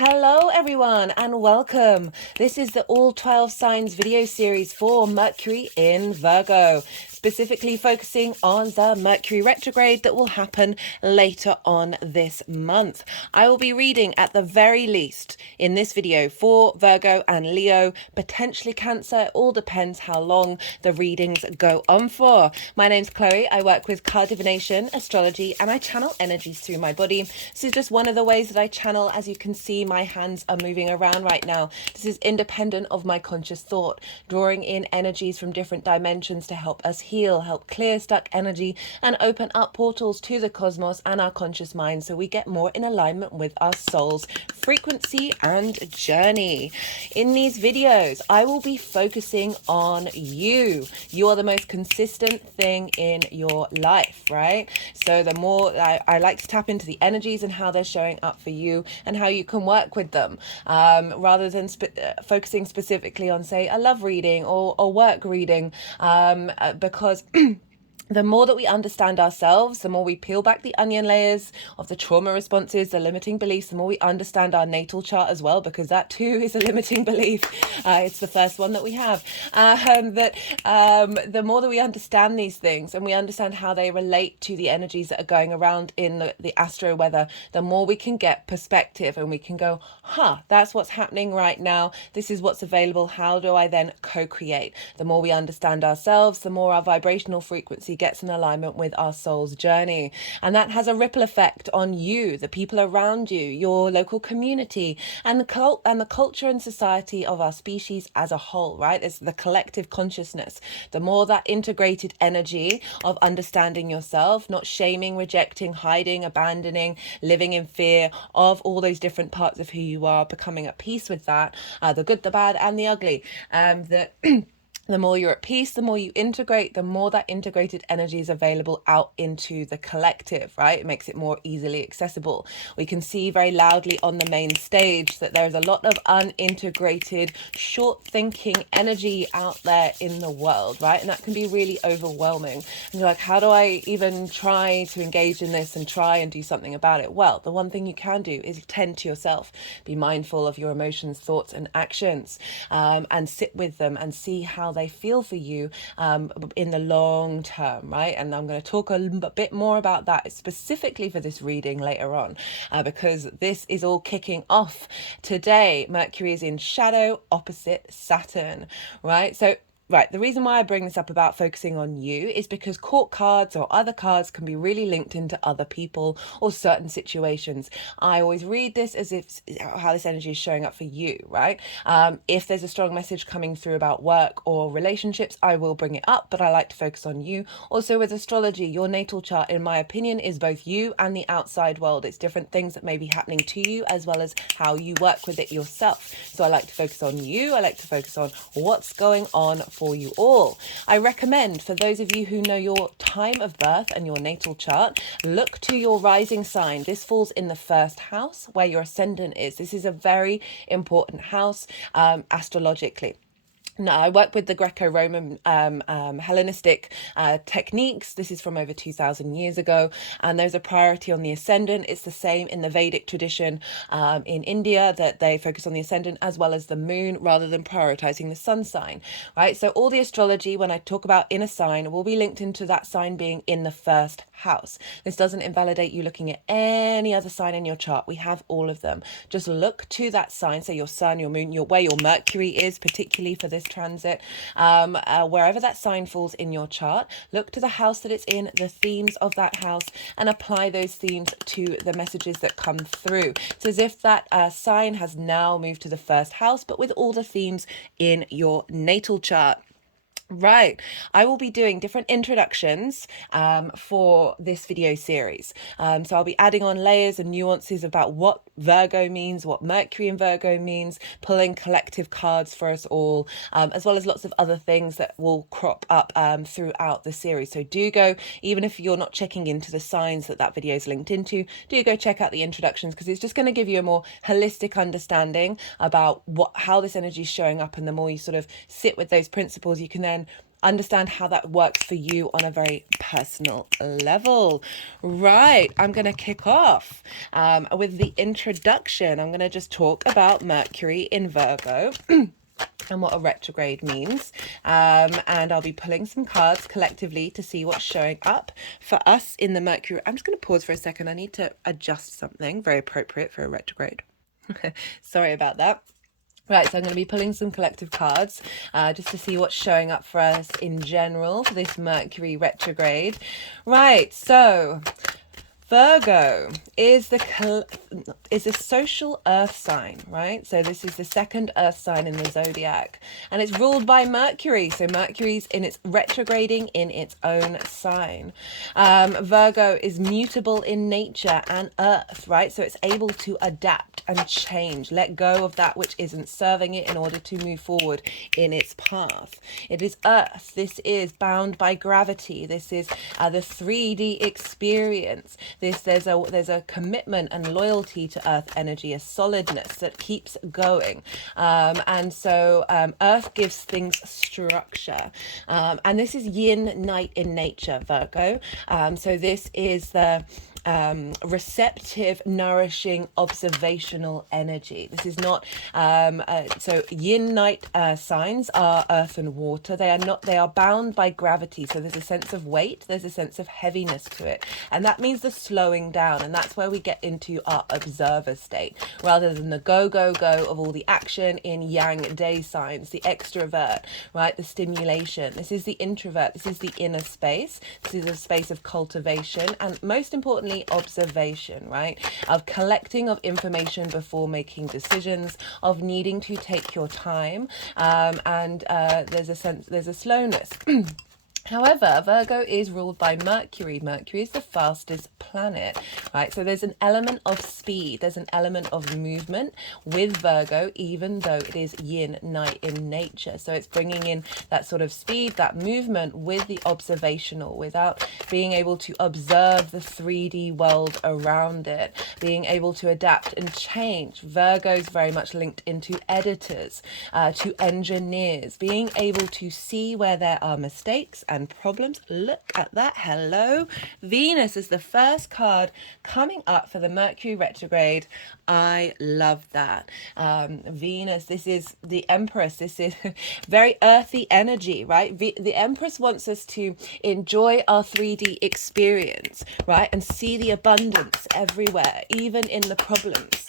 Hello everyone and welcome. This is the All 12 Signs video series for Mercury in Virgo, specifically focusing on the Mercury Retrograde that will happen later on this month. I will be reading at the very least in this video for Virgo and Leo, potentially Cancer. It all depends how long the readings go on for. My name's Chloe. I work with card divination, astrology, and I channel energies through my body. This is just one of the ways that I channel. As you can see, my hands are moving around right now. This is independent of my conscious thought, drawing in energies from different dimensions to help us heal, help clear stuck energy, and open up portals to the cosmos and our conscious mind so we get more in alignment with our soul's frequency and journey. In these videos, I will be focusing on you. You are the most consistent thing in your life, right? So the more I like to tap into the energies and how they're showing up for you and how you can work with them, rather than focusing specifically on, say, a love reading or work reading, because the more that we understand ourselves, the more we peel back the onion layers of the trauma responses, the limiting beliefs, the more we understand our natal chart as well, because that too is a limiting belief. It's the first one that we have. The more that we understand these things and we understand how they relate to the energies that are going around in the astro weather, the more we can get perspective and we can go, that's what's happening right now. This is what's available. How do I then co-create? The more we understand ourselves, the more our vibrational frequency gets in alignment with our soul's journey, and that has a ripple effect on you, the people around you, your local community, and the culture and society of our species as a whole, right? It's the collective consciousness. The more that integrated energy of understanding yourself, not shaming, rejecting, hiding, abandoning, living in fear of all those different parts of who you are, becoming at peace with that, the good, the bad, and the ugly, the more you're at peace, the more you integrate, the more that integrated energy is available out into the collective, right? It makes it more easily accessible. We can see very loudly on the main stage that there's a lot of unintegrated, short thinking energy out there in the world, right? And that can be really overwhelming. And you're like, how do I even try to engage in this and try and do something about it? Well, the one thing you can do is tend to yourself. Be mindful of your emotions, thoughts, and actions, and sit with them and see how they feel for you in the long term, right? And I'm going to talk a bit more about that specifically for this reading later on, because this is all kicking off today. Mercury is in shadow opposite Saturn, right? So the reason why I bring this up about focusing on you is because court cards or other cards can be really linked into other people or certain situations. I always read this as if how this energy is showing up for you, right? If there's a strong message coming through about work or relationships, I will bring it up, but I like to focus on you. Also with astrology, your natal chart, in my opinion, is both you and the outside world. It's different things that may be happening to you as well as how you work with it yourself. So I like to focus on you. I like to focus on what's going on for you all. I recommend, for those of you who know your time of birth and your natal chart, look to your rising sign. This falls in the first house where your ascendant is. This is a very important house astrologically. Now, I work with the Greco-Roman Hellenistic techniques. This is from over 2,000 years ago, and there's a priority on the ascendant. It's the same in the Vedic tradition in India, that they focus on the ascendant as well as the moon rather than prioritizing the sun sign, right? So all the astrology, when I talk about in a sign, will be linked into that sign being in the first house. This doesn't invalidate you looking at any other sign in your chart. We have all of them. Just look to that sign, so your sun, your moon, where your Mercury is, particularly for this transit, wherever that sign falls in your chart, look to the house that it's in, the themes of that house, and apply those themes to the messages that come through. It's as if that sign has now moved to the first house, but with all the themes in your natal chart. Right, I will be doing different introductions for this video series. So I'll be adding on layers and nuances about what Virgo means, what Mercury in Virgo means, pulling collective cards for us all, as well as lots of other things that will crop up throughout the series. So do go, even if you're not checking into the signs that video is linked into, do go check out the introductions, because it's just going to give you a more holistic understanding about how this energy is showing up. And the more you sort of sit with those principles, you can then understand how that works for you on a very personal level. Right, I'm going to kick off with the introduction. I'm going to just talk about Mercury in Virgo and what a retrograde means. And I'll be pulling some cards collectively to see what's showing up for us in the Mercury. I'm just going to pause for a second. I need to adjust something very appropriate for a retrograde. Sorry about that. Right, so I'm going to be pulling some collective cards just to see what's showing up for us in general for this Mercury retrograde. Right, so Virgo is a social earth sign, right? So this is the second earth sign in the zodiac, and it's ruled by Mercury. So Mercury's retrograding in its own sign. Virgo is mutable in nature and earth, right? So it's able to adapt and change, let go of that which isn't serving it in order to move forward in its path. It is earth. This is bound by gravity. This is the 3D experience. There's a commitment and loyalty to earth energy, a solidness that keeps going. And so earth gives things structure. And this is yin, night in nature, Virgo. So this is the receptive, nourishing, observational energy. This is not so yin night signs are earth and water. They are bound by gravity. So there's a sense of weight, there's a sense of heaviness to it, and that means the slowing down. And that's where we get into our observer state rather than the go of all the action in yang day signs, the extrovert, right, the stimulation. This is the introvert. This is the inner space. This is a space of cultivation and, most importantly, observation, right, of collecting of information before making decisions, of needing to take your time, and there's a slowness. However, Virgo is ruled by Mercury. Mercury is the fastest planet, right? So there's an element of speed. There's an element of movement with Virgo, even though it is yin, night in nature. So it's bringing in that sort of speed, that movement with the observational, without being able to observe the 3D world around it, being able to adapt and change. Virgo is very much linked into editors, to engineers, being able to see where there are mistakes and problems. Look at that. Hello. Venus is the first card coming up for the Mercury retrograde. I love that. Venus, this is the Empress. This is very earthy energy, right? The Empress wants us to enjoy our 3D experience, right? And see the abundance everywhere, even in the problems.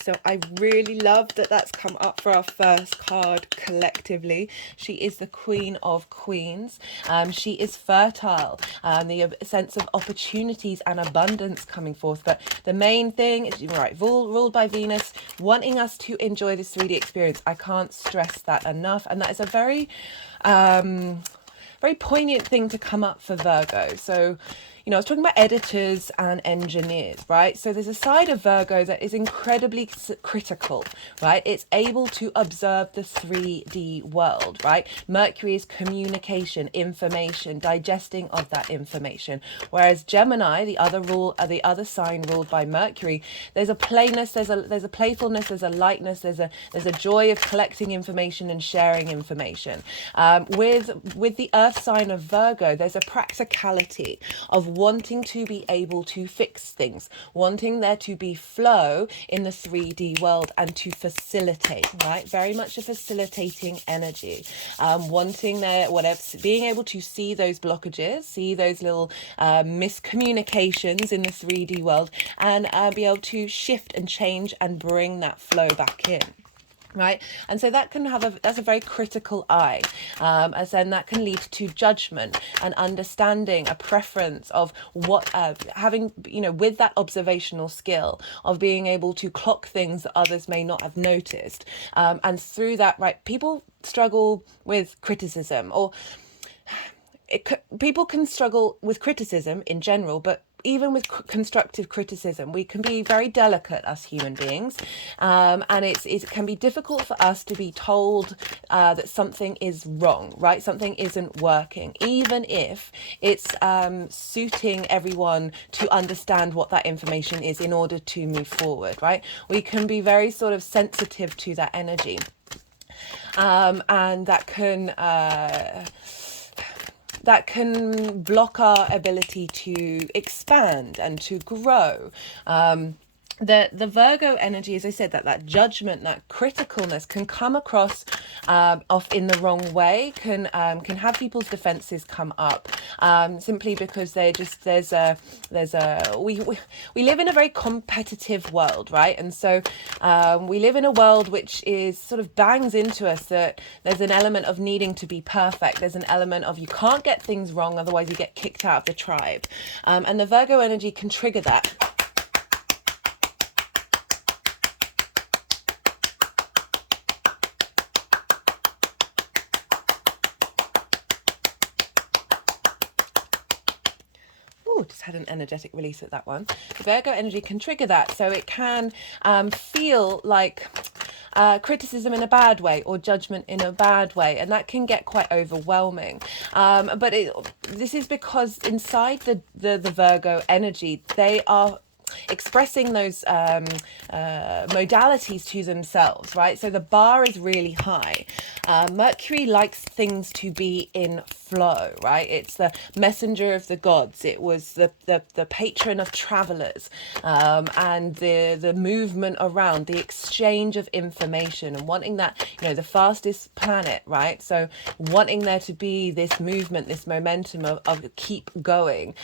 So I really love that that's come up for our first card collectively. She is the Queen of Queens. She is fertile. The sense of opportunities and abundance coming forth. But the main thing is, right, ruled by Venus, wanting us to enjoy this 3D experience. I can't stress that enough. And that is a very poignant thing to come up for Virgo. So, I was talking about editors and engineers, right? So there's a side of Virgo that is incredibly critical, right? It's able to observe the 3D world, right? Mercury is communication, information, digesting of that information. Whereas Gemini, the other sign ruled by Mercury, there's a plainness, there's a playfulness, there's a lightness, there's a joy of collecting information and sharing information. With the Earth sign of Virgo, there's a practicality of wanting to be able to fix things, wanting there to be flow in the 3D world and to facilitate, right? Very much a facilitating energy. Wanting there, whatever, being able to see those blockages, see those little miscommunications in the 3D world, and be able to shift and change and bring that flow back in. Right, and so that can that's a very critical eye, as then that can lead to judgment and understanding, a preference of what having, with that observational skill of being able to clock things that others may not have noticed, and through that, right, people struggle with criticism, or people can struggle with criticism in general, but even with constructive criticism, we can be very delicate as human beings, and it can be difficult for us to be told that something is wrong, right? Something isn't working, even if it's suiting everyone to understand what that information is in order to move forward, right? We can be very sort of sensitive to that energy. and that can block our ability to expand and to grow. The Virgo energy, as I said, that judgment, that criticalness can come across off in the wrong way, can have people's defenses come up, simply because we live in a very competitive world, right? And so we live in a world which is sort of bangs into us that there's an element of needing to be perfect. There's an element of you can't get things wrong, otherwise you get kicked out of the tribe. And the Virgo energy can trigger that. Just had an energetic release at that one. The Virgo energy can trigger that, so it can feel like criticism in a bad way or judgment in a bad way, and that can get quite overwhelming. But this is because inside the Virgo energy, they are expressing those modalities to themselves, right? So the bar is really high. Mercury likes things to be in flow, right? It's the messenger of the gods. It was the patron of travelers, and the movement around, the exchange of information, and wanting that, the fastest planet, right? So wanting there to be this movement, this momentum of keep going.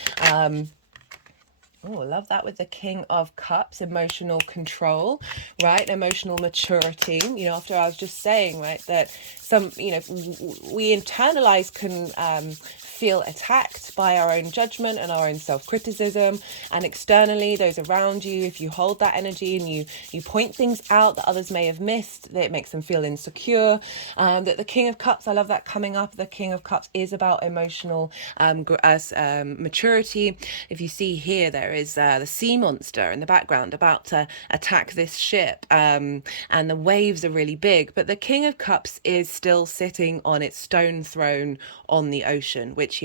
Oh, I love that with the King of Cups, emotional control, right? Emotional maturity. After I was just saying, right, that some, we internalize can feel attacked by our own judgment and our own self-criticism, and externally, those around you, if you hold that energy and you point things out that others may have missed, that it makes them feel insecure. That the King of Cups, I love that coming up. The King of Cups is about emotional maturity. If you see here, there is the sea monster in the background about to attack this ship, and the waves are really big, but the King of Cups is still sitting on its stone throne on the ocean, which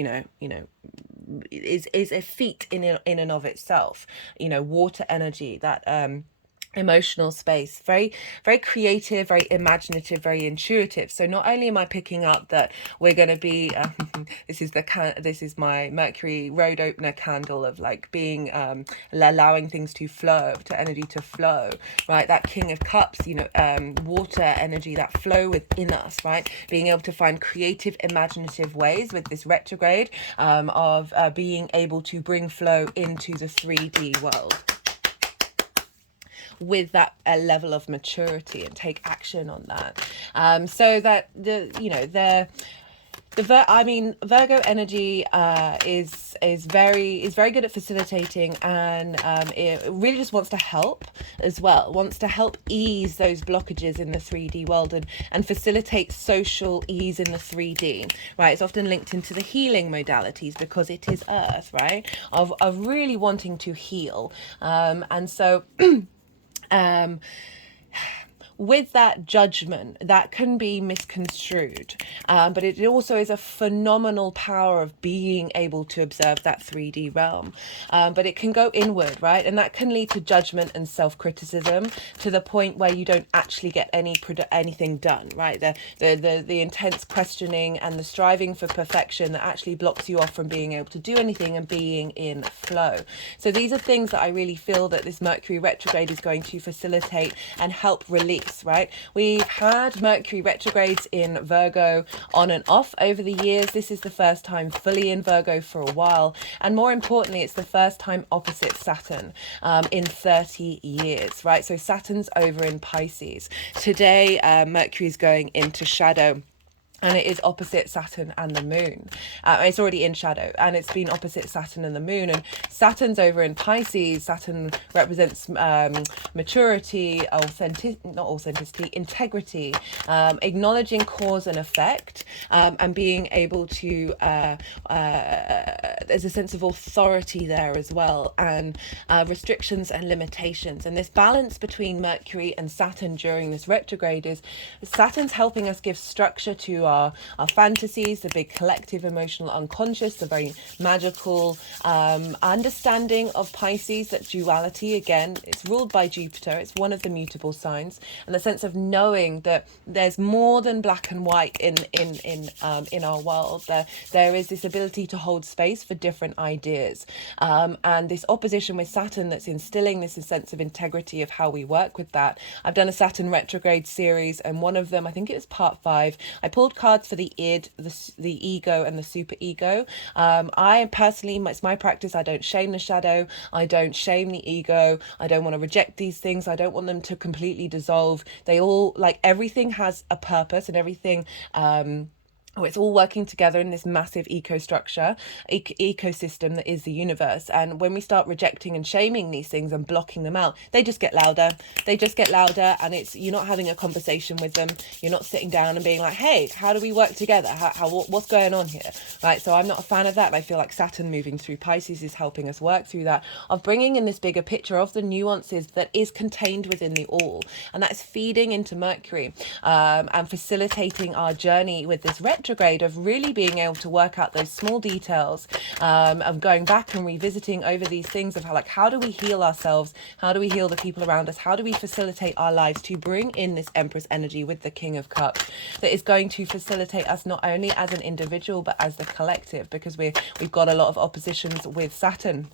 is a feat in and of itself. Water energy, that emotional space, very very creative, very imaginative, very intuitive. So not only am I picking up that we're going to be this is my Mercury road opener candle of like being allowing things to flow, to energy to flow, right? That King of Cups, water energy, that flow within us, right? Being able to find creative, imaginative ways with this retrograde, of being able to bring flow into the 3D world with that level of maturity and take action on that. So that Virgo energy is very good at facilitating, and it really just wants to help as well. Wants to help ease those blockages in the 3D world and facilitate social ease in the 3D. Right, it's often linked into the healing modalities because it is Earth, right? Of really wanting to heal, and so. With that judgment, that can be misconstrued, but it also is a phenomenal power of being able to observe that 3D realm. But it can go inward, right? And that can lead to judgment and self-criticism to the point where you don't actually get anything done, right? The intense questioning and the striving for perfection that actually blocks you off from being able to do anything and being in flow. So these are things that I really feel that this Mercury retrograde is going to facilitate and help release. Right, we've had Mercury retrogrades in Virgo on and off over the years. This is the first time fully in Virgo for a while, and more importantly, it's the first time opposite Saturn in 30 years. Right, so Saturn's over in Pisces today. Mercury's going into shadow, and it is opposite Saturn and the moon. It's already in shadow, and it's been opposite Saturn and the moon. And Saturn's over in Pisces. Saturn represents maturity, integrity, acknowledging cause and effect, and being able to, there's a sense of authority there as well, and restrictions and limitations. And this balance between Mercury and Saturn during this retrograde is Saturn's helping us give structure to our fantasies, the big collective emotional unconscious, the very magical understanding of Pisces, that duality. Again, it's ruled by Jupiter. It's one of the mutable signs, and the sense of knowing that there's more than black and white in our world. There is this ability to hold space for different ideas, and this opposition with Saturn that's instilling this sense of integrity of how we work with that. I've done a Saturn retrograde series, and one of them, I think it was part 5, I pulled cards for the id, the ego, and the super ego. I personally, it's my practice, I don't shame the shadow, I don't shame the ego, I don't want to reject these things, I don't want them to completely dissolve. They all, like, everything has a purpose, and everything it's all working together in this massive ecosystem that is the universe. And when we start rejecting and shaming these things and blocking them out, they just get louder. And you're not having a conversation with them. You're not sitting down and being like, hey, how do we work together? What's going on here? Right. So I'm not a fan of that. And I feel like Saturn moving through Pisces is helping us work through that, of bringing in this bigger picture of the nuances that is contained within the all. And that's feeding into Mercury, and facilitating our journey with this retrograde, of really being able to work out those small details, of going back and revisiting over these things of how do we heal ourselves, how do we heal the people around us, how do we facilitate our lives to bring in this Empress energy with the King of Cups that is going to facilitate us not only as an individual but as the collective, because we've got a lot of oppositions with Saturn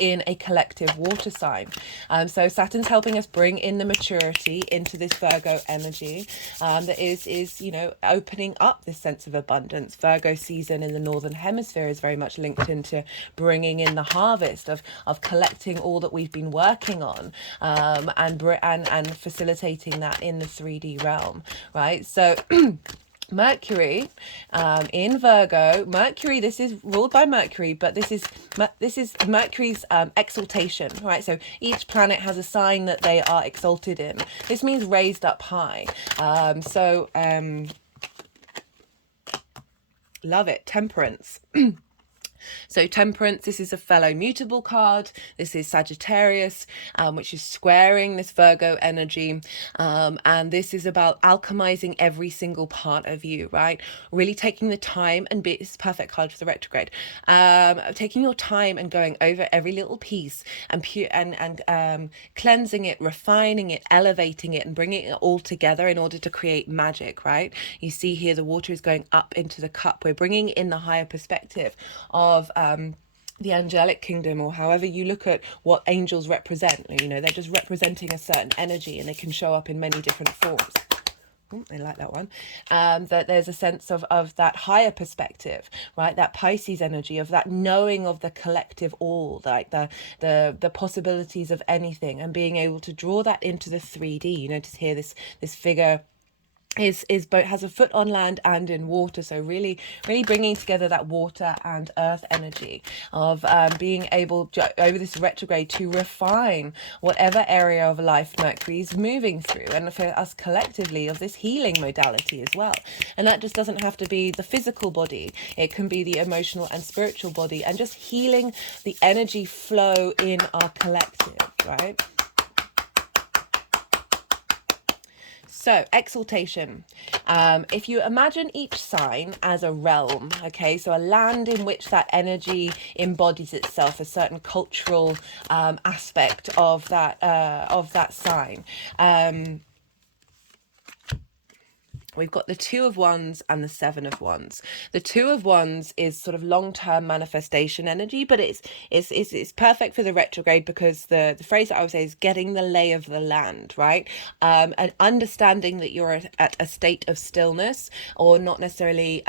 in a collective water sign. So Saturn's helping us bring in the maturity into this Virgo energy, that is opening up this sense of abundance. Virgo season in the northern hemisphere is very much linked into bringing in the harvest of collecting all that we've been working on, and facilitating that in the 3D realm, right? So Mercury in Virgo. Mercury, this is ruled by Mercury, but this is Mercury's exaltation, right? So each planet has a sign that they are exalted in. This means raised up high. Love it. Temperance. So Temperance, this is a fellow mutable card. This is Sagittarius, which is squaring this Virgo energy. And this is about alchemizing every single part of you, right? Really taking the time and it's a perfect card for the retrograde. Taking your time and going over every little piece and cleansing it, refining it, elevating it, and bringing it all together in order to create magic, right? You see here the water is going up into the cup. We're bringing in the higher perspective of the angelic kingdom, or however you look at what angels represent. You know, they're just representing a certain energy, and they can show up in many different forms. Ooh, I like that one. That there's a sense of that higher perspective, right? That Pisces energy of that knowing of the collective all, like the possibilities of anything, and being able to draw that into the 3D. You notice here this figure is both has a foot on land and in water, so really bringing together that water and earth energy of being able over this retrograde to refine whatever area of life Mercury is moving through, and for us collectively of this healing modality as well. And that just doesn't have to be the physical body, it can be the emotional and spiritual body, and just healing the energy flow in our collective, right? So exaltation, if you imagine each sign as a realm, okay, so a land in which that energy embodies itself, a certain cultural aspect of that sign. We've got the 2 of Wands and the 7 of Wands. The 2 of Wands is sort of long-term manifestation energy, but it's perfect for the retrograde, because the phrase that I would say is getting the lay of the land, right? And understanding that you're at a state of stillness, or not necessarily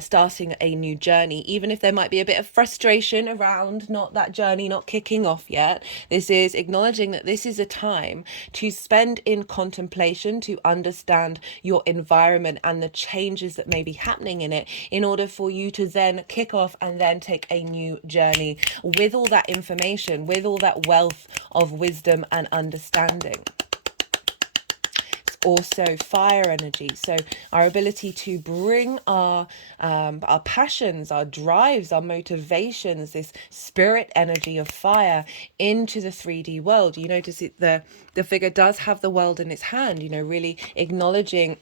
starting a new journey, even if there might be a bit of frustration around that journey not kicking off yet. This is acknowledging that this is a time to spend in contemplation, to understand your environment and the changes that may be happening in it, in order for you to then kick off and then take a new journey with all that information, with all that wealth of wisdom and understanding. Also fire energy, so our ability to bring our passions, our drives, our motivations, this spirit energy of fire into the 3D world. You notice the figure does have the world in its hand, you know, really acknowledging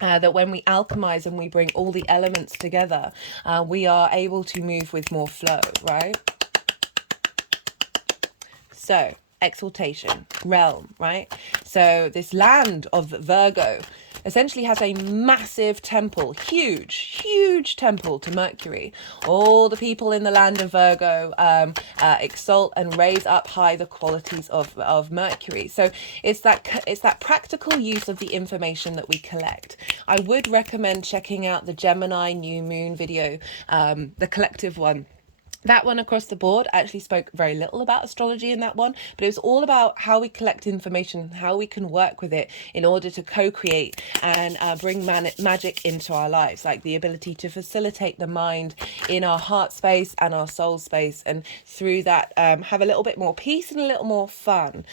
that when we alchemize and we bring all the elements together, we are able to move with more flow, right? So, exaltation, realm, right? So this land of Virgo essentially has a massive temple, huge temple to Mercury. All the people in the land of Virgo exalt and raise up high the qualities of Mercury. So it's that practical use of the information that we collect. I would recommend checking out the Gemini new moon video, the collective one. That one across the board actually spoke very little about astrology in that one, but it was all about how we collect information, how we can work with it in order to co-create and bring magic into our lives, like the ability to facilitate the mind in our heart space and our soul space, and through that have a little bit more peace and a little more fun.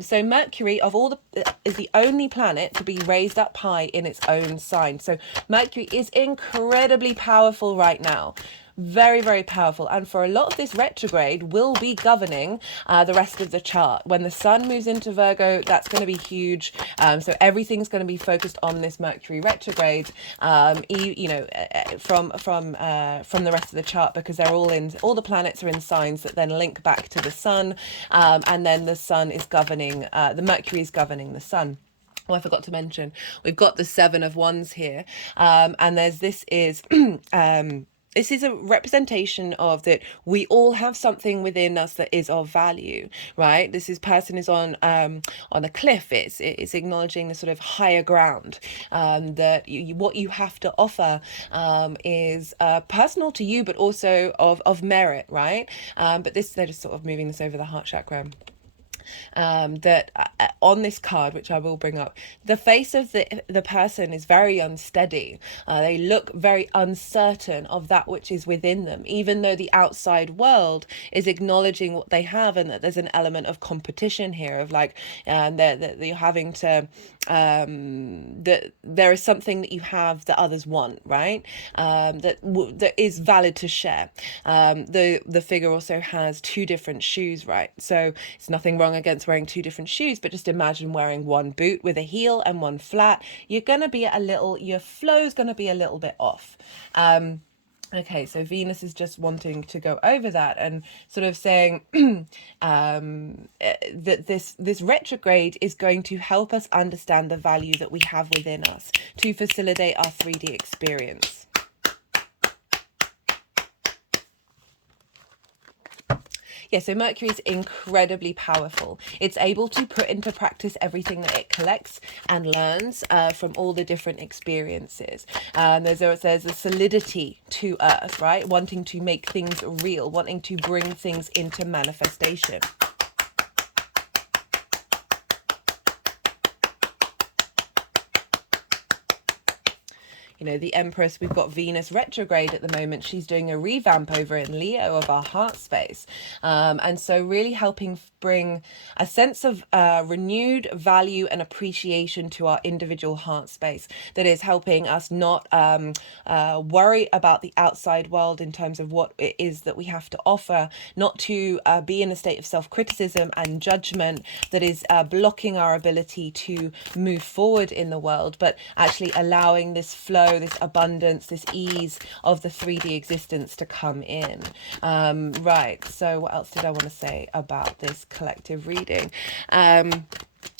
So Mercury, of all is the only planet to be raised up high in its own sign. So Mercury is incredibly powerful right now. Very powerful, and for a lot of this retrograde will be governing the rest of the chart. When the sun moves into Virgo, that's going to be huge. So everything's going to be focused on this Mercury retrograde, from the rest of the chart, because they're all the planets are in signs that then link back to the sun, and then the sun is governing the Mercury is governing the sun. Oh, I forgot to mention, we've got the Seven of Wands here, and this is a representation of that we all have something within us that is of value, right? This person is on a cliff. It's acknowledging the sort of higher ground, that what you have to offer is personal to you, but also of merit, right? But they're just sort of moving this over the heart chakra. That on this card, which I will bring up, the face of the person is very unsteady. They look very uncertain of that which is within them, even though the outside world is acknowledging what they have, and that there's an element of competition here, of like that you're having to that there is something that you have that others want, right? That is valid to share. The figure also has two different shoes, right? So it's nothing wrong against wearing two different shoes, but just imagine wearing one boot with a heel and one flat. You're gonna be your flow's gonna be a little bit off. Okay, so Venus is just wanting to go over that and sort of saying that this retrograde is going to help us understand the value that we have within us to facilitate our 3D experience. Yeah, so Mercury is incredibly powerful. It's able to put into practice everything that it collects and learns from all the different experiences. There's a solidity to Earth, right? Wanting to make things real, wanting to bring things into manifestation. You know, the Empress, we've got Venus retrograde at the moment. She's doing a revamp over in Leo of our heart space. And so really helping bring a sense of renewed value and appreciation to our individual heart space, that is helping us not worry about the outside world in terms of what it is that we have to offer, not to be in a state of self-criticism and judgment that is blocking our ability to move forward in the world, but actually allowing this flow, this abundance, this ease of the 3D existence to come in. Right, so what else did I want to say about this collective reading?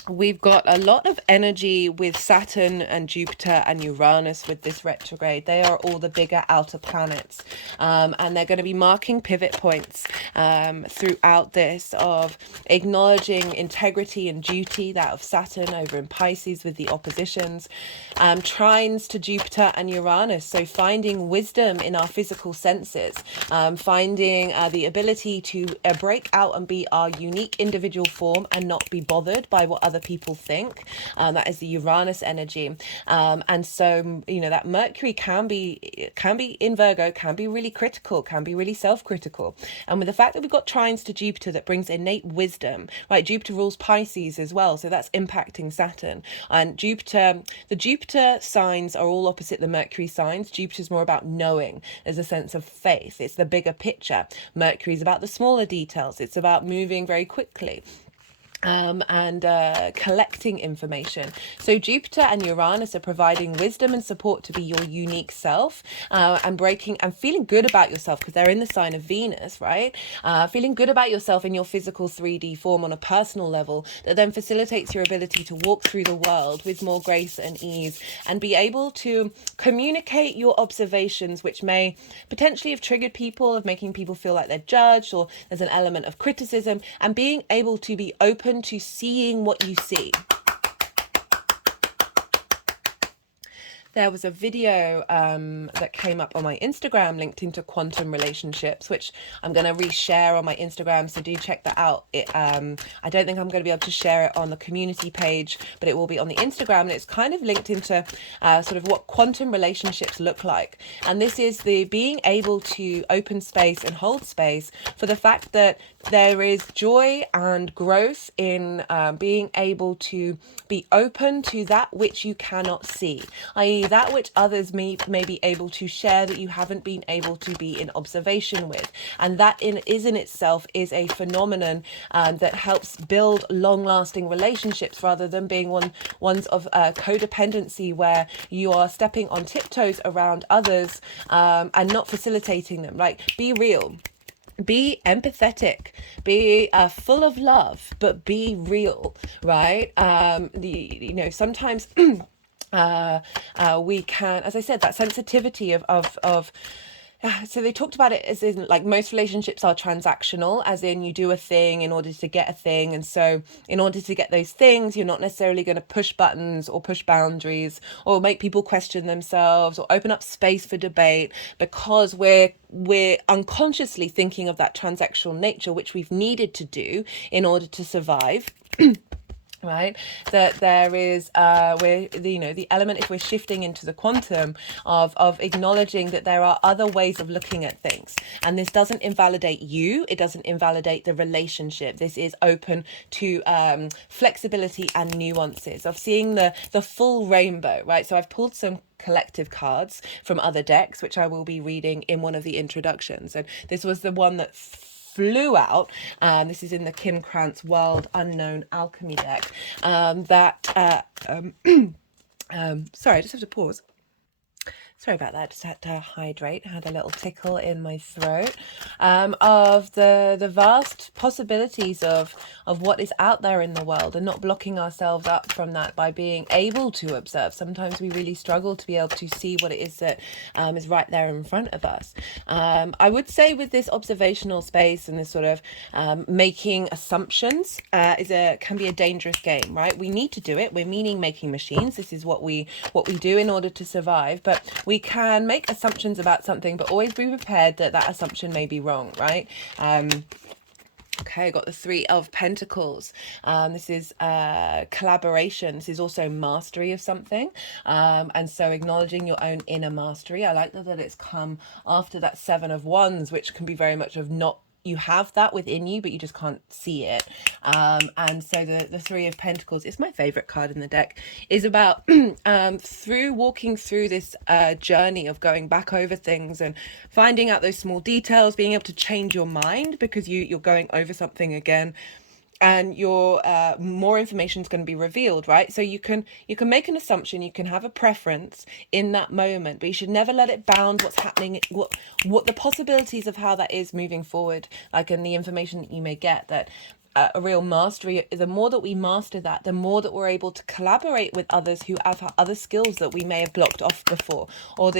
We've got a lot of energy with Saturn and Jupiter and Uranus with this retrograde. They are all the bigger outer planets, and they're going to be marking pivot points throughout this, of acknowledging integrity and duty, that of Saturn over in Pisces with the oppositions, trines to Jupiter and Uranus, so finding wisdom in our physical senses, finding the ability to break out and be our unique individual form and not be bothered by what other people think. That is the Uranus energy, and so that Mercury can be in Virgo, can be really critical, can be really self-critical, and with the fact that we've got trines to Jupiter that brings innate wisdom, right? Jupiter rules Pisces as well, so that's impacting Saturn. And the Jupiter signs are all opposite the Mercury signs. Jupiter's more about knowing. There's a sense of faith. It's the bigger picture. Mercury's about the smaller details. It's about moving very quickly. and collecting information. So Jupiter and Uranus are providing wisdom and support to be your unique self, and breaking and feeling good about yourself, because they're in the sign of Venus, right? Feeling good about yourself in your physical 3D form on a personal level, that then facilitates your ability to walk through the world with more grace and ease, and be able to communicate your observations, which may potentially have triggered people, of making people feel like they're judged, or there's an element of criticism, and being able to be open to seeing what you see. There was a video that came up on my Instagram linked into quantum relationships, which I'm going to reshare on my Instagram, so do check that out. I don't think I'm going to be able to share it on the community page, but it will be on the Instagram, and it's kind of linked into sort of what quantum relationships look like. And this is the being able to open space and hold space for the fact that there is joy and growth in being able to be open to that which you cannot see, i.e. that which others may be able to share that you haven't been able to be in observation with. And that in itself is a phenomenon that helps build long-lasting relationships, rather than being ones of codependency, where you are stepping on tiptoes around others and not facilitating them. Like, be real. Be empathetic, be full of love, but be real, right? Sometimes we can, as I said, that sensitivity of so they talked about it as in, like, most relationships are transactional, as in you do a thing in order to get a thing. And so in order to get those things, you're not necessarily going to push buttons or push boundaries or make people question themselves or open up space for debate, because we're unconsciously thinking of that transactional nature, which we've needed to do in order to survive. Right, that there is the element, if we're shifting into the quantum of acknowledging that there are other ways of looking at things, and this doesn't invalidate you, it doesn't invalidate the relationship. This is open to flexibility and nuances of seeing the full rainbow, right? So I've pulled some collective cards from other decks, which I will be reading in one of the introductions, and this was the one that flew out. This is in the Kim Krantz World Unknown Alchemy deck. Sorry, I just have to pause. Sorry about that, just had to hydrate, had a little tickle in my throat, of the vast possibilities of what is out there in the world, and not blocking ourselves up from that by being able to observe. Sometimes we really struggle to be able to see what it is that is right there in front of us. I would say with this observational space and this sort of making assumptions can be a dangerous game, right? We need to do it. We're meaning making machines. This is what we do in order to survive, but we can make assumptions about something, but always be prepared that that assumption may be wrong, right? Okay, I got the Three of Pentacles. This is collaboration. This is also mastery of something. And so acknowledging your own inner mastery. I like that it's come after that Seven of Wands, which can be very much of not, you have that within you, but you just can't see it. And so the Three of Pentacles is my favorite card in the deck, is about through walking through this journey of going back over things and finding out those small details, being able to change your mind because you're going over something again, and your more information is going to be revealed, right? So you can make an assumption, you can have a preference in that moment, but you should never let it bound what's happening, what the possibilities of how that is moving forward, like in the information that you may get. That a real mastery, the more that we master that, the more that we're able to collaborate with others who have other skills that we may have blocked off before, or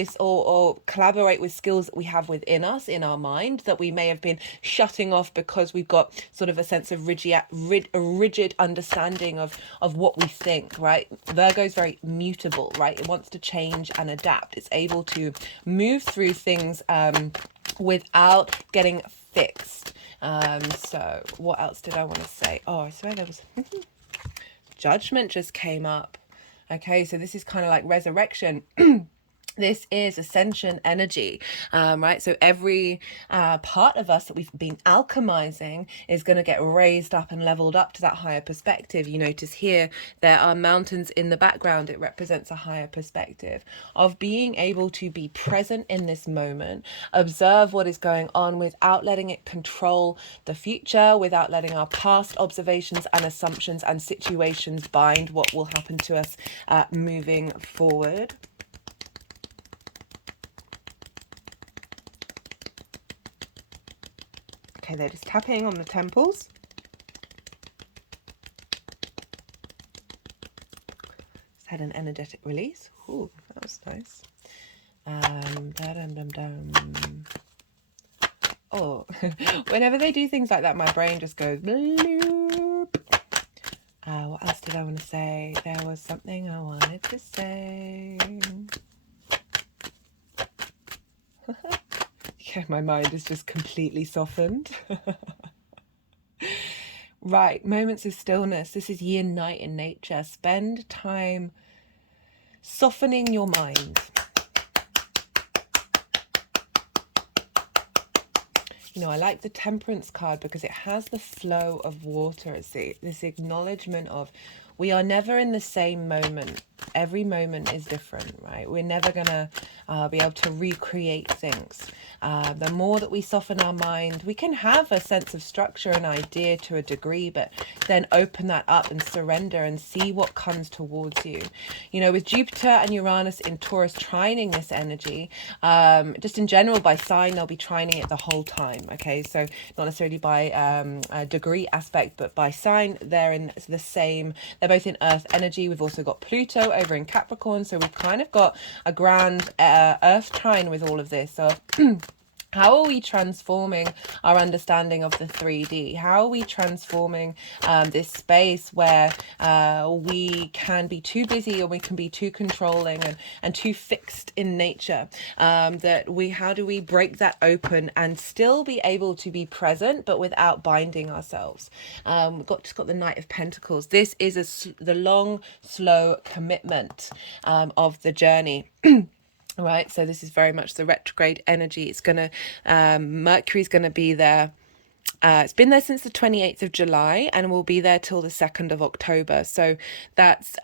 collaborate with skills that we have within us, in our mind, that we may have been shutting off because we've got sort of a sense of rigid understanding of what we think, right? Virgo is very mutable, right? It wants to change and adapt. It's able to move through things without getting fixed. So what else did I want to say? Oh, I swear there was Judgment just came up. Okay, so this is kind of like resurrection. This is ascension energy, right? So every part of us that we've been alchemizing is going to get raised up and leveled up to that higher perspective. You notice here there are mountains in the background. It represents a higher perspective of being able to be present in this moment, observe what is going on without letting it control the future, without letting our past observations and assumptions and situations bind what will happen to us moving forward. Okay, they're just tapping on the temples. Just had an energetic release. Ooh, that was nice. Oh, whenever they do things like that, my brain just goes bloop. What else did I want to say? There was something I wanted to say. Okay, my mind is just completely softened. Right, moments of stillness. This is yin night in nature. Spend time softening your mind. You know, I like the Temperance card because it has the flow of water. It's this acknowledgement of we are never in the same moment. Every moment is different, right? We're never going to be able to recreate things. The more that we soften our mind, we can have a sense of structure and idea to a degree, but then open that up and surrender and see what comes towards you. You know, with Jupiter and Uranus in Taurus trining this energy, just in general by sign, they'll be trining it the whole time. Okay, so not necessarily by a degree aspect, but by sign, they're in the same. They're both in Earth energy. We've also got Pluto over in Capricorn, so we've kind of got a grand Earth trine with all of this. So how are we transforming our understanding of the 3D? How are we transforming this space where we can be too busy or we can be too controlling and too fixed in nature? How do we break that open and still be able to be present but without binding ourselves? We've just got the Knight of Pentacles. This is the long, slow commitment of the journey. Right, so this is very much the retrograde energy. It's gonna Mercury's gonna be there. It's been there since the 28th of July and will be there till the 2nd of October. So that's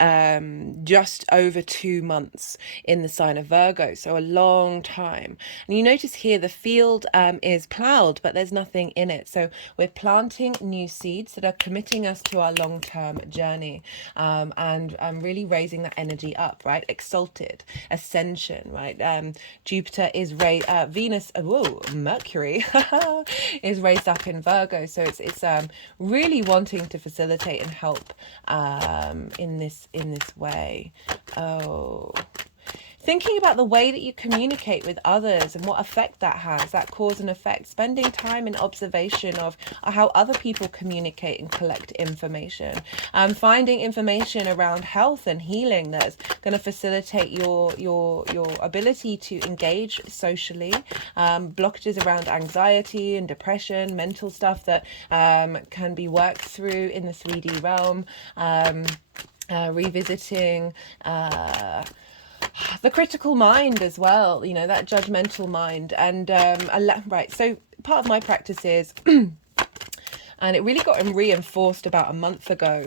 just over 2 months in the sign of Virgo. So a long time. And you notice here the field is ploughed, but there's nothing in it. So we're planting new seeds that are committing us to our long-term journey and really raising that energy up, right? Exalted, ascension, right? Jupiter is Venus, Mercury is raised up in Virgo, so it's really wanting to facilitate and help in this way. Thinking about the way that you communicate with others and what effect that has, that cause and effect. Spending time in observation of how other people communicate and collect information. Finding information around health and healing that's going to facilitate your ability to engage socially. Blockages around anxiety and depression, mental stuff that can be worked through in the 3D realm. Revisiting the critical mind as well, you know, that judgmental mind. And right, so part of my practice is and it really got reinforced about a month ago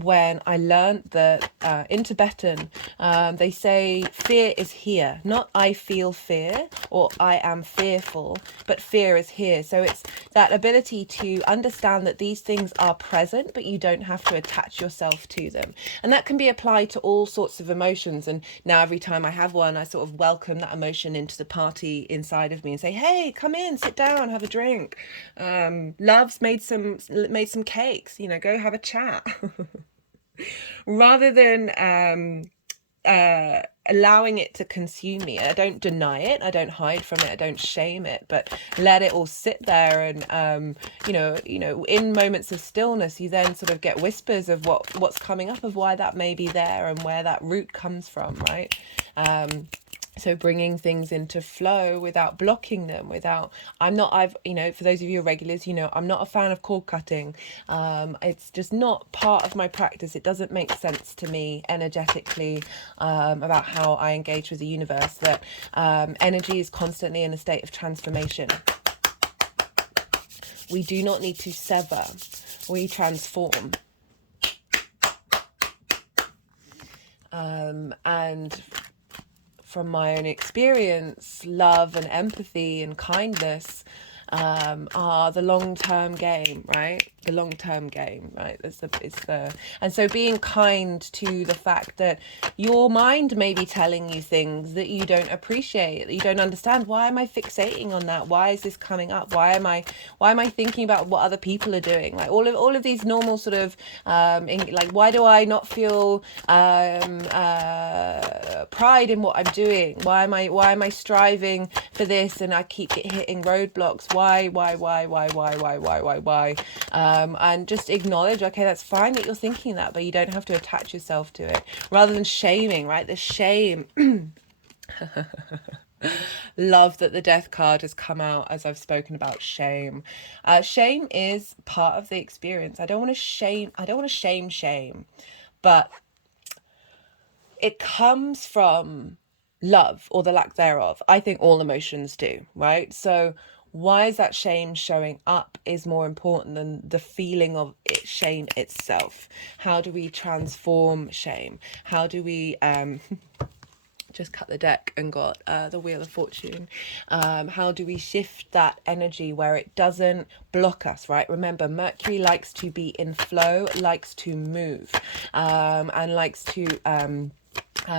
when I learned that in Tibetan, they say fear is here, not I feel fear or I am fearful, but fear is here. So it's that ability to understand that these things are present, but you don't have to attach yourself to them. And that can be applied to all sorts of emotions. And now every time I have one, I sort of welcome that emotion into the party inside of me and say, hey, come in, sit down, have a drink. Love's made some cakes, you know, go have a chat. Rather than allowing it to consume me. I don't deny it, I don't hide from it, I don't shame it, but let it all sit there. And you know, in moments of stillness, you then sort of get whispers of what's coming up, of why that may be there and where that root comes from, right? So bringing things into flow without blocking them, for those of you regulars, I'm not a fan of cord cutting. It's just not part of my practice. It doesn't make sense to me energetically, about how I engage with the universe, that energy is constantly in a state of transformation. We do not need to sever, we transform. And from my own experience, love and empathy and kindness are the long-term game, right? The long-term game, right? And so being kind to the fact that your mind may be telling you things that you don't appreciate, that you don't understand. Why am I fixating on that? Why is this coming up? Why am I thinking about what other people are doing? Like all of these normal sort of why do I not feel pride in what I'm doing? Why am I striving for this and I keep hitting roadblocks? Why? And just acknowledge, okay, that's fine that you're thinking that, but you don't have to attach yourself to it, rather than shaming, right? The shame. Love that the death card has come out as I've spoken about shame. Shame is part of the experience. I don't want to shame, but it comes from love, or the lack thereof. I think all emotions do, right? So why is that shame showing up is more important than the feeling of shame itself. How do we transform shame? How do we just cut the deck and got the Wheel of Fortune? How do we shift that energy where it doesn't block us, right? Remember, Mercury likes to be in flow, likes to move, and likes to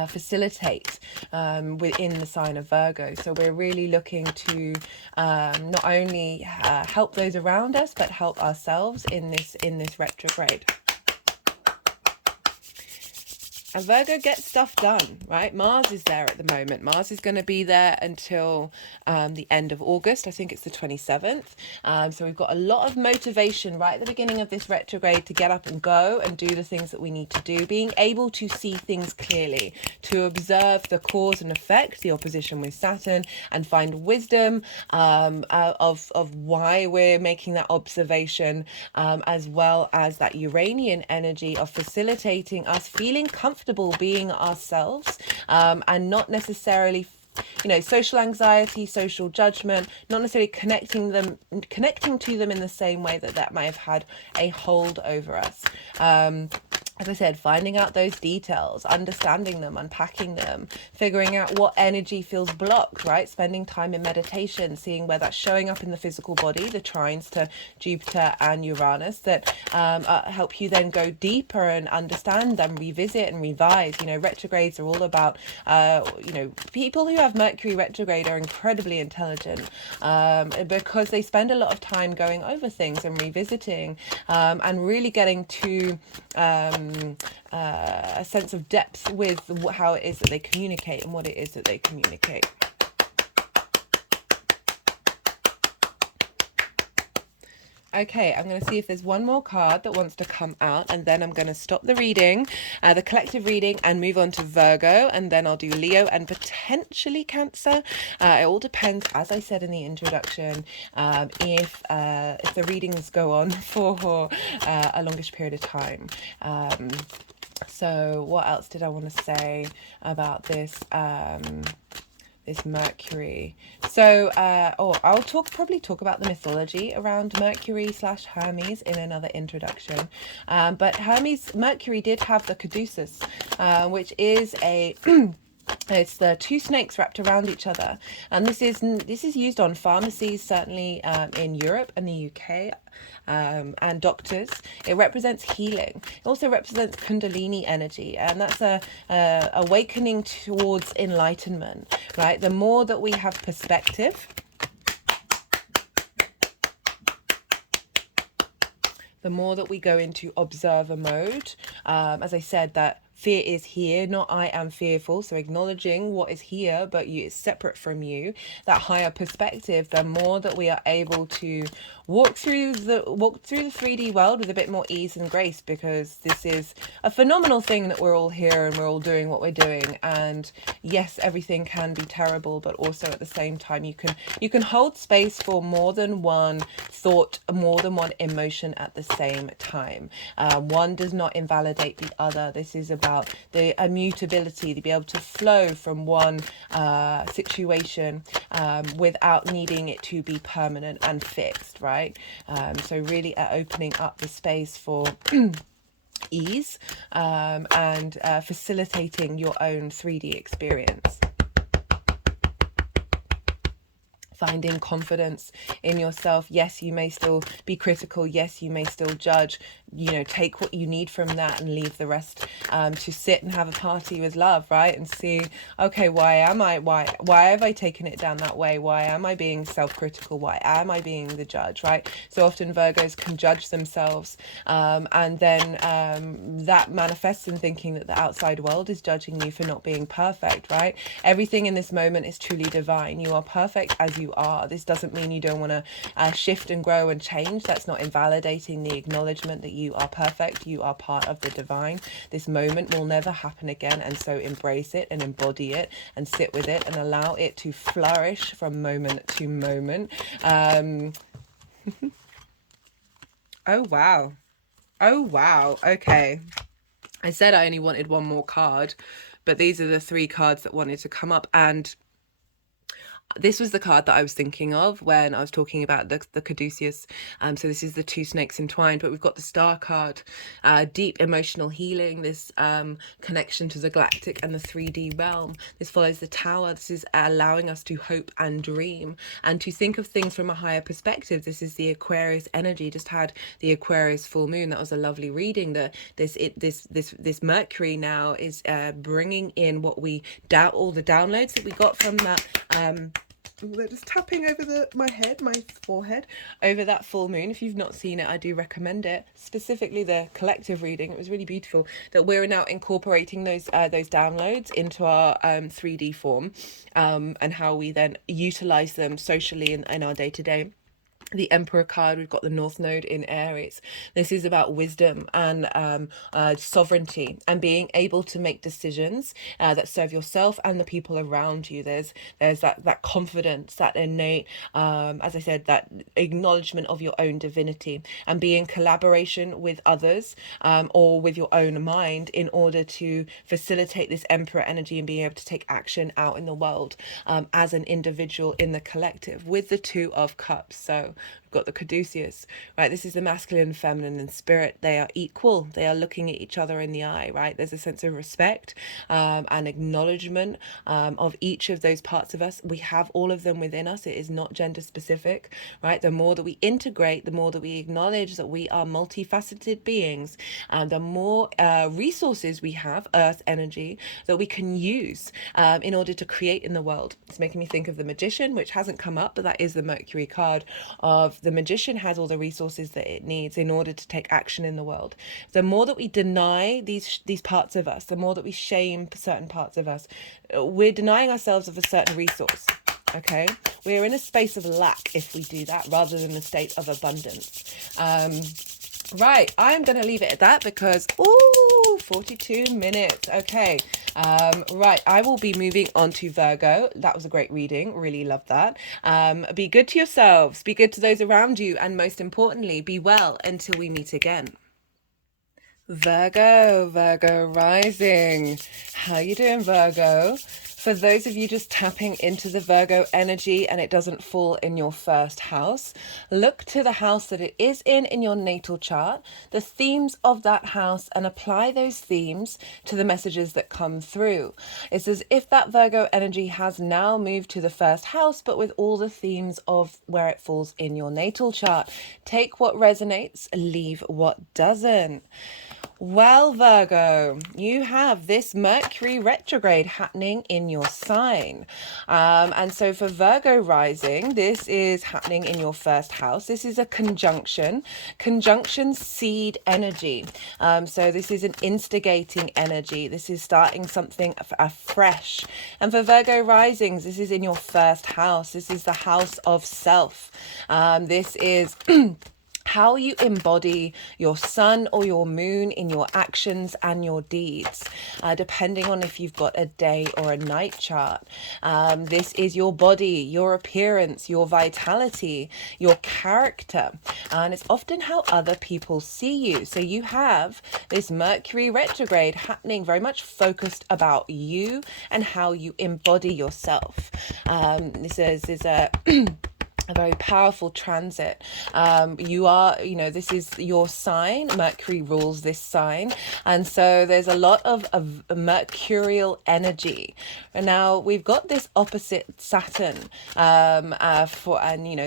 facilitate within the sign of Virgo. So we're really looking to not only help those around us, but help ourselves in this retrograde. And Virgo gets stuff done, right? Mars is there at the moment. Mars is going to be there until the end of August. I think it's the 27th. So we've got a lot of motivation right at the beginning of this retrograde to get up and go and do the things that we need to do. Being able to see things clearly, to observe the cause and effect, the opposition with Saturn, and find wisdom of why we're making that observation, as well as that Uranian energy of facilitating us feeling comfortable being ourselves, and not necessarily social anxiety, social judgment, not necessarily connecting to them in the same way that may have had a hold over us. As I said, finding out those details, understanding them, unpacking them, figuring out what energy feels blocked, right? Spending time in meditation, seeing where that's showing up in the physical body, the trines to Jupiter and Uranus that help you then go deeper and understand them, revisit and revise. Retrogrades are all about, people who have Mercury retrograde are incredibly intelligent, because they spend a lot of time going over things and revisiting, and really getting to a sense of depth with how it is that they communicate and what it is that they communicate. Okay, I'm going to see if there's one more card that wants to come out, and then I'm going to stop the reading, the collective reading, and move on to Virgo, and then I'll do Leo and potentially Cancer. It all depends, as I said in the introduction, if the readings go on for a longish period of time. So what else did I want to say about this? This Mercury. So, I'll probably talk about the mythology around Mercury / Hermes in another introduction. But Mercury did have the caduceus, which is a it's the two snakes wrapped around each other, and this is used on pharmacies, certainly in Europe and the UK, and doctors. It represents healing. It also represents Kundalini energy, and that's a awakening towards enlightenment. Right, the more that we have perspective, the more that we go into observer mode. As I said, that fear is here, not I am fearful. So acknowledging what is here, but it's separate from you. That higher perspective, the more that we are able to walk through the 3D world with a bit more ease and grace, because this is a phenomenal thing that we're all here and we're all doing what we're doing. And yes, everything can be terrible, but also at the same time you can hold space for more than one thought, more than one emotion at the same time. One does not invalidate the other. This is about the immutability, to be able to flow from one situation without needing it to be permanent and fixed, right? So really opening up the space for ease and facilitating your own 3D experience. Finding confidence in yourself. Yes, you may still be critical. Yes, you may still judge. You know, take what you need from that and leave the rest to sit and have a party with love, right? And see, okay, why have I taken it down that way? Why am I being self-critical? Why am I being the judge, right? So often Virgos can judge themselves and then that manifests in thinking that the outside world is judging you for not being perfect, right? Everything in this moment is truly divine. You are perfect as you are. This doesn't mean you don't want to shift and grow and change. That's not invalidating the acknowledgement that you are perfect. You are part of the divine. This moment will never happen again, and so embrace it and embody it and sit with it and allow it to flourish from moment to moment. Oh wow. Oh wow. Okay, I said I only wanted one more card, but these are the 3 cards that wanted to come up, and this was the card that I was thinking of when I was talking about the caduceus. So this is the 2 snakes entwined, but we've got the star card, deep emotional healing, this connection to the galactic and the 3D realm. This follows the tower. This is allowing us to hope and dream and to think of things from a higher perspective. This is the Aquarius energy. Just had the Aquarius full moon. That was a lovely reading. This Mercury now is bringing in what we doubt, all the downloads that we got from that. They're just tapping over my forehead, over that full moon. If you've not seen it, I do recommend it. Specifically the collective reading. It was really beautiful that we're now incorporating those downloads into our 3D form, and how we then utilize them socially in our day-to-day. The Emperor card, we've got the North Node in Aries. This is about wisdom and sovereignty and being able to make decisions that serve yourself and the people around you. There's that confidence, that innate, as I said, that acknowledgement of your own divinity, and be in collaboration with others or with your own mind in order to facilitate this Emperor energy and being able to take action out in the world as an individual in the collective, with the 2 of Cups. So we've got the caduceus, right? This is the masculine, feminine, and spirit. They are equal. They are looking at each other in the eye, right? There's a sense of respect and acknowledgement of each of those parts of us. We have all of them within us. It is not gender specific, right? The more that we integrate, the more that we acknowledge that we are multifaceted beings, and the more resources we have, earth energy, that we can use in order to create in the world. It's making me think of the Magician, which hasn't come up, but that is the Mercury card of the Magician. Has all the resources that it needs in order to take action in the world. The more that we deny these parts of us, the more that we shame certain parts of us, we're denying ourselves of a certain resource. Okay, we're in a space of lack if we do that, rather than a state of abundance. Right, I'm going to leave it at that because, 42 minutes. Okay, right, I will be moving on to Virgo. That was a great reading. Really loved that. Be good to yourselves, be good to those around you, and most importantly, be well until we meet again. Virgo rising. How you doing, Virgo? For those of you just tapping into the Virgo energy and it doesn't fall in your first house, look to the house that it is in your natal chart, the themes of that house, and apply those themes to the messages that come through. It's as if that Virgo energy has now moved to the first house, but with all the themes of where it falls in your natal chart. Take what resonates, leave what doesn't. Well, Virgo, you have this Mercury retrograde happening in your sign. And so for Virgo rising, this is happening in your first house. This is a conjunction seed energy. So this is an instigating energy. This is starting something afresh. And for Virgo risings, this is in your first house. This is the house of self. This is how you embody your sun or your moon in your actions and your deeds, depending on if you've got a day or a night chart. This is your body, your appearance, your vitality, your character, and it's often how other people see you. So you have this Mercury retrograde happening very much focused about you and how you embody yourself. This is a very powerful transit. This is your sign. Mercury rules this sign. And so there's a lot of mercurial energy. And now we've got this opposite Saturn,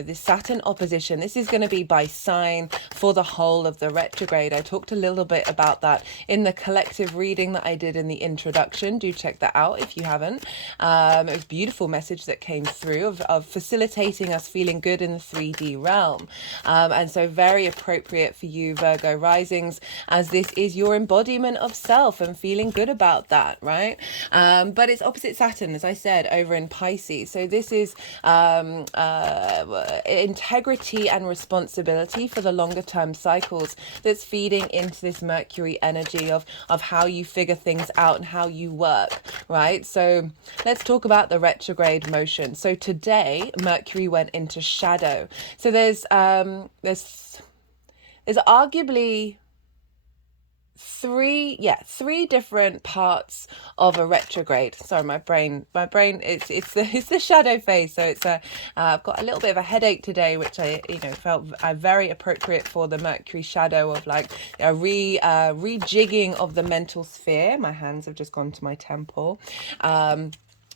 this Saturn opposition. This is going to be by sign for the whole of the retrograde. I talked a little bit about that in the collective reading that I did in the introduction. Do check that out if you haven't. It was a beautiful message that came through of facilitating us feeling good in the 3D realm. And so very appropriate for you, Virgo risings, as this is your embodiment of self and feeling good about that, right? But it's opposite Saturn, as I said, over in Pisces. So this is integrity and responsibility for the longer term cycles that's feeding into this Mercury energy of how you figure things out and how you work, right? So let's talk about the retrograde motion. So today, Mercury went into shadow. So there's arguably three different parts of a retrograde. Sorry, my brain it's the shadow phase. So it's I've got a little bit of a headache today, which I felt very appropriate for the Mercury shadow of like a rejigging of the mental sphere. My hands have just gone to my temple.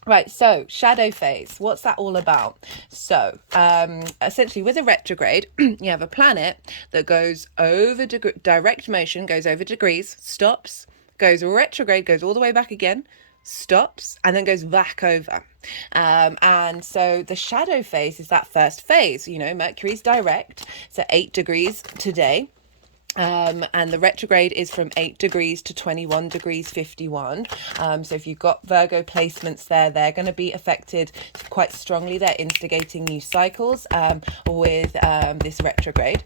Right, so shadow phase, what's that all about? So essentially with a retrograde, you have a planet that goes over direct motion, goes over degrees, stops, goes retrograde, goes all the way back again, stops, and then goes back over. And so the shadow phase is that first phase. Mercury's direct, so 8 degrees today. And the retrograde is from 8 degrees to 21 degrees 51. So if you've got Virgo placements there, they're going to be affected quite strongly. They're instigating new cycles with this retrograde.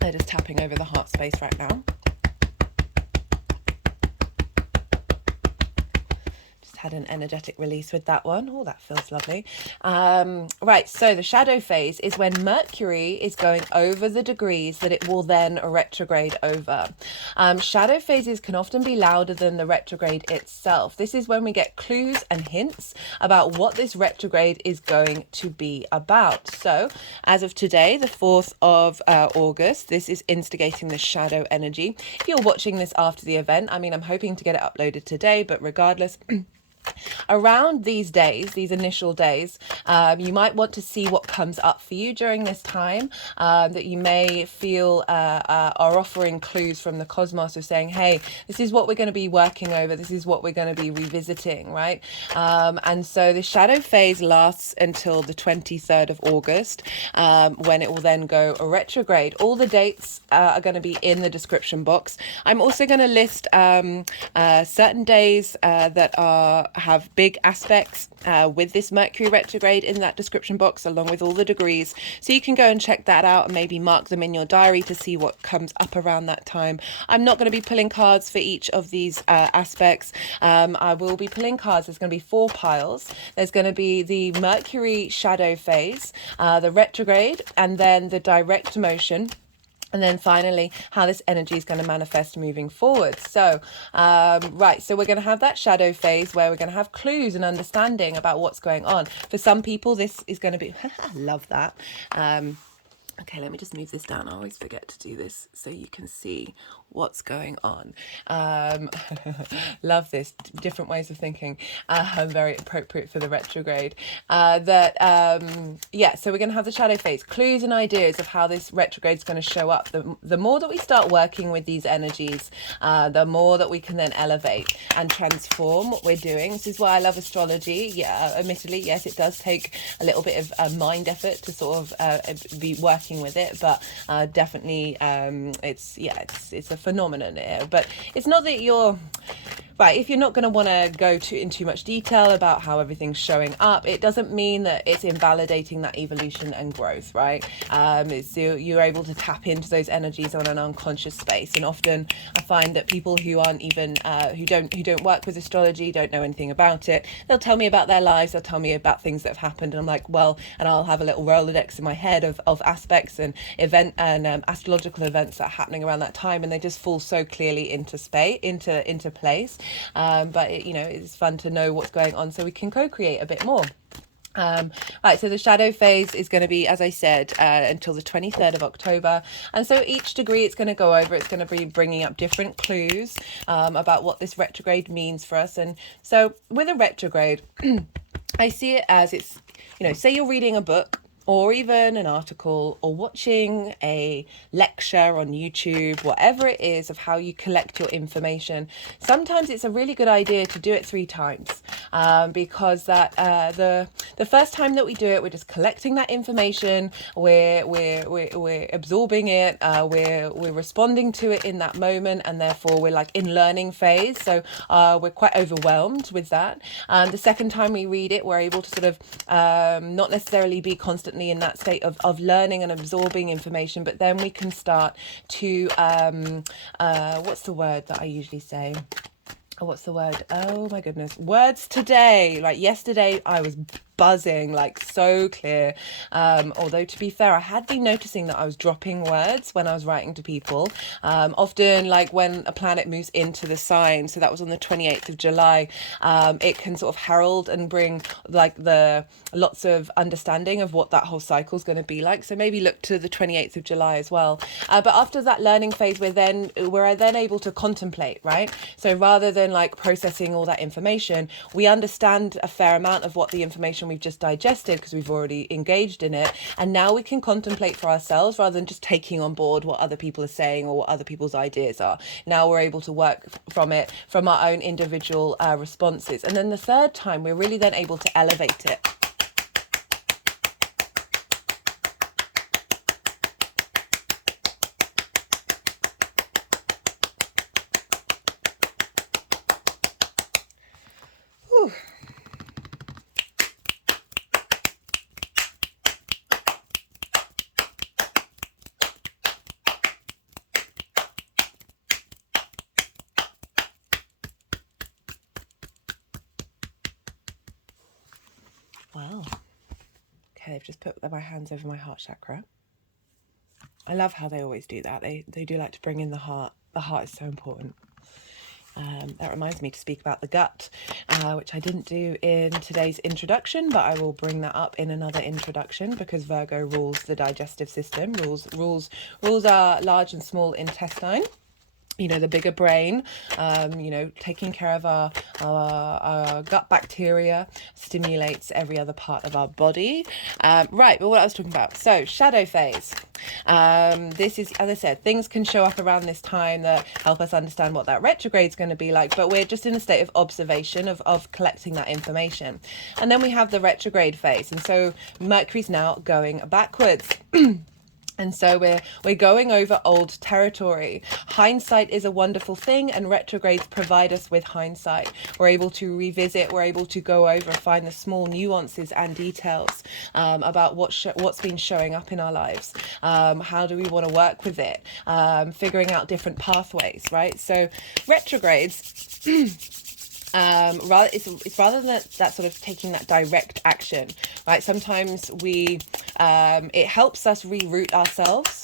They're just tapping over the heart space right now. Had an energetic release with that one. Oh, that feels lovely. Right, so the shadow phase is when Mercury is going over the degrees that it will then retrograde over. Shadow phases can often be louder than the retrograde itself. This is when we get clues and hints about what this retrograde is going to be about. So as of today, the 4th of August, this is instigating the shadow energy. If you're watching this after the event, I'm hoping to get it uploaded today, but regardless, around these days, these initial days, you might want to see what comes up for you during this time, that you may feel are offering clues from the cosmos of saying, hey, this is what we're going to be working over, this is what we're going to be revisiting, right? And so the shadow phase lasts until the 23rd of August, when it will then go retrograde. All the dates are going to be in the description box. I'm also going to list certain days that have big aspects with this Mercury retrograde in that description box, along with all the degrees, so you can go and check that out and maybe mark them in your diary to see what comes up around that time. I'm not going to be pulling cards for each of these aspects. I will be pulling cards. There's going to be 4 piles. There's going to be the Mercury shadow phase, the retrograde, and then the direct motion. And then finally, how this energy is going to manifest moving forward. So, so we're going to have that shadow phase where we're going to have clues and understanding about what's going on. For some people, this is going to be, love that. Okay, let me just move this down. I always forget to do this so you can see what's going on. Love this. Different ways of thinking. Very appropriate for the retrograde. Yeah, so we're going to have the shadow phase. Clues and ideas of how this retrograde is going to show up. The more that we start working with these energies, the more that we can then elevate and transform what we're doing. This is why I love astrology. Yeah, admittedly, yes, it does take a little bit of mind effort to sort of be working with it, but definitely it's a phenomenon here. But it's not that you're right, if you're not going to want to go in too much detail about how everything's showing up, it doesn't mean that it's invalidating that evolution and growth, right? You're able to tap into those energies on an unconscious space. And often I find that people who aren't even who don't work with astrology, don't know anything about it, they'll tell me about their lives, they'll tell me about things that have happened, and I'm like, well, and I'll have a little Rolodex in my head of aspects and astrological events that are happening around that time, and they just fall so clearly into place. But it's fun to know what's going on so we can co-create a bit more. Right, so the shadow phase is going to be, as I said, until the 23rd of October, and so each degree it's going to go over, it's going to be bringing up different clues about what this retrograde means for us. And so with a retrograde, I see it as it's, say you're reading a book or even an article or watching a lecture on YouTube, whatever it is of how you collect your information. Sometimes it's a really good idea to do it 3 times because that the first time that we do it, we're just collecting that information, we're absorbing it, we're responding to it in that moment, and therefore we're like in learning phase. So we're quite overwhelmed with that. The second time we read it, we're able to sort of not necessarily be constantly in that state of learning and absorbing information, but then we can start to what's the word that I usually say? What's the word? Oh my goodness. Words today. Like yesterday I was buzzing, like so clear. Although to be fair, I had been noticing that I was dropping words when I was writing to people. Often like when a planet moves into the sign, so that was on the 28th of July, it can sort of herald and bring like the lots of understanding of what that whole cycle is going to be like. So maybe look to the 28th of July as well. But after that learning phase, we're then able to contemplate, right? So rather than like processing all that information, we understand a fair amount of what the information we've just digested because we've already engaged in it, and now we can contemplate for ourselves rather than just taking on board what other people are saying or what other people's ideas are. Now we're able to work from our own individual responses, and then the third time we're really then able to elevate it. Whew. Wow. Okay, I've just put my hands over my heart chakra. I love how they always do that. They do like to bring in the heart. The heart is so important. That reminds me to speak about the gut, which I didn't do in today's introduction, but I will bring that up in another introduction because Virgo rules the digestive system, rules our large and small intestine. The bigger brain, taking care of our gut bacteria stimulates every other part of our body. Right, but what I was talking about. So, shadow phase. This is, as I said, things can show up around this time that help us understand what that retrograde is going to be like, but we're just in a state of observation, of collecting that information. And then we have the retrograde phase. And so Mercury's now going backwards. And so we're going over old territory. Hindsight is a wonderful thing, and retrogrades provide us with hindsight. We're able to revisit, we're able to go over, find the small nuances and details about what's been showing up in our lives. How do we want to work with it? Figuring out different pathways, right? So retrogrades... it's rather than that sort of taking that direct action, right? Sometimes it helps us reroute ourselves.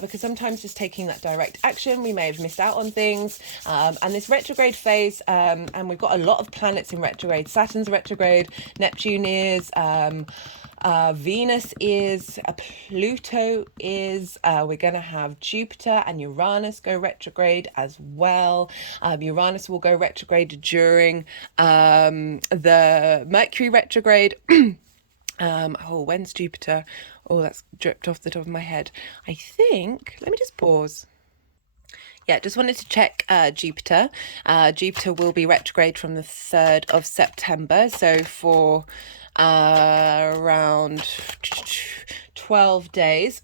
Because sometimes just taking that direct action, we may have missed out on things. And this retrograde phase, and we've got a lot of planets in retrograde. Saturn's retrograde, Neptune is, Venus is, Pluto is, we're going to have Jupiter and Uranus go retrograde as well. Uranus will go retrograde during the Mercury retrograde. When's Jupiter? Oh, that's dripped off the top of my head. I think, let me just pause. Yeah, just wanted to check Jupiter. Jupiter will be retrograde from the 3rd of September. So for around 12 days.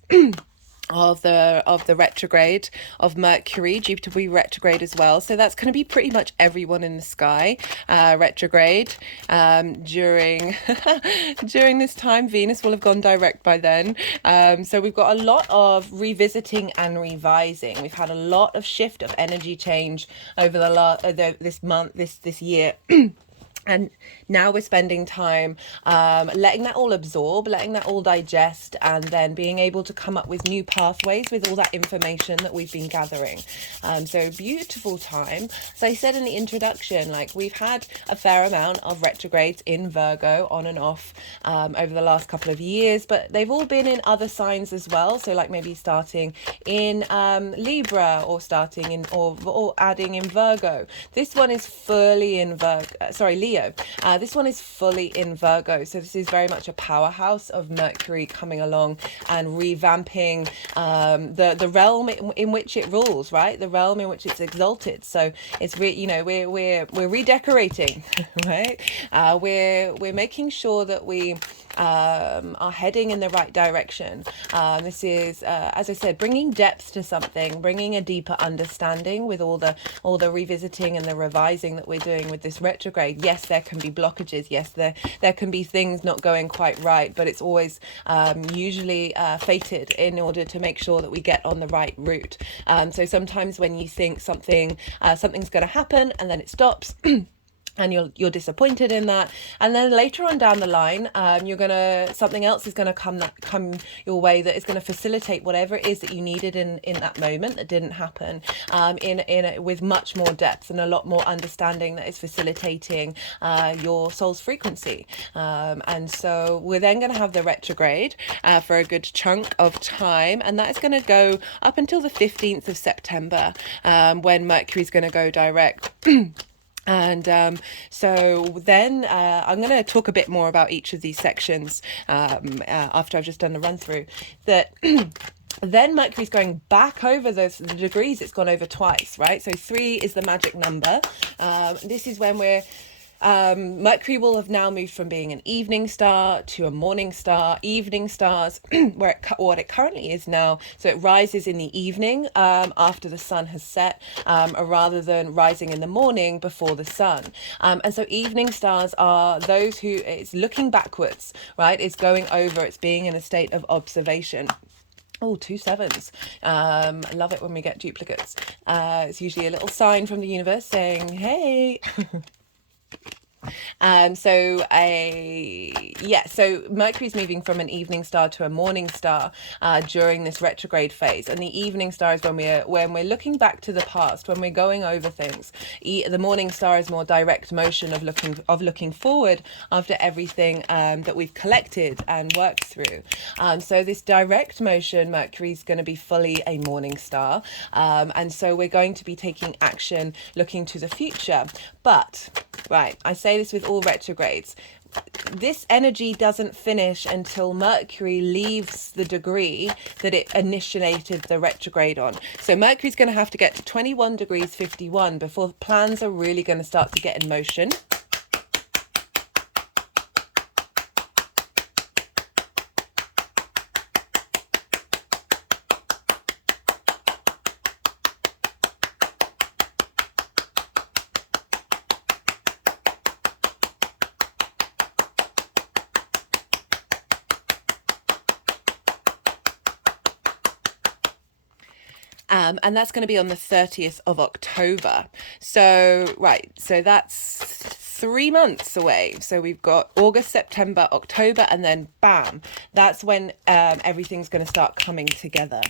Of the retrograde of Mercury. Jupiter will be retrograde as well, so that's going to be pretty much everyone in the sky retrograde during during this time. Venus will have gone direct by then, so we've got a lot of revisiting and revising. We've had a lot of shift of energy change over this year. And now we're spending time letting that all absorb, letting that all digest, and then being able to come up with new pathways with all that information that we've been gathering. So beautiful time. As I said in the introduction, like we've had a fair amount of retrogrades in Virgo on and off over the last couple of years, but they've all been in other signs as well. So like maybe starting in Libra or starting in or adding in Virgo. This one is fully in Leo. This one is fully in Virgo, so this is very much a powerhouse of Mercury coming along and revamping the realm in which it rules, right? The realm in which it's exalted. So it's we're redecorating, right? We're making sure that we are heading in the right direction. This is, as I said, bringing depth to something, bringing a deeper understanding with all the revisiting and the revising that we're doing with this retrograde. Yes, there can be blockages. Yes, there can be things not going quite right, but it's always usually fated in order to make sure that we get on the right route. So sometimes when you think something's going to happen and then it stops. And you're disappointed in that, and then later on down the line, something else is gonna come your way that is gonna facilitate whatever it is that you needed in that moment that didn't happen, with much more depth and a lot more understanding that is facilitating your soul's frequency. And so we're then gonna have the retrograde for a good chunk of time, and that is gonna go up until the 15th of September, when Mercury is gonna go direct. And so then I'm going to talk a bit more about each of these sections after I've just done the run through. That then Mercury's going back over the degrees. It's gone over twice, right? So 3 is the magic number. This is when Mercury will have now moved from being an evening star to a morning star. Evening stars, what it currently is now, so it rises in the evening after the sun has set, rather than rising in the morning before the sun. And so evening stars are those who it's looking backwards, right? It's going over, it's being in a state of observation. Oh, 2 7s. I love it when we get duplicates. It's usually a little sign from the universe saying, hey. So Mercury's moving from an evening star to a morning star during this retrograde phase, and the evening star is when we're looking back to the past, when we're going over things. The morning star is more direct motion of looking forward after everything that we've collected and worked through. So this direct motion, Mercury's going to be fully a morning star, and so we're going to be taking action, looking to the future. But right, I say this with all retrogrades. This energy doesn't finish until Mercury leaves the degree that it initiated the retrograde on. So Mercury's going to have to get to 21 degrees 51 before plans are really going to start to get in motion. And that's going to be on the 30th of October. So, right, so that's 3 months away. So we've got August, September, October, and then bam, that's when everything's going to start coming together.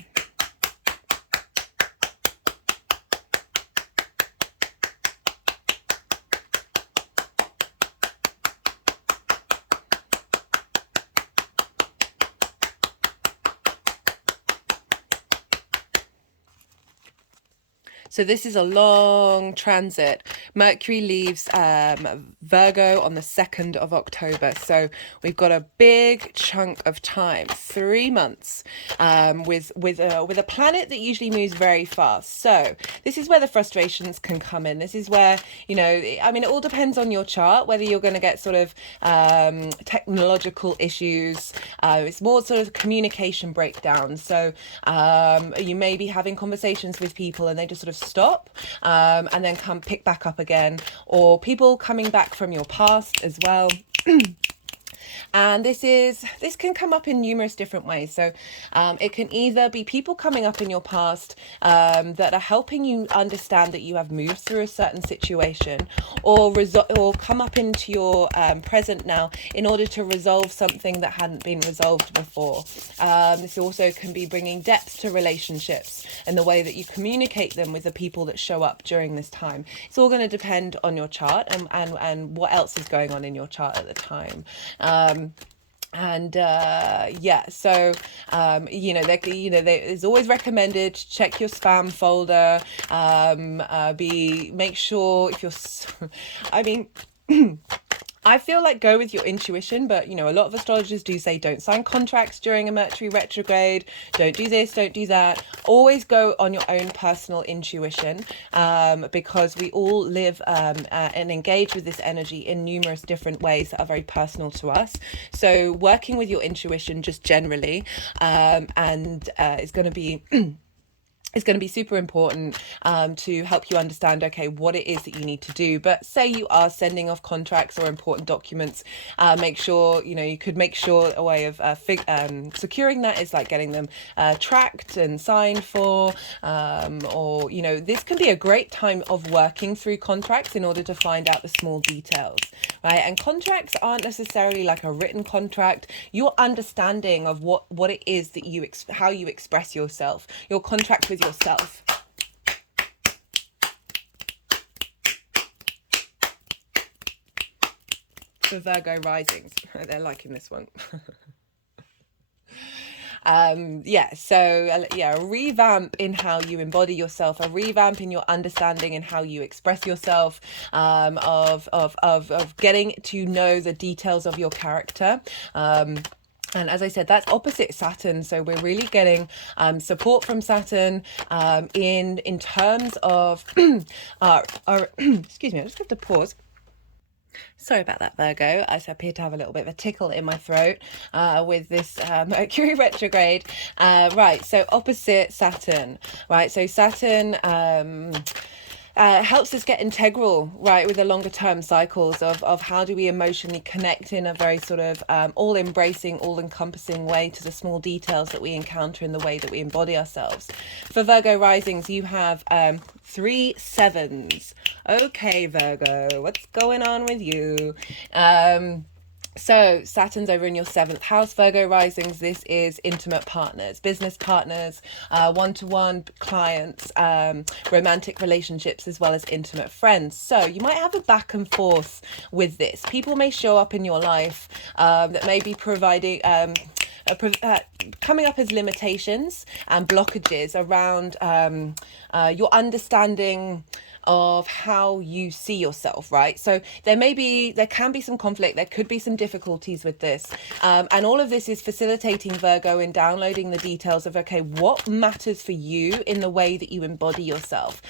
So this is a long transit. Mercury leaves Virgo on the 2nd of October. So we've got a big chunk of time, 3 months, with a planet that usually moves very fast. So this is where the frustrations can come in. This is where, you know, I mean, it all depends on your chart, whether you're going to get sort of technological issues. It's more sort of communication breakdowns. So you may be having conversations with people and they just sort of stop and then come pick back up again, or people coming back from your past as well. And this can come up in numerous different ways. So it can either be people coming up in your past that are helping you understand that you have moved through a certain situation, or come up into your present now in order to resolve something that hadn't been resolved before. This also can be bringing depth to relationships and the way that you communicate them with the people that show up during this time. It's all going to depend on your chart and what else is going on in your chart at the time. So it's always recommended to check your spam folder. Make sure if you're I mean I feel like go with your intuition, but you know, a lot of astrologers do say don't sign contracts during a Mercury retrograde, don't do this, don't do that. Always go on your own personal intuition, because we all live and engage with this energy in numerous different ways that are very personal to us. So working with your intuition just generally is going to be is going to be super important to help you understand, okay, what it is that you need to do. But say you are sending off contracts or important documents, make sure, you could make sure a way of securing that is like getting them tracked and signed for, or, this can be a great time of working through contracts in order to find out the small details, right? And contracts aren't necessarily like a written contract. Your understanding of what it is that how you express yourself, your contract with yourself. For Virgo risings, they're liking this one. A revamp in how you embody yourself, a revamp in your understanding and how you express yourself, of getting to know the details of your character. And as I said, that's opposite Saturn. So we're really getting support from Saturn in terms of our excuse me, I just have to pause. Sorry about that, Virgo. I appear to have a little bit of a tickle in my throat with this Mercury retrograde. Right, so opposite Saturn. Right, so Saturn helps us get integral, right, with the longer term cycles of how do we emotionally connect in a very sort of all-embracing, all-encompassing way to the small details that we encounter in the way that we embody ourselves. For Virgo risings, you have 3 sevens. Okay, Virgo, what's going on with you? So Saturn's over in your 7th house, Virgo risings. This is intimate partners, business partners, one-to-one clients, romantic relationships, as well as intimate friends. So you might have a back and forth with this. People may show up in your life that may be providing coming up as limitations and blockages around your understanding of how you see yourself, right? So there can be some conflict, there could be some difficulties with this, and all of this is facilitating Virgo in downloading the details of, okay, what matters for you in the way that you embody yourself,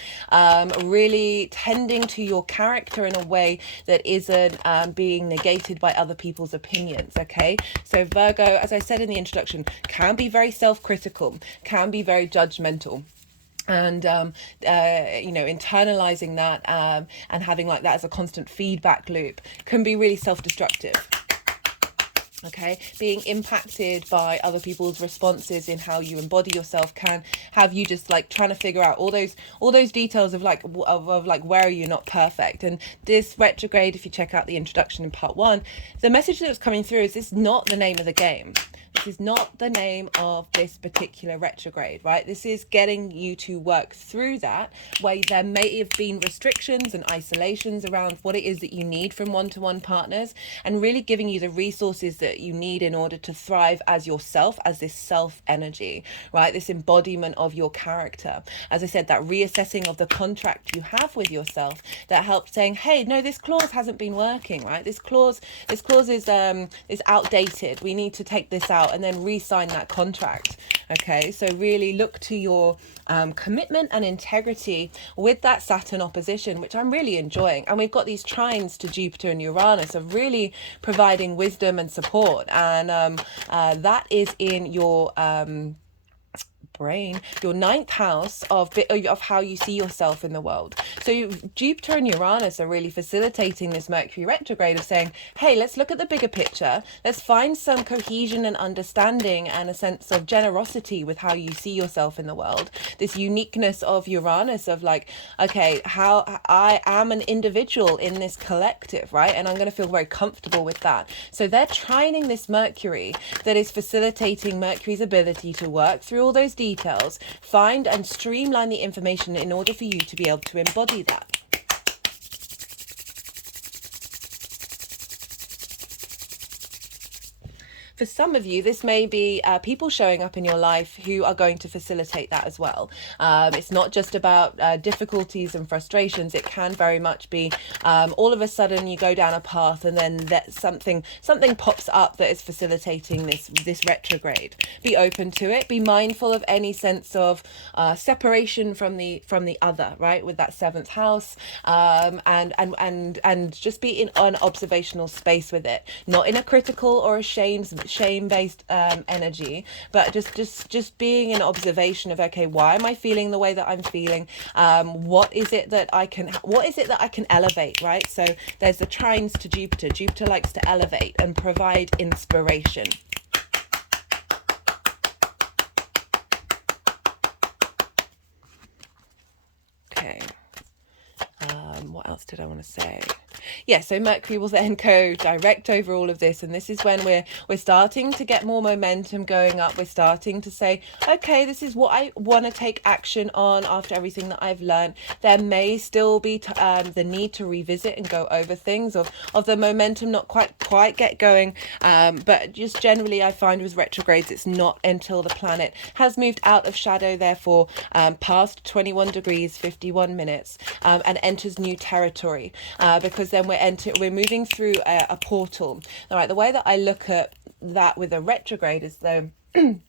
really tending to your character in a way that isn't being negated by other people's opinions. Okay, so Virgo, as I said in the introduction, can be very self-critical, can be very judgmental. And internalizing that and having like that as a constant feedback loop can be really self-destructive. Okay, being impacted by other people's responses in how you embody yourself can have you just like trying to figure out all those details of like where are you not perfect. And this retrograde, if you check out the introduction in part 1, the message that's coming through is this is not the name of the game. This is not the name of this particular retrograde, right? This is getting you to work through that, where there may have been restrictions and isolations around what it is that you need from one-to-one partners, and really giving you the resources that you need in order to thrive as yourself, as this self energy, right? This embodiment of your character. As I said, that reassessing of the contract you have with yourself that helps saying, hey, no, this clause hasn't been working, right? This clause is outdated. We need to take this out and then re-sign that contract. Okay, so really look to your commitment and integrity with that Saturn opposition, which I'm really enjoying. And we've got these trines to Jupiter and Uranus of really providing wisdom and support. And that is in your brain, your ninth house of how you see yourself in the world. So Jupiter and Uranus are really facilitating this Mercury retrograde of saying, hey, let's look at the bigger picture. Let's find some cohesion and understanding and a sense of generosity with how you see yourself in the world. This uniqueness of Uranus of like, okay, how I am an individual in this collective, right? And I'm going to feel very comfortable with that. So they're trining this Mercury that is facilitating Mercury's ability to work through all those details, find and streamline the information in order for you to be able to embody that. For some of you, this may be people showing up in your life who are going to facilitate that as well. It's not just about difficulties and frustrations. It can very much be all of a sudden you go down a path and then that something pops up that is facilitating this retrograde. Be open to it. Be mindful of any sense of separation from the other, right? With that seventh house, and just be in an observational space with it, not in a critical or a shame-based energy, but just being in observation of, okay, why am I feeling the way that I'm feeling? What is it that I can elevate, right? So there's the trines to Jupiter. Jupiter likes to elevate and provide inspiration. Okay. What else did I want to say? Yeah, so Mercury will then go direct over all of this, and this is when we're starting to get more momentum going up. We're starting to say, okay, this is what I want to take action on after everything that I've learned. There may still be the need to revisit and go over things of the momentum not quite get going, but just generally I find with retrogrades it's not until the planet has moved out of shadow, therefore past 21 degrees 51 minutes, and enters new territory, because then we're moving through a portal. All right, the way that I look at that with a retrograde is though, you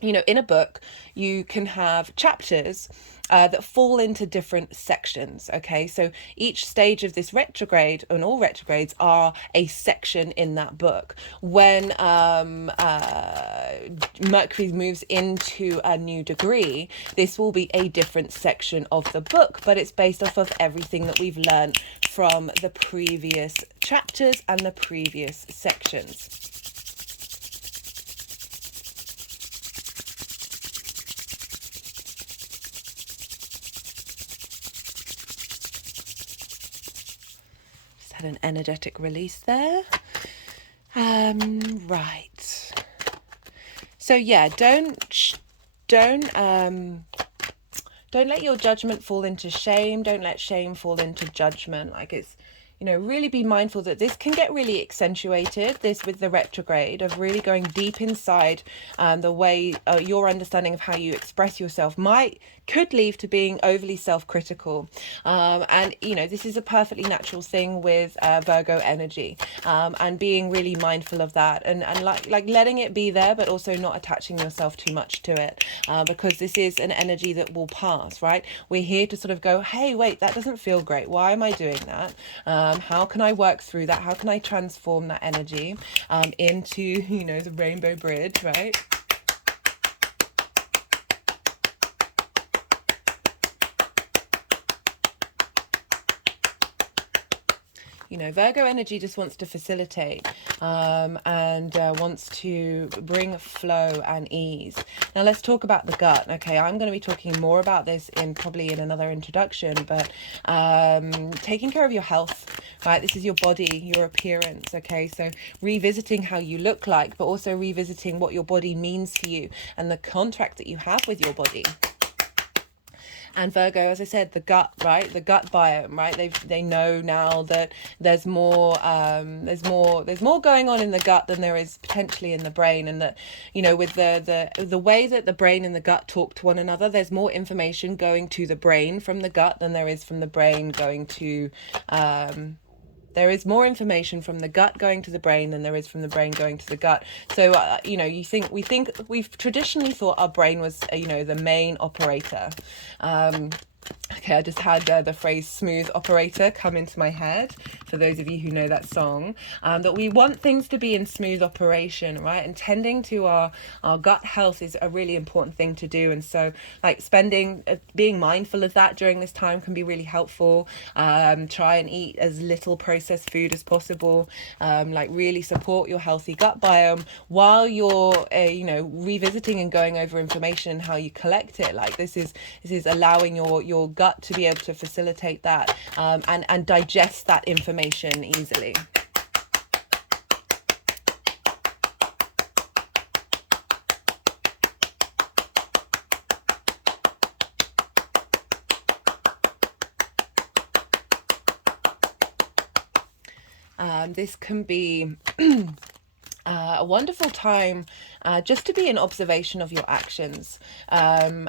know, in a book you can have chapters that fall into different sections. Okay, so each stage of this retrograde, and all retrogrades are a section in that book. When Mercury moves into a new degree, this will be a different section of the book, but it's based off of everything that we've learned from the previous chapters and the previous sections. An energetic release there. Right. So yeah, don't let your judgment fall into shame. Don't let shame fall into judgment. Like, it's, you know, really be mindful that this can get really accentuated, this with the retrograde, of really going deep inside. The way your understanding of how you express yourself could lead to being overly self-critical, and you know, this is a perfectly natural thing with Virgo energy, and being really mindful of that, and like letting it be there, but also not attaching yourself too much to it, because this is an energy that will pass, right? We're here to sort of go, hey, wait, that doesn't feel great. Why am I doing that? How can I work through that? How can I transform that energy into, you know, the rainbow bridge, right? You know, Virgo energy just wants to facilitate, and wants to bring flow and ease. Now let's talk about the gut. Okay, I'm going to be talking more about this probably in another introduction, but taking care of your health, right? This is your body, your appearance, okay? So revisiting how you look like, but also revisiting what your body means for you and the contract that you have with your body. And Virgo, as I said, the gut, right? The gut biome, right? They know now that there's more going on in the gut than there is potentially in the brain, and that, you know, with the way that the brain and the gut talk to one another, there's more information going to the brain from the gut than there is from the brain going to there is more information from the gut going to the brain than there is from the brain going to the gut. So, you know, we've traditionally thought our brain was, you know, the main operator. Okay, I just had the phrase smooth operator come into my head, for those of you who know that song, that we want things to be in smooth operation, right? And tending to our gut health is a really important thing to do. And so, like, being mindful of that during this time can be really helpful. Try and eat as little processed food as possible. Like, really support your healthy gut biome while you're, you know, revisiting and going over information and how you collect it. Like, this is allowing your gut to be able to facilitate that, and digest that information easily. This can be a wonderful time just to be in observation of your actions, and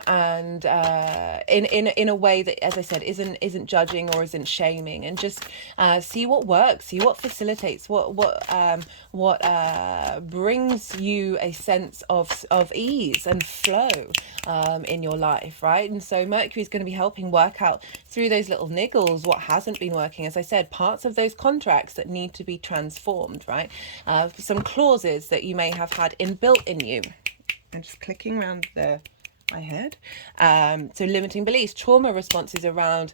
in a way that, as I said, isn't judging or isn't shaming, and just see what works, see what facilitates, what brings you a sense of ease and flow in your life, right? And so Mercury is going to be helping work out through those little niggles what hasn't been working. As I said, parts of those contracts that need to be transformed, right? Some clauses that you may have had inbuilt in you. I'm just clicking around my head. So limiting beliefs, trauma responses around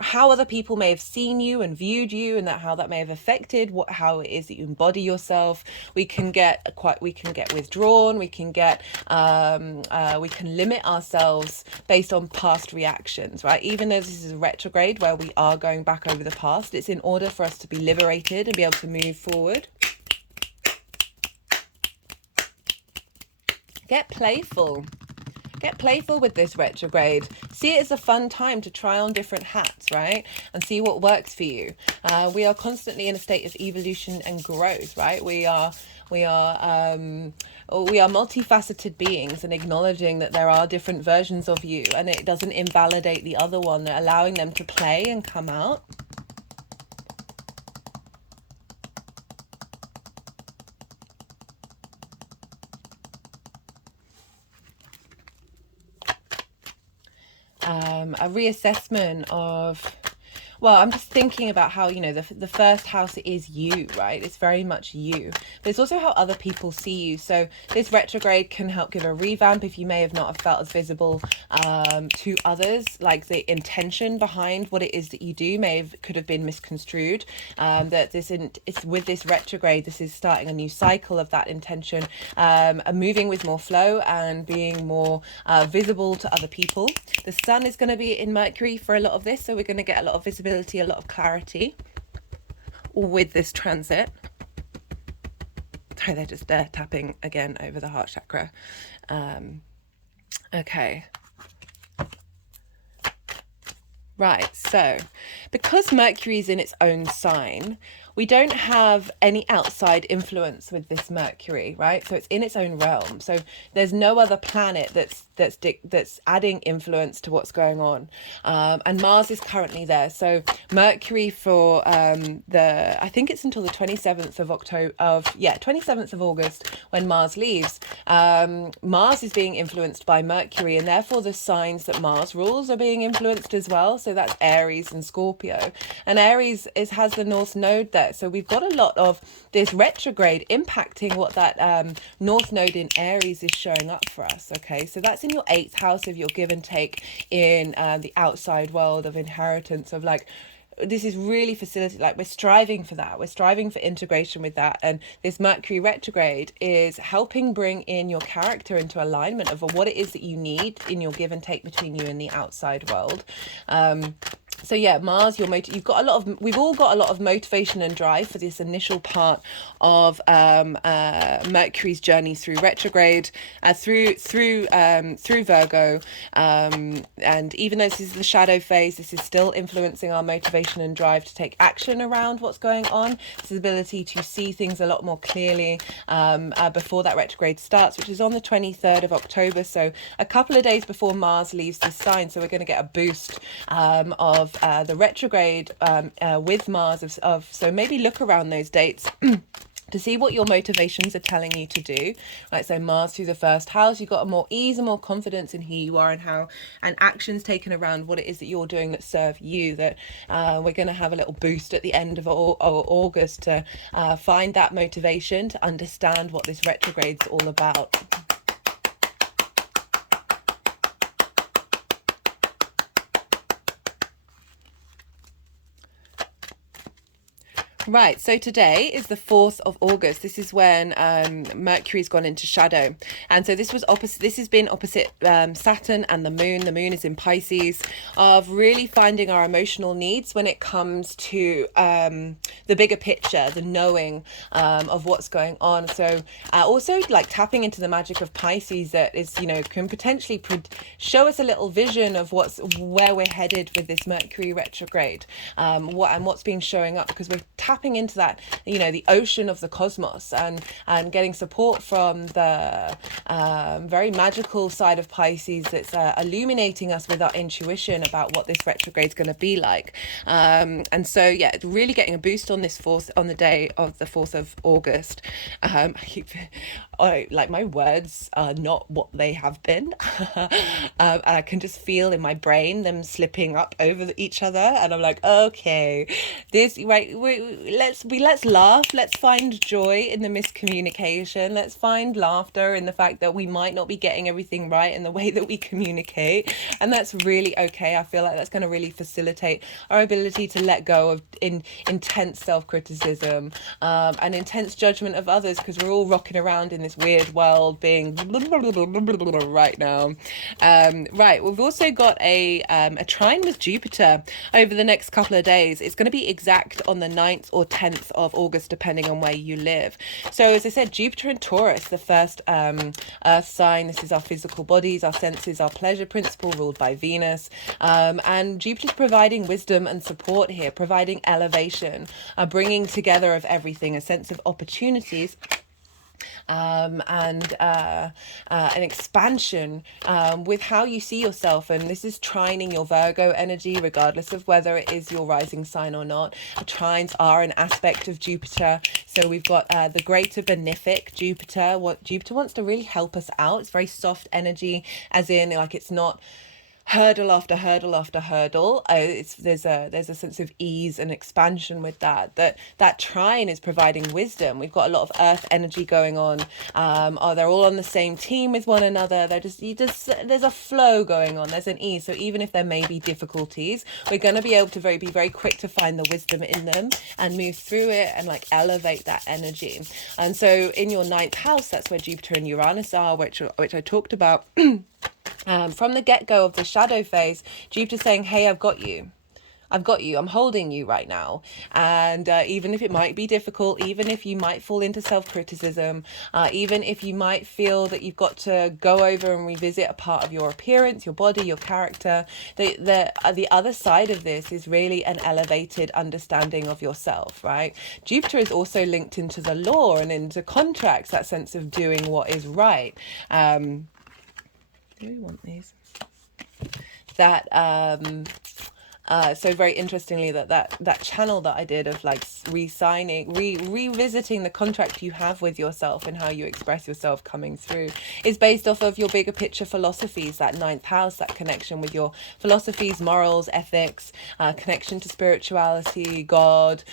how other people may have seen you and viewed you, and how that may have affected how it is that you embody yourself. We can get withdrawn. We can limit ourselves based on past reactions, right? Even though this is a retrograde where we are going back over the past, it's in order for us to be liberated and be able to move forward. Get playful. Get playful with this retrograde. See it as a fun time to try on different hats, right? And see what works for you. We are constantly in a state of evolution and growth, right? We are multifaceted beings, and acknowledging that there are different versions of you, and it doesn't invalidate the other one, allowing them to play and come out. A reassessment of, well, I'm just thinking about how, you know, the first house is you, right? It's very much you, but it's also how other people see you. So this retrograde can help give a revamp if you may have not felt as visible to others, like the intention behind what it is that you do could have been misconstrued. That it's with this retrograde, this is starting a new cycle of that intention, moving with more flow and being more visible to other people. The sun is going to be in Mercury for a lot of this, so we're going to get a lot of visibility, a lot of clarity with this transit. Sorry, they're just tapping again over the heart chakra. Okay. Right, so because Mercury is in its own sign, we don't have any outside influence with this Mercury, right? So it's in its own realm. So there's no other planet that's adding influence to what's going on. And Mars is currently there. So Mercury for I think it's until the 27th of 27th of August when Mars leaves. Mars is being influenced by Mercury, and therefore the signs that Mars rules are being influenced as well. So that's Aries and Scorpio. And Aries has the North Node there. So we've got a lot of this retrograde impacting what that North Node in Aries is showing up for us. Okay, so that's in your 8th house of your give and take in the outside world of inheritance, of like, this is really facilitated, like we're striving for that. We're striving for integration with that. And this Mercury retrograde is helping bring in your character into alignment of what it is that you need in your give and take between you and the outside world. So yeah, Mars, you've got a lot of, we've all got a lot of motivation and drive for this initial part of Mercury's journey through retrograde, through Virgo, and even though this is the shadow phase, this is still influencing our motivation and drive to take action around what's going on. This ability to see things a lot more clearly before that retrograde starts, which is on the 23rd of October, so a couple of days before Mars leaves this sign. So we're going to get a boost of the retrograde with Mars so maybe look around those dates to see what your motivations are telling you to do. Right, so Mars through the first house, you've got a more ease and more confidence in who you are and how, and actions taken around what it is that you're doing that serve you, that we're going to have a little boost at the end of August to find that motivation to understand what this retrograde's all about. Right, so today is the 4th of August. This is when Mercury's gone into shadow. And so this was opposite, this has been opposite Saturn and the moon. The moon is in Pisces, of really finding our emotional needs when it comes to the bigger picture, the knowing of what's going on. So also like tapping into the magic of Pisces that is, you know, can potentially show us a little vision of where we're headed with this Mercury retrograde, what's been showing up, because we're tapping into that, you know, the ocean of the cosmos, and getting support from the very magical side of Pisces that's illuminating us with our intuition about what this retrograde is going to be like. And so yeah, really getting a boost on the day of the 4th of August. Like my words are not what they have been. I can just feel in my brain them slipping up over each other, and I'm like, okay, this right. Let's laugh. Let's find joy in the miscommunication. Let's find laughter in the fact that we might not be getting everything right in the way that we communicate, and that's really okay. I feel like that's going to really facilitate our ability to let go of intense self-criticism and intense judgment of others, because we're all rocking around in this weird world being right now. Right, we've also got a trine with Jupiter over the next couple of days. It's going to be exact on the 9th or 10th of August, depending on where you live. So as I said, Jupiter in Taurus, the first earth sign. This is our physical bodies, our senses, our pleasure principle, ruled by Venus. And Jupiter's providing wisdom and support here, providing elevation, bringing together of everything, a sense of opportunities, and an expansion with how you see yourself. And this is trining your Virgo energy, regardless of whether it is your rising sign or not. Trines are an aspect of Jupiter. So we've got the greater benefic Jupiter. What Jupiter wants to really help us out. It's very soft energy, as in like it's not hurdle after hurdle after hurdle. There's a sense of ease and expansion with that trine is providing wisdom. We've got a lot of earth energy going on. They're all on the same team with one another. There's a flow going on. There's an ease. So even if there may be difficulties, we're going to be able to be very quick to find the wisdom in them and move through it and like elevate that energy. And so in your 9th house, that's where Jupiter and Uranus are, which I talked about. From the get-go of the shadow phase, Jupiter's saying, hey, I've got you, I'm holding you right now. And even if it might be difficult, even if you might fall into self-criticism, even if you might feel that you've got to go over and revisit a part of your appearance, your body, your character, the other side of this is really an elevated understanding of yourself, right? Jupiter is also linked into the law and into contracts, that sense of doing what is right. Do we want these? So very interestingly, that channel that I did of like revisiting the contract you have with yourself and how you express yourself coming through is based off of your bigger picture philosophies, that 9th house, that connection with your philosophies, morals, ethics, connection to spirituality, God,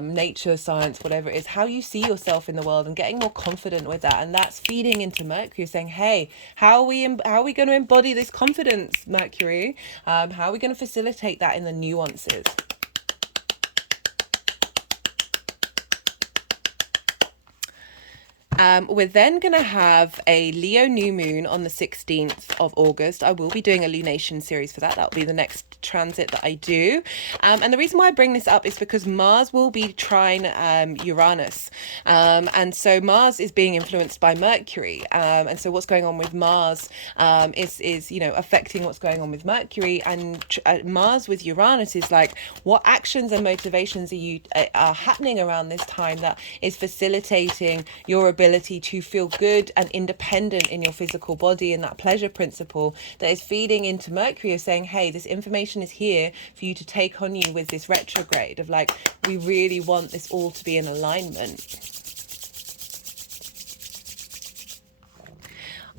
nature, science, whatever it is, how you see yourself in the world and getting more confident with that. And that's feeding into Mercury, saying, hey, how are we going to embody this confidence, Mercury? How are we going to facilitate that in the nuances? We're then going to have a Leo new moon on the 16th of August. I will be doing a lunation series for that. That'll be the next transit that I do. And the reason why I bring this up is because Mars will be trine Uranus. And so Mars is being influenced by Mercury. And so what's going on with Mars is affecting what's going on with Mercury. And Mars with Uranus is like, what actions and motivations are happening around this time that is facilitating your ability to feel good and independent in your physical body, and that pleasure principle that is feeding into Mercury of saying, hey, this information is here for you to take on you with this retrograde of like, we really want this all to be in alignment.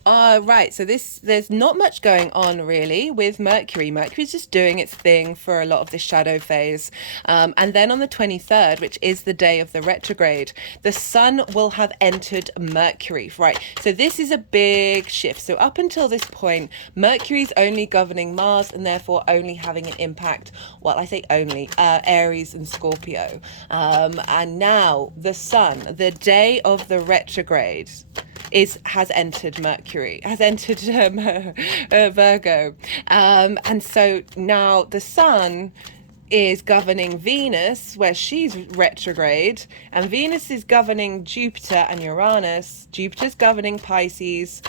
Right, so there's not much going on really with Mercury. Mercury's just doing its thing for a lot of this shadow phase. And then on the 23rd, which is the day of the retrograde, the Sun will have entered Mercury, right? So this is a big shift. So up until this point, Mercury's only governing Mars and therefore only having an impact, well, I say only, Aries and Scorpio. And now the Sun, the day of the retrograde, has entered Virgo, and so now the Sun is governing Venus, where she's retrograde, and Venus is governing Jupiter and Uranus. Jupiter's governing Pisces,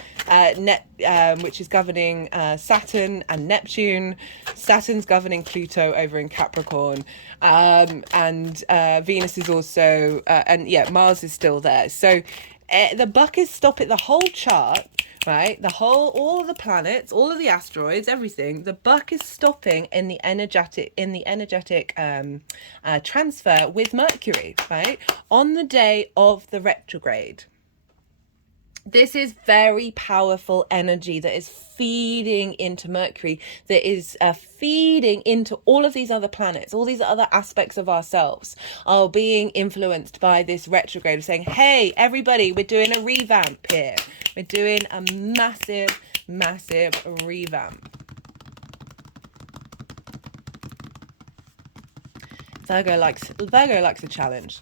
which is governing Saturn and Neptune. Saturn's governing Pluto over in Capricorn, and Venus is also, Mars is still there. So the buck is stopping the whole chart, right? All of the planets, all of the asteroids, everything. The buck is stopping in the energetic transfer with Mercury, right? On the day of the retrograde. This is very powerful energy that is feeding into Mercury, that is feeding into all of these other planets. All these other aspects of ourselves are being influenced by this retrograde of saying, hey, everybody, we're doing a revamp here. We're doing a massive, massive revamp. Virgo likes a challenge.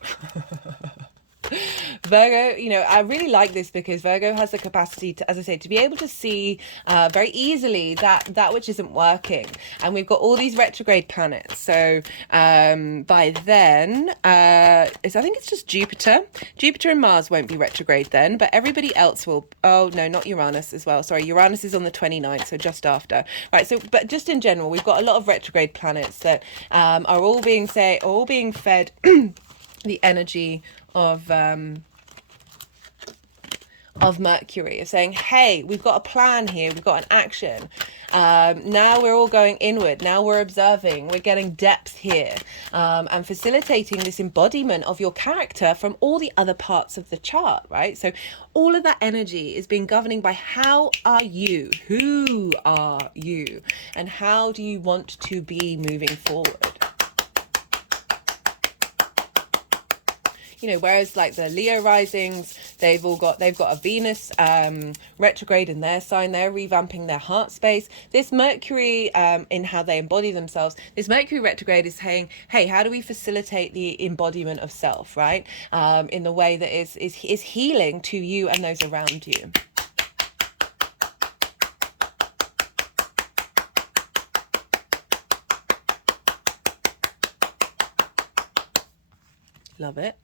Virgo, I really like this because Virgo has the capacity to, as I say, to be able to see very easily that which isn't working. And we've got all these retrograde planets. So by then, I think it's just Jupiter. Jupiter and Mars won't be retrograde then, but everybody else will. Oh, no, not Uranus as well. Sorry, Uranus is on the 29th, so just after. Right, so, but just in general, we've got a lot of retrograde planets that are all being fed the energy of Mercury, of saying, hey, we've got a plan here, we've got an action. Now we're all going inward, now we're observing, we're getting depth here, and facilitating this embodiment of your character from all the other parts of the chart, right? So all of that energy is being governing by how are you, who are you, and how do you want to be moving forward. Whereas like the Leo risings, they've got a Venus retrograde in their sign. They're revamping their heart space. This Mercury, in how they embody themselves, this Mercury retrograde is saying, hey, how do we facilitate the embodiment of self, right? In the way that is healing to you and those around you. Love it.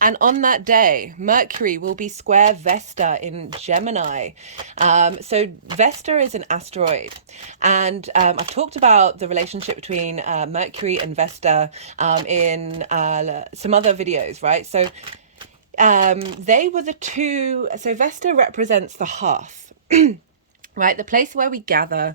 And on that day, Mercury will be square Vesta in Gemini. So Vesta is an asteroid. And I've talked about the relationship between Mercury and Vesta in some other videos, right? So they were the two. So Vesta represents the hearth. Right, the place where we gather,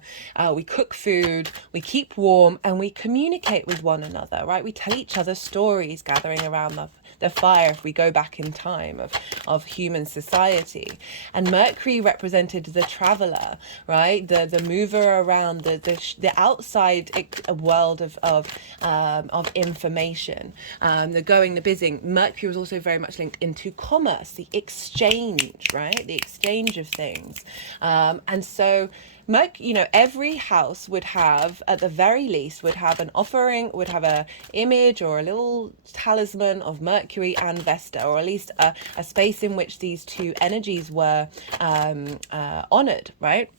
we cook food, we keep warm, and we communicate with one another, right? We tell each other stories gathering around the fire if we go back in time of human society. And Mercury represented the traveler, right? The mover around, the outside world of information, the going, the busying. Mercury was also very much linked into commerce, the exchange, right? The exchange of things. And so every house would have, at the very least, would have an offering, would have a image or a little talisman of Mercury and Vesta, or at least a space in which these two energies were honored, right?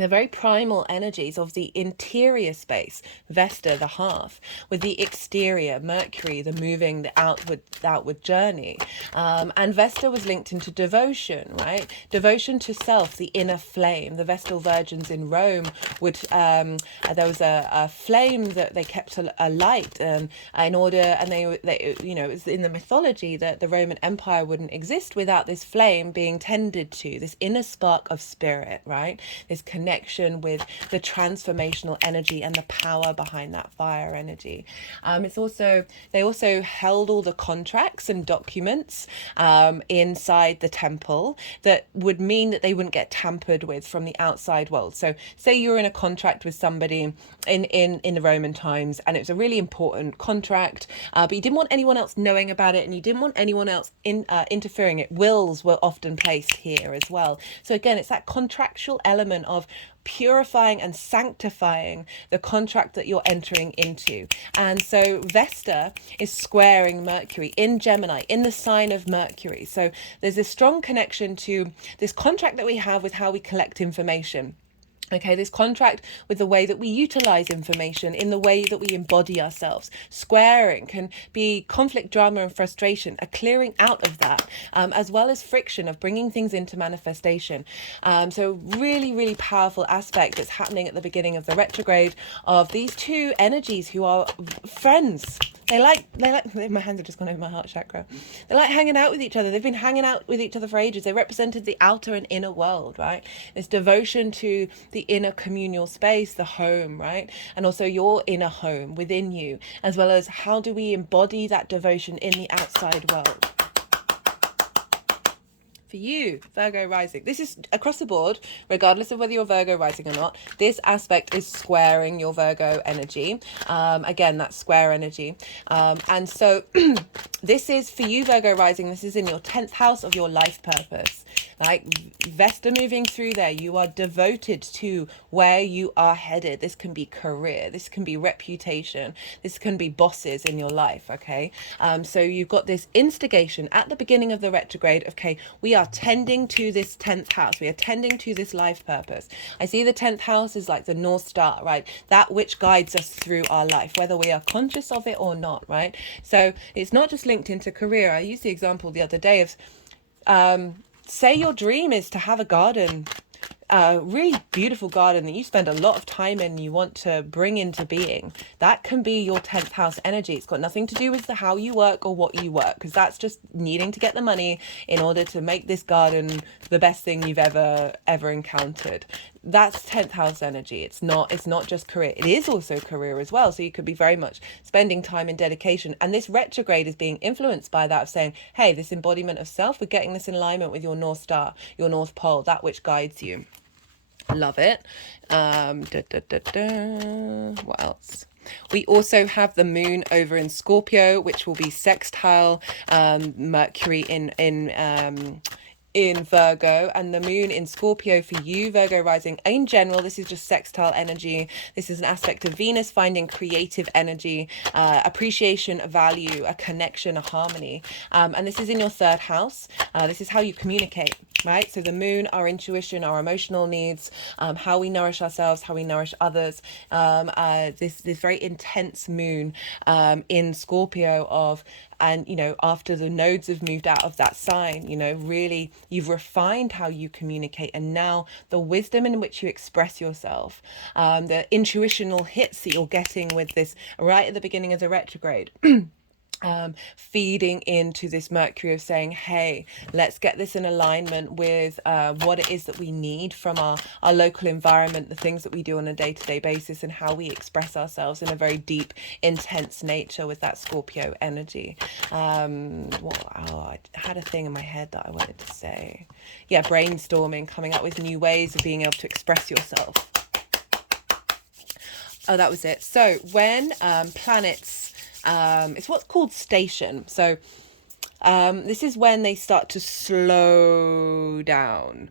the very primal energies of the interior space, Vesta, the hearth, with the exterior, Mercury, the moving, the outward journey. And Vesta was linked into devotion, right? Devotion to self, the inner flame. The Vestal virgins in Rome would, there was a flame that they kept alight in order, and they, you know, it was in the mythology that the Roman Empire wouldn't exist without this flame being tended to, this inner spark of spirit, right? This connection with the transformational energy and the power behind that fire energy. They also held all the contracts and documents inside the temple that would mean that they wouldn't get tampered with from the outside world. So say you were in a contract with somebody in the Roman times, and it was a really important contract, but you didn't want anyone else knowing about it, and you didn't want anyone else interfering. Wills were often placed here as well. So again, it's that contractual element of purifying and sanctifying the contract that you're entering into. And so Vesta is squaring Mercury in Gemini, in the sign of Mercury. So there's a strong connection to this contract that we have with how we collect information. Okay, this contract with the way that we utilize information, in the way that we embody ourselves. Squaring can be conflict, drama, and frustration, a clearing out of that, as well as friction of bringing things into manifestation. So really, really powerful aspect that's happening at the beginning of the retrograde of these two energies who are friends. They like, my hands have just gone over my heart chakra. They like hanging out with each other. They've been hanging out with each other for ages. They represented the outer and inner world, right? This devotion to the inner communal space, the home, right? And also your inner home within you, as well as how do we embody that devotion in the outside world. For you, Virgo rising, this is across the board, regardless of whether you're Virgo rising or not. This aspect is squaring your Virgo energy. Again, that's square energy. And so this is for you, Virgo rising. This is in your 10th house of your life purpose. Like Vesta moving through there, you are devoted to where you are headed. This can be career, this can be reputation, this can be bosses in your life, okay? So you've got this instigation at the beginning of the retrograde. Okay, we are tending to this 10th house. We are tending to this life purpose. I see the 10th house is like the North Star, right? That which guides us through our life, whether we are conscious of it or not, right? So it's not just linked into career. I used the example the other day of, say your dream is to have a garden, a really beautiful garden that you spend a lot of time in, you want to bring into being. That can be your 10th house energy. It's got nothing to do with how you work or what you work, because that's just needing to get the money in order to make this garden the best thing you've ever encountered. That's 10th house energy. It's not just career. It is also career as well. So you could be very much spending time in dedication. And this retrograde is being influenced by that, of saying, hey, this embodiment of self, we're getting this in alignment with your North Star, your North Pole, that which guides you. Love it. What else? We also have the moon over in Scorpio, which will be sextile Mercury in Virgo, and the moon in Scorpio for you, Virgo rising. In general, this is just sextile energy. This is an aspect of Venus finding creative energy, appreciation, a value, a connection, a harmony. And this is in your 3rd house. This is how you communicate, right? So the moon, our intuition, our emotional needs, how we nourish ourselves, how we nourish others. This very intense moon in Scorpio of, and, you know, after the nodes have moved out of that sign, you know, really you've refined how you communicate, and now the wisdom in which you express yourself, the intuitional hits that you're getting with this right at the beginning of the retrograde. Feeding into this Mercury of saying, hey, let's get this in alignment with what it is that we need from our local environment, the things that we do on a day-to-day basis, and how we express ourselves in a very deep, intense nature with that Scorpio energy. I had a thing in my head that I wanted to say. Yeah, brainstorming, coming up with new ways of being able to express yourself. Oh, that was it. So when planets, it's what's called station. So this is when they start to slow down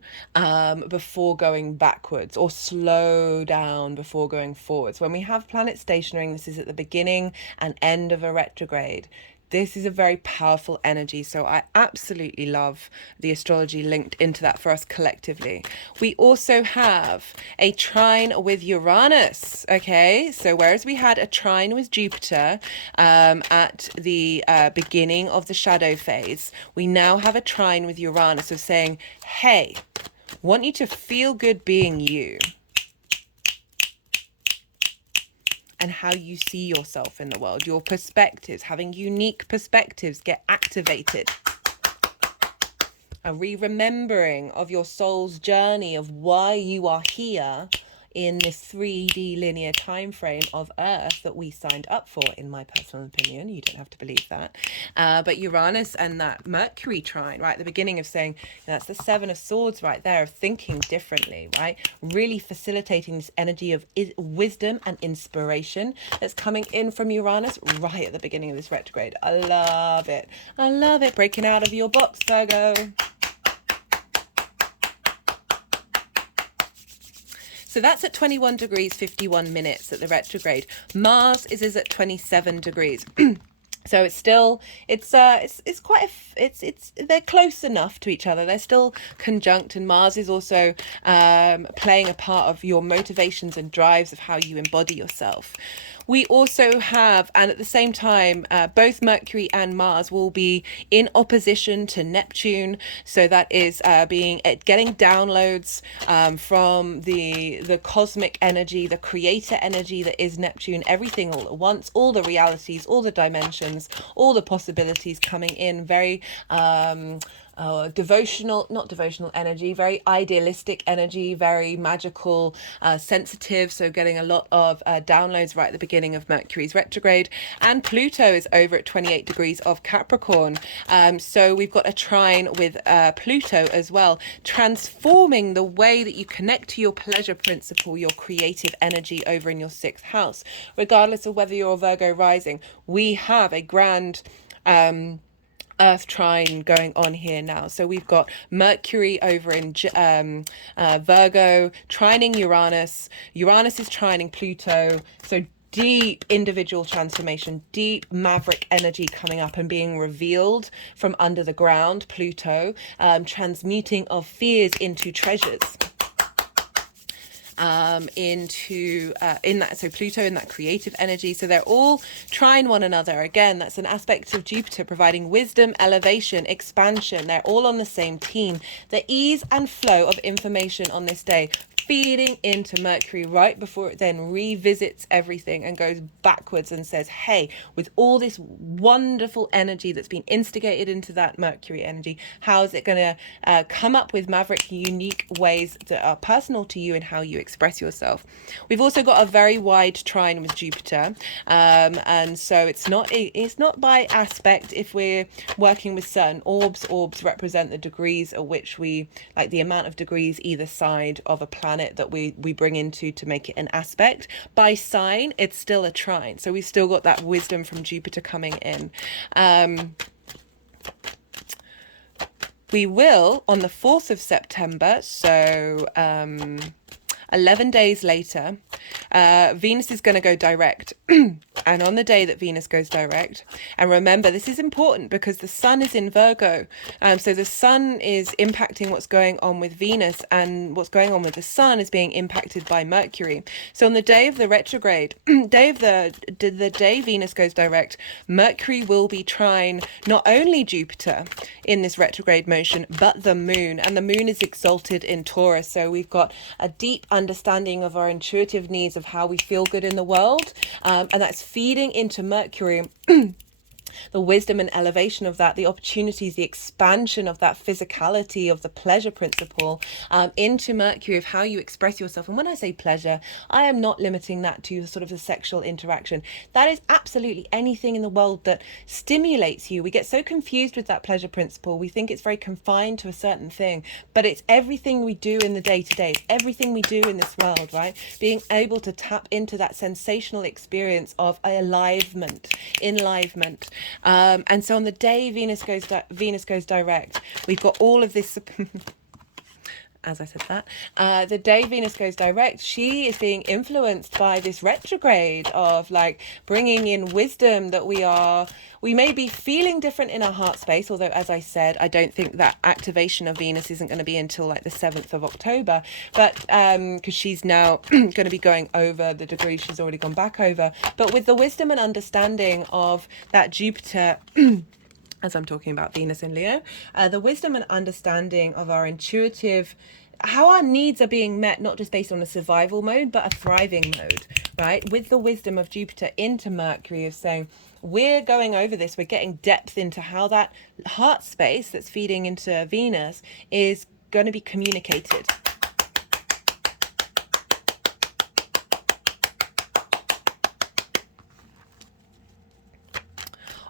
before going backwards, or slow down before going forwards. When we have planets stationing, this is at the beginning and end of a retrograde. This is a very powerful energy, so I absolutely love the astrology linked into that for us collectively. We also have a trine with Uranus, okay? So whereas we had a trine with Jupiter at the beginning of the shadow phase, we now have a trine with Uranus of saying, hey, want you to feel good being you. And how you see yourself in the world, your perspectives, having unique perspectives get activated. A re-remembering of your soul's journey of why you are here in this 3D linear time frame of Earth that we signed up for, in my personal opinion. You don't have to believe that. But Uranus and that Mercury trine, right at the beginning of saying, that's the Seven of Swords right there, of thinking differently, right? Really facilitating this energy of wisdom and inspiration that's coming in from Uranus right at the beginning of this retrograde. I love it. I love it. Breaking out of your box, Virgo. So that's at 21 degrees, 51 minutes at the retrograde. Mars is at 27 degrees. So it's still, they're close enough to each other. They're still conjunct, and Mars is also playing a part of your motivations and drives of how you embody yourself. We also have, and at the same time, both Mercury and Mars will be in opposition to Neptune. So that is getting downloads from the cosmic energy, the creator energy that is Neptune, everything all at once, all the realities, all the dimensions, all the possibilities coming in, very not devotional energy, very idealistic energy, very magical, sensitive. So getting a lot of downloads right at the beginning of Mercury's retrograde. And Pluto is over at 28 degrees of Capricorn. So we've got a trine with Pluto as well, transforming the way that you connect to your pleasure principle, your creative energy over in your 6th house. Regardless of whether you're a Virgo rising, we have a grand Earth trine going on here now. So we've got Mercury over in Virgo trining Uranus. Uranus is trining Pluto. So deep individual transformation, deep maverick energy coming up and being revealed from under the ground. Pluto transmuting of fears into treasures. So Pluto in that creative energy. So they're all trying one another. Again, that's an aspect of Jupiter providing wisdom, elevation, expansion. They're all on the same team. The ease and flow of information on this day feeding into Mercury right before it then revisits everything and goes backwards and says, hey, with all this wonderful energy that's been instigated into that Mercury energy, how is it going to come up with maverick, unique ways that are personal to you and how you express yourself? We've also got a very wide trine with Jupiter, and so it's not by aspect. If we're working with certain orbs represent the degrees at which we, like the amount of degrees either side of a planet that we bring into to make it an aspect. By sign, it's still a trine, so we've still got that wisdom from Jupiter coming in. We will on the 4th of September, so 11 days later, Venus is going to go direct. And on the day that Venus goes direct, and remember, this is important because the sun is in Virgo. So the sun is impacting what's going on with Venus, and what's going on with the sun is being impacted by Mercury. So on the day of the retrograde, the day Venus goes direct, Mercury will be trine not only Jupiter in this retrograde motion, but the moon. And the moon is exalted in Taurus. So we've got a deep understanding of our intuitive needs of how we feel good in the world, and that's feeding into Mercury the wisdom and elevation of that, the opportunities, the expansion of that physicality of the pleasure principle into Mercury of how you express yourself. And when I say pleasure, I am not limiting that to sort of the sexual interaction. That is absolutely anything in the world that stimulates you. We get so confused with that pleasure principle. We think it's very confined to a certain thing, but it's everything we do in the day-to-day. It's everything we do in this world, right? Being able to tap into that sensational experience of enlivenment. And so on the day Venus goes direct, we've got all of this as I said that, the day Venus goes direct, she is being influenced by this retrograde of like bringing in wisdom that we may be feeling different in our heart space, although as I said, I don't think that activation of Venus isn't going to be until like the 7th of October, but because she's now going to be going over the degree she's already gone back over, but with the wisdom and understanding of that Jupiter as I'm talking about Venus in Leo, the wisdom and understanding of our intuitive, how our needs are being met, not just based on a survival mode, but a thriving mode, right? With the wisdom of Jupiter into Mercury of saying, we're going over this, we're getting depth into how that heart space that's feeding into Venus is going to be communicated.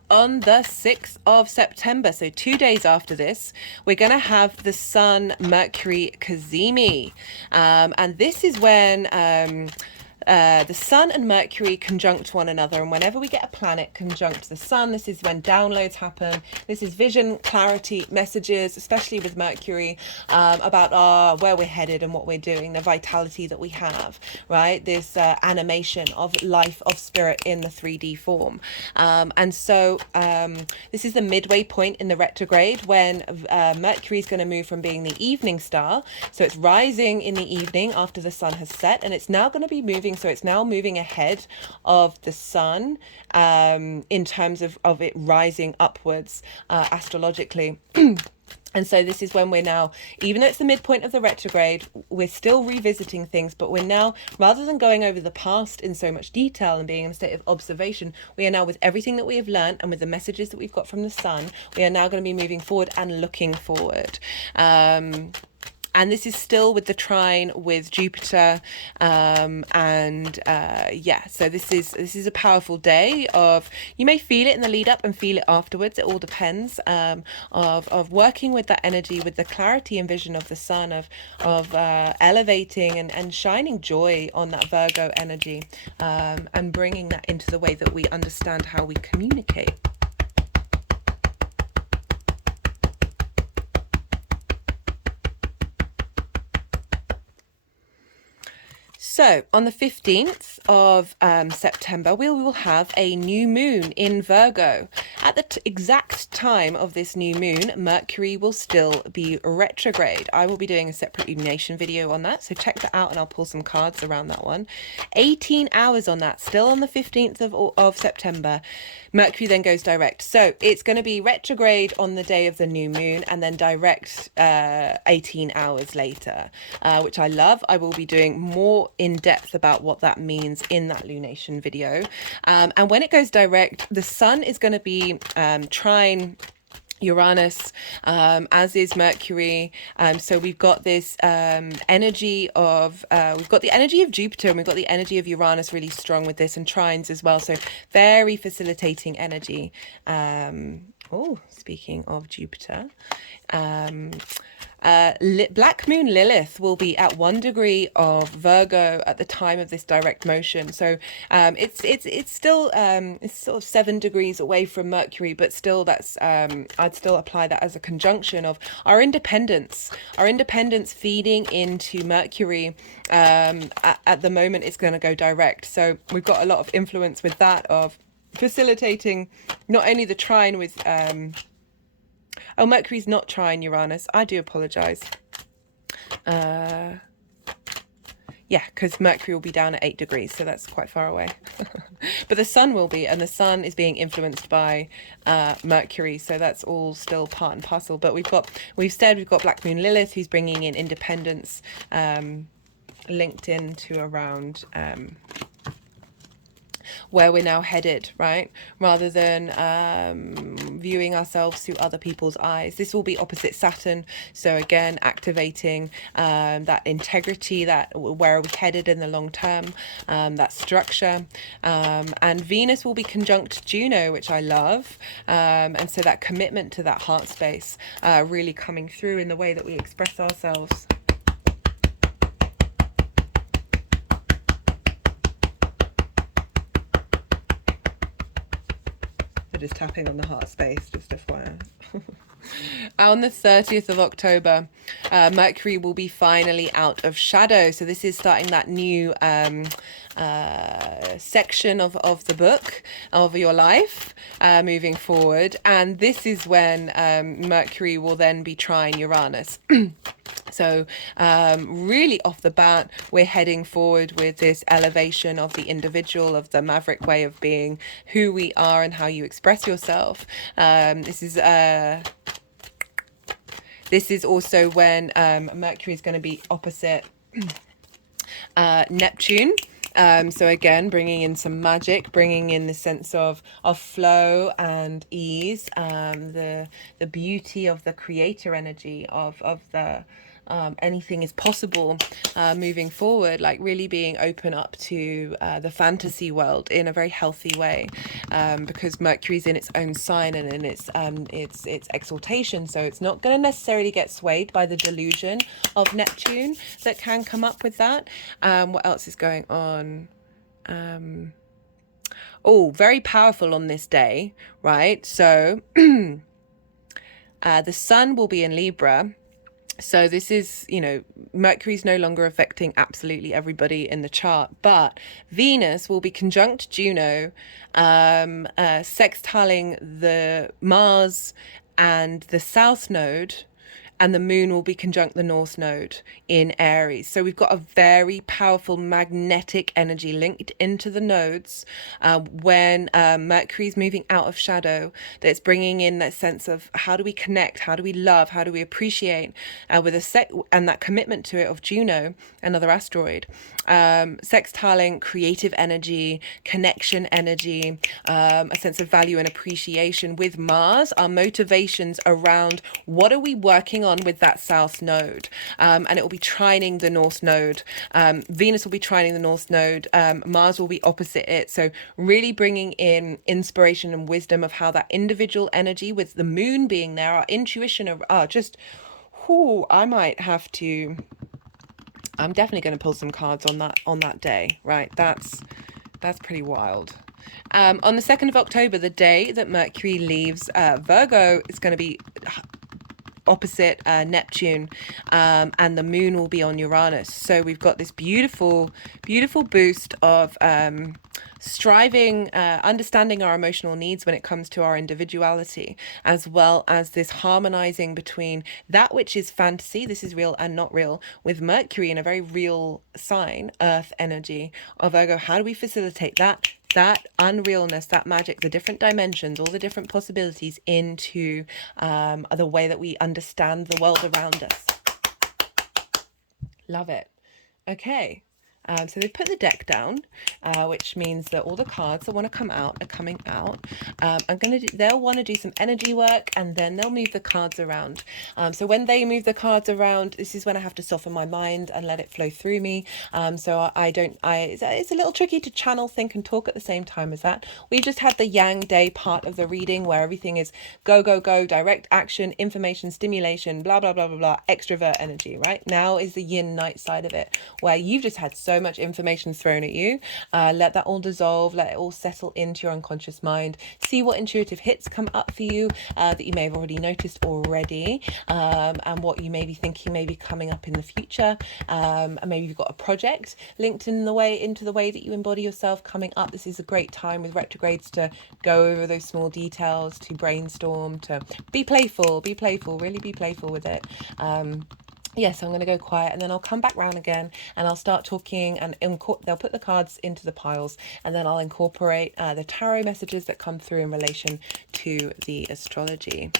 On the 6th of September, so 2 days after this, we're going to have the Sun Mercury Cazimi. And this is when the Sun and Mercury conjunct one another, and whenever we get a planet conjunct the Sun, this is when downloads happen. This is vision, clarity, messages, especially with Mercury, about where we're headed and what we're doing, the vitality that we have, right? This animation of life, of spirit in the 3D form. And so this is the midway point in the retrograde when Mercury is going to move from being the evening star, so it's rising in the evening after the sun has set, and it's now going to be moving. So it's now moving ahead of the sun in terms of it rising upwards astrologically. And so this is when we're now, even though it's the midpoint of the retrograde, we're still revisiting things, but we're now, rather than going over the past in so much detail and being in a state of observation, we are now, with everything that we have learned and with the messages that we've got from the sun, we are now going to be moving forward and looking forward. And this is still with the trine with Jupiter, so this is a powerful day of, you may feel it in the lead up and feel it afterwards. It all depends of working with that energy, with the clarity and vision of the sun, of elevating and shining joy on that Virgo energy, and bringing that into the way that we understand how we communicate. So on the 15th of September, we will have a new moon in Virgo. At the exact time of this new moon, Mercury will still be retrograde. I will be doing a separate illumination video on that, so check that out and I'll pull some cards around that one. 18 hours on that, still on the 15th of September. Mercury then goes direct. So it's going to be retrograde on the day of the new moon and then direct 18 hours later, which I love. I will be doing more in depth about what that means in that lunation video. And when it goes direct, the sun is going to be trine Uranus, as is Mercury. So we've got this energy of we've got the energy of Jupiter and we've got the energy of Uranus really strong with this, and trines as well, so very facilitating energy. Speaking of Jupiter, Black Moon Lilith will be at 1 degree of Virgo at the time of this direct motion. So it's still it's sort of 7 degrees away from Mercury, but still that's I'd still apply that as a conjunction of our independence feeding into Mercury. At the moment it's going to go direct, so we've got a lot of influence with that, of facilitating not only the trine with Mercury's not trine Uranus. I do apologize. Because Mercury will be down at 8 degrees, so that's quite far away. But the sun will be, and the sun is being influenced by Mercury, so that's all still part and parcel. But we've got Black Moon Lilith, who's bringing in independence, linked into around where we're now headed, right? Rather than viewing ourselves through other people's eyes. This will be opposite Saturn, so again activating that integrity, that where are we headed in the long term, that structure, and Venus will be conjunct Juno, which I love, and so that commitment to that heart space really coming through in the way that we express ourselves. Just tapping on the heart space, just FYI. On the 30th of October, Mercury will be finally out of shadow. So this is starting that new section of the book of your life moving forward. And this is when Mercury will then be trine Uranus. So really off the bat, we're heading forward with this elevation of the individual, of the maverick way of being, who we are and how you express yourself. This is also when Mercury is going to be opposite Neptune. So again, bringing in some magic, bringing in the sense of flow and ease, the beauty of the creator energy of the anything is possible moving forward, like really being open up to the fantasy world in a very healthy way, because Mercury's in its own sign and in its exaltation, so it's not going to necessarily get swayed by the delusion of Neptune that can come up with that. What else is going on? Very powerful on this day, right? So the sun will be in Libra. So this is, Mercury's no longer affecting absolutely everybody in the chart, but Venus will be conjunct Juno, sextiling the Mars and the South Node, and the moon will be conjunct the North Node in Aries. So we've got a very powerful magnetic energy linked into the nodes when Mercury's moving out of shadow, that's bringing in that sense of how do we connect, how do we love, how do we appreciate, with and that commitment to it of Juno, another asteroid, sextiling creative energy, connection energy, a sense of value and appreciation with Mars, our motivations around what are we working on with that South Node, and it will be trining the North Node. Venus will be trining the North Node. Mars will be opposite it. So really bringing in inspiration and wisdom of how that individual energy, with the moon being there, our intuition are just, I'm definitely going to pull some cards on that day, right? That's pretty wild. On the 2nd of October, the day that Mercury leaves Virgo, is going to be opposite Neptune, and the moon will be on Uranus. So we've got this beautiful boost of striving, understanding our emotional needs when it comes to our individuality, as well as this harmonizing between that which is fantasy, this is real and not real, with Mercury in a very real sign, earth energy of Virgo. How do we facilitate that unrealness, that magic, the different dimensions, all the different possibilities into the way that we understand the world around us? Love it. Okay. So they've put the deck down, which means that all the cards that want to come out are coming out. They'll want to do some energy work, and then they'll move the cards around. So when they move the cards around, this is when I have to soften my mind and let it flow through me. It's a little tricky to channel, think, and talk at the same time as that. We just had the Yang Day part of the reading where everything is go, go, go, direct action, information, stimulation, blah, blah, blah, blah, blah, extrovert energy, right? Now is the yin night side of it, where you've just had so much information thrown at you. Let that all dissolve, let it all settle into your unconscious mind. See what intuitive hits come up for you that you may have already noticed already, and what you may be thinking may be coming up in the future. And maybe you've got a project linked into the way that you embody yourself coming up. This is a great time with retrogrades to go over those small details, to brainstorm, to be playful, really be playful with it. Yes, I'm going to go quiet, and then I'll come back round again, and I'll start talking, and they'll put the cards into the piles, and then I'll incorporate the tarot messages that come through in relation to the astrology.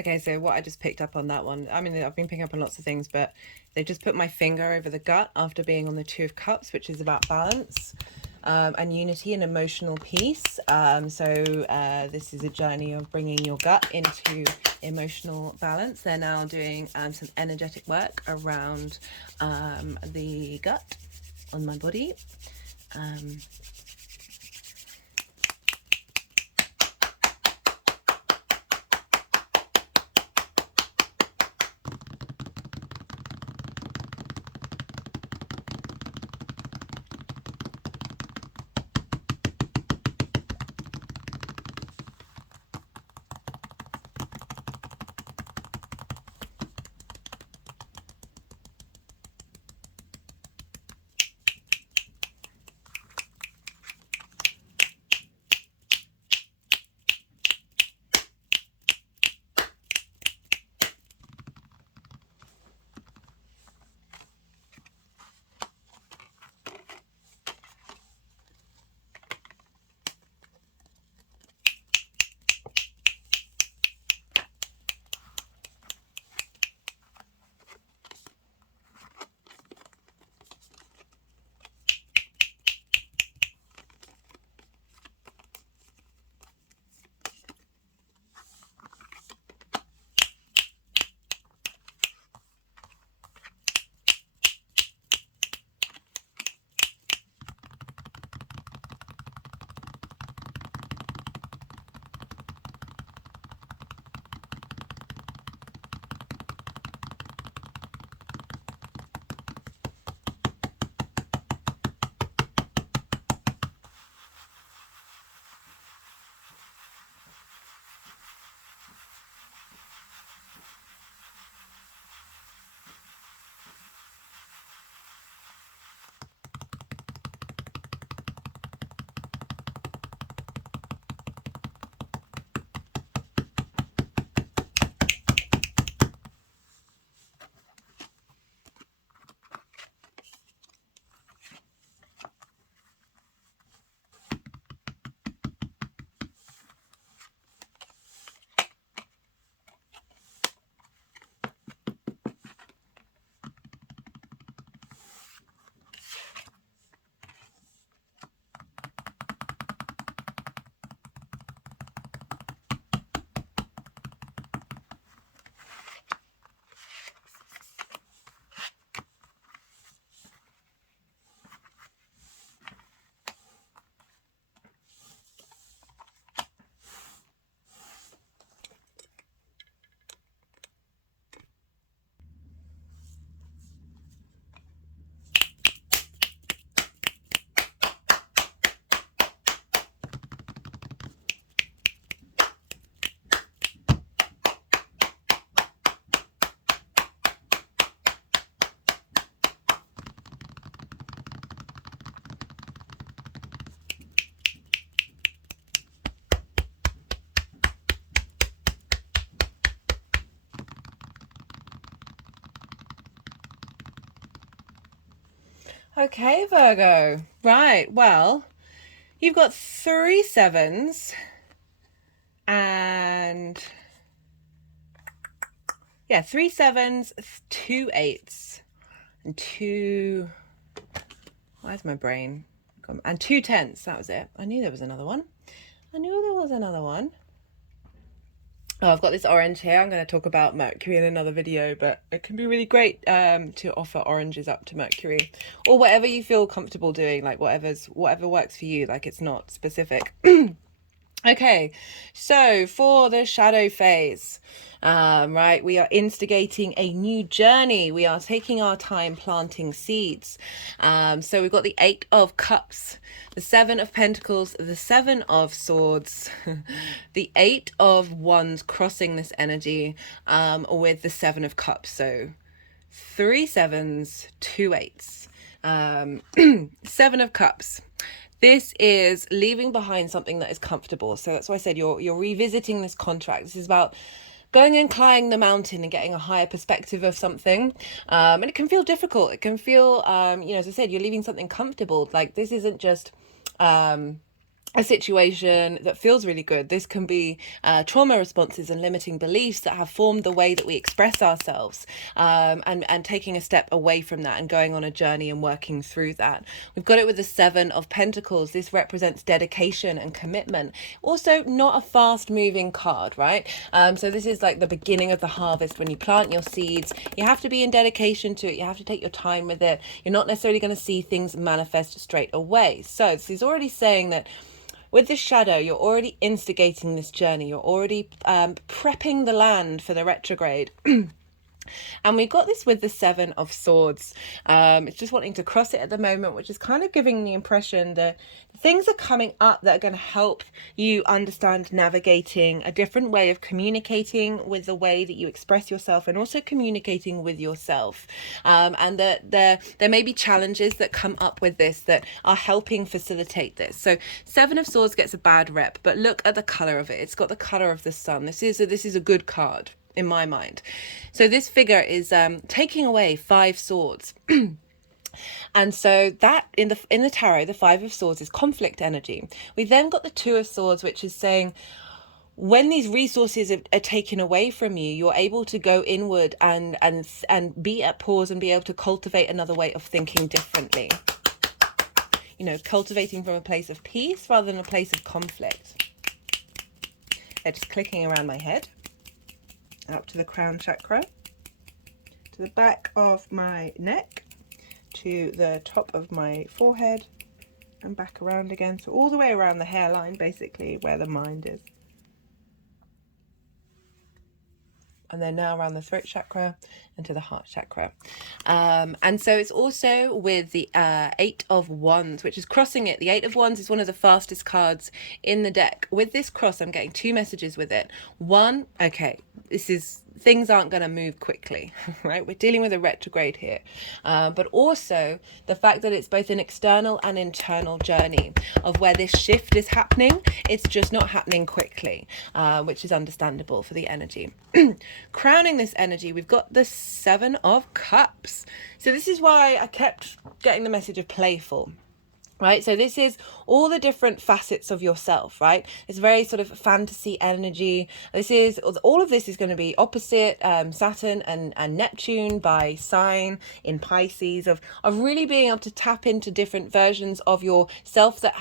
Okay, so what I just picked up on that one, I mean, I've been picking up on lots of things, but they just put my finger over the gut after being on the Two of Cups, which is about balance and unity and emotional peace. This is a journey of bringing your gut into emotional balance. They're now doing some energetic work around the gut on my body. Okay, Virgo. Right, well, you've got 3 sevens and... yeah, 3 sevens, 2 eights, and 2... where's my brain? And 2 tenths, that was it. I knew there was another one. Oh, I've got this orange here. I'm going to talk about Mercury in another video, but it can be really great to offer oranges up to Mercury, or whatever you feel comfortable doing, like whatever works for you, like it's not specific. Okay, so for the shadow phase, right, we are instigating a new journey. We are taking our time planting seeds. So we've got the 8 of Cups, the 7 of Pentacles, the 7 of Swords, the 8 of Wands crossing this energy with the 7 of Cups. So 3 sevens, 2 eights, 7 of Cups. This is leaving behind something that is comfortable. So that's why I said you're revisiting this contract. This is about going and climbing the mountain and getting a higher perspective of something. And it can feel difficult. It can feel, as I said, you're leaving something comfortable. Like this isn't just a situation that feels really good. This can be trauma responses and limiting beliefs that have formed the way that we express ourselves, and taking a step away from that and going on a journey and working through that. We've got it with the Seven of Pentacles. This represents dedication and commitment. Also, not a fast moving card, right? So this is like the beginning of the harvest. When you plant your seeds, you have to be in dedication to it. You have to take your time with it. You're not necessarily going to see things manifest straight away. So this is already saying that with this shadow, you're already instigating this journey. You're already prepping the land for the retrograde. And we got this with the Seven of Swords. It's just wanting to cross it at the moment, which is kind of giving the impression that things are coming up that are going to help you understand navigating a different way of communicating with the way that you express yourself, and also communicating with yourself. And that there may be challenges that come up with this that are helping facilitate this. So Seven of Swords gets a bad rep, but look at the color of it. It's got the color of the sun. This is a good card in my mind. So this figure is taking away 5 swords. And so that in the tarot, the 5 of Swords is conflict energy. We then got the 2 of Swords, which is saying when these resources are taken away from you, you're able to go inward and be at pause and be able to cultivate another way of thinking differently. You know, cultivating from a place of peace rather than a place of conflict. They're just clicking around my head, up to the crown chakra, to the back of my neck, to the top of my forehead, and back around again. So all the way around the hairline, basically, where the mind is. And then now around the throat chakra and to the heart chakra. And so it's also with the 8 of Wands, which is crossing it. The 8 of Wands is one of the fastest cards in the deck. With this cross, I'm getting 2 messages with it. One, okay, things aren't going to move quickly, right? We're dealing with a retrograde here. But also the fact that it's both an external and internal journey of where this shift is happening. It's just not happening quickly, which is understandable for the energy. Crowning this energy, we've got the 7 of Cups. So this is why I kept getting the message of playful. Right, so this is all the different facets of yourself, right? It's very sort of fantasy energy. All of this is going to be opposite Saturn and Neptune by sign in Pisces, of really being able to tap into different versions of yourself that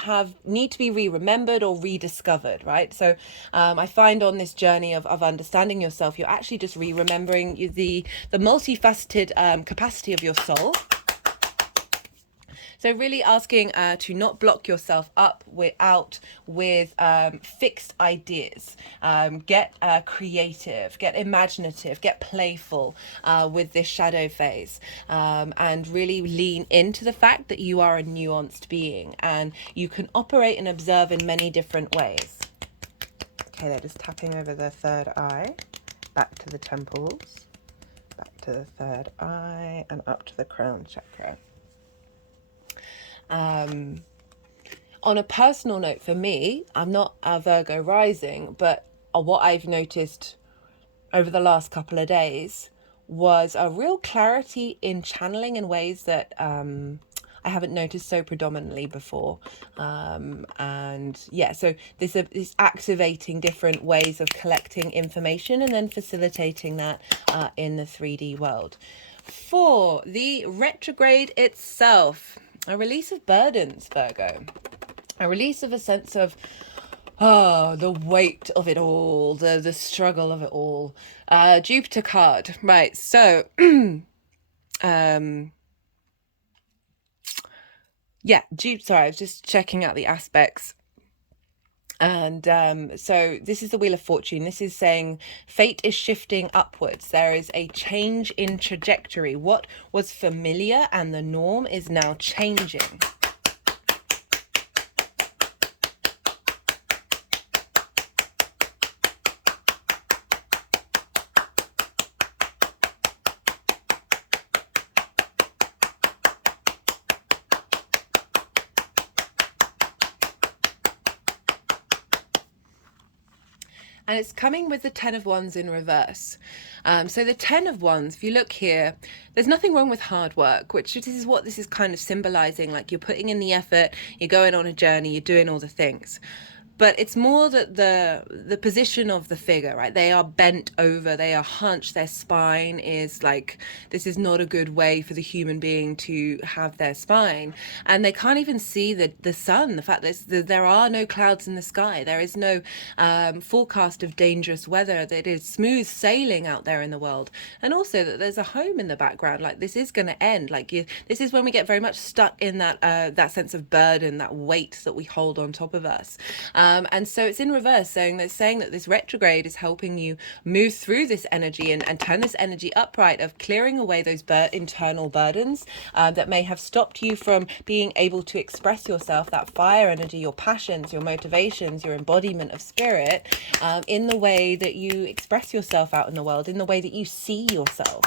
need to be re-remembered or rediscovered, right? So I find on this journey of understanding yourself, you're actually just re-remembering the multifaceted capacity of your soul. So really asking to not block yourself up with fixed ideas. Get creative, get imaginative, get playful with this shadow phase, and really lean into the fact that you are a nuanced being and you can operate and observe in many different ways. Okay, they're just tapping over the third eye, back to the temples, back to the third eye, and up to the crown chakra. On a personal note for me, I'm not a Virgo rising, but what I've noticed over the last couple of days was a real clarity in channeling in ways that I haven't noticed so predominantly before. And yeah, so this is activating different ways of collecting information and then facilitating that in the 3D world. For the retrograde itself, a release of burdens, Virgo. A release of a sense of, the weight of it all, the struggle of it all. Jupiter card. Right, so, sorry, I was just checking out the aspects. And so this is the Wheel of Fortune. This is saying fate is shifting upwards. There is a change in trajectory. What was familiar and the norm is now changing. And it's coming with the 10 of Wands in reverse. So the 10 of Wands, if you look here, there's nothing wrong with hard work, which is what this is kind of symbolizing. Like, you're putting in the effort, you're going on a journey, you're doing all the things. But it's more that the position of the figure, right? They are bent over, they are hunched, their spine is like, this is not a good way for the human being to have their spine. And they can't even see the sun, the fact that there are no clouds in the sky. There is no forecast of dangerous weather, that it is smooth sailing out there in the world. And also that there's a home in the background, like this is going to end. Like, this is when we get very much stuck in that sense of burden, that weight that we hold on top of us. And so it's in reverse, saying that this retrograde is helping you move through this energy and turn this energy upright, of clearing away those internal burdens that may have stopped you from being able to express yourself, that fire energy, your passions, your motivations, your embodiment of spirit, in the way that you express yourself out in the world, in the way that you see yourself.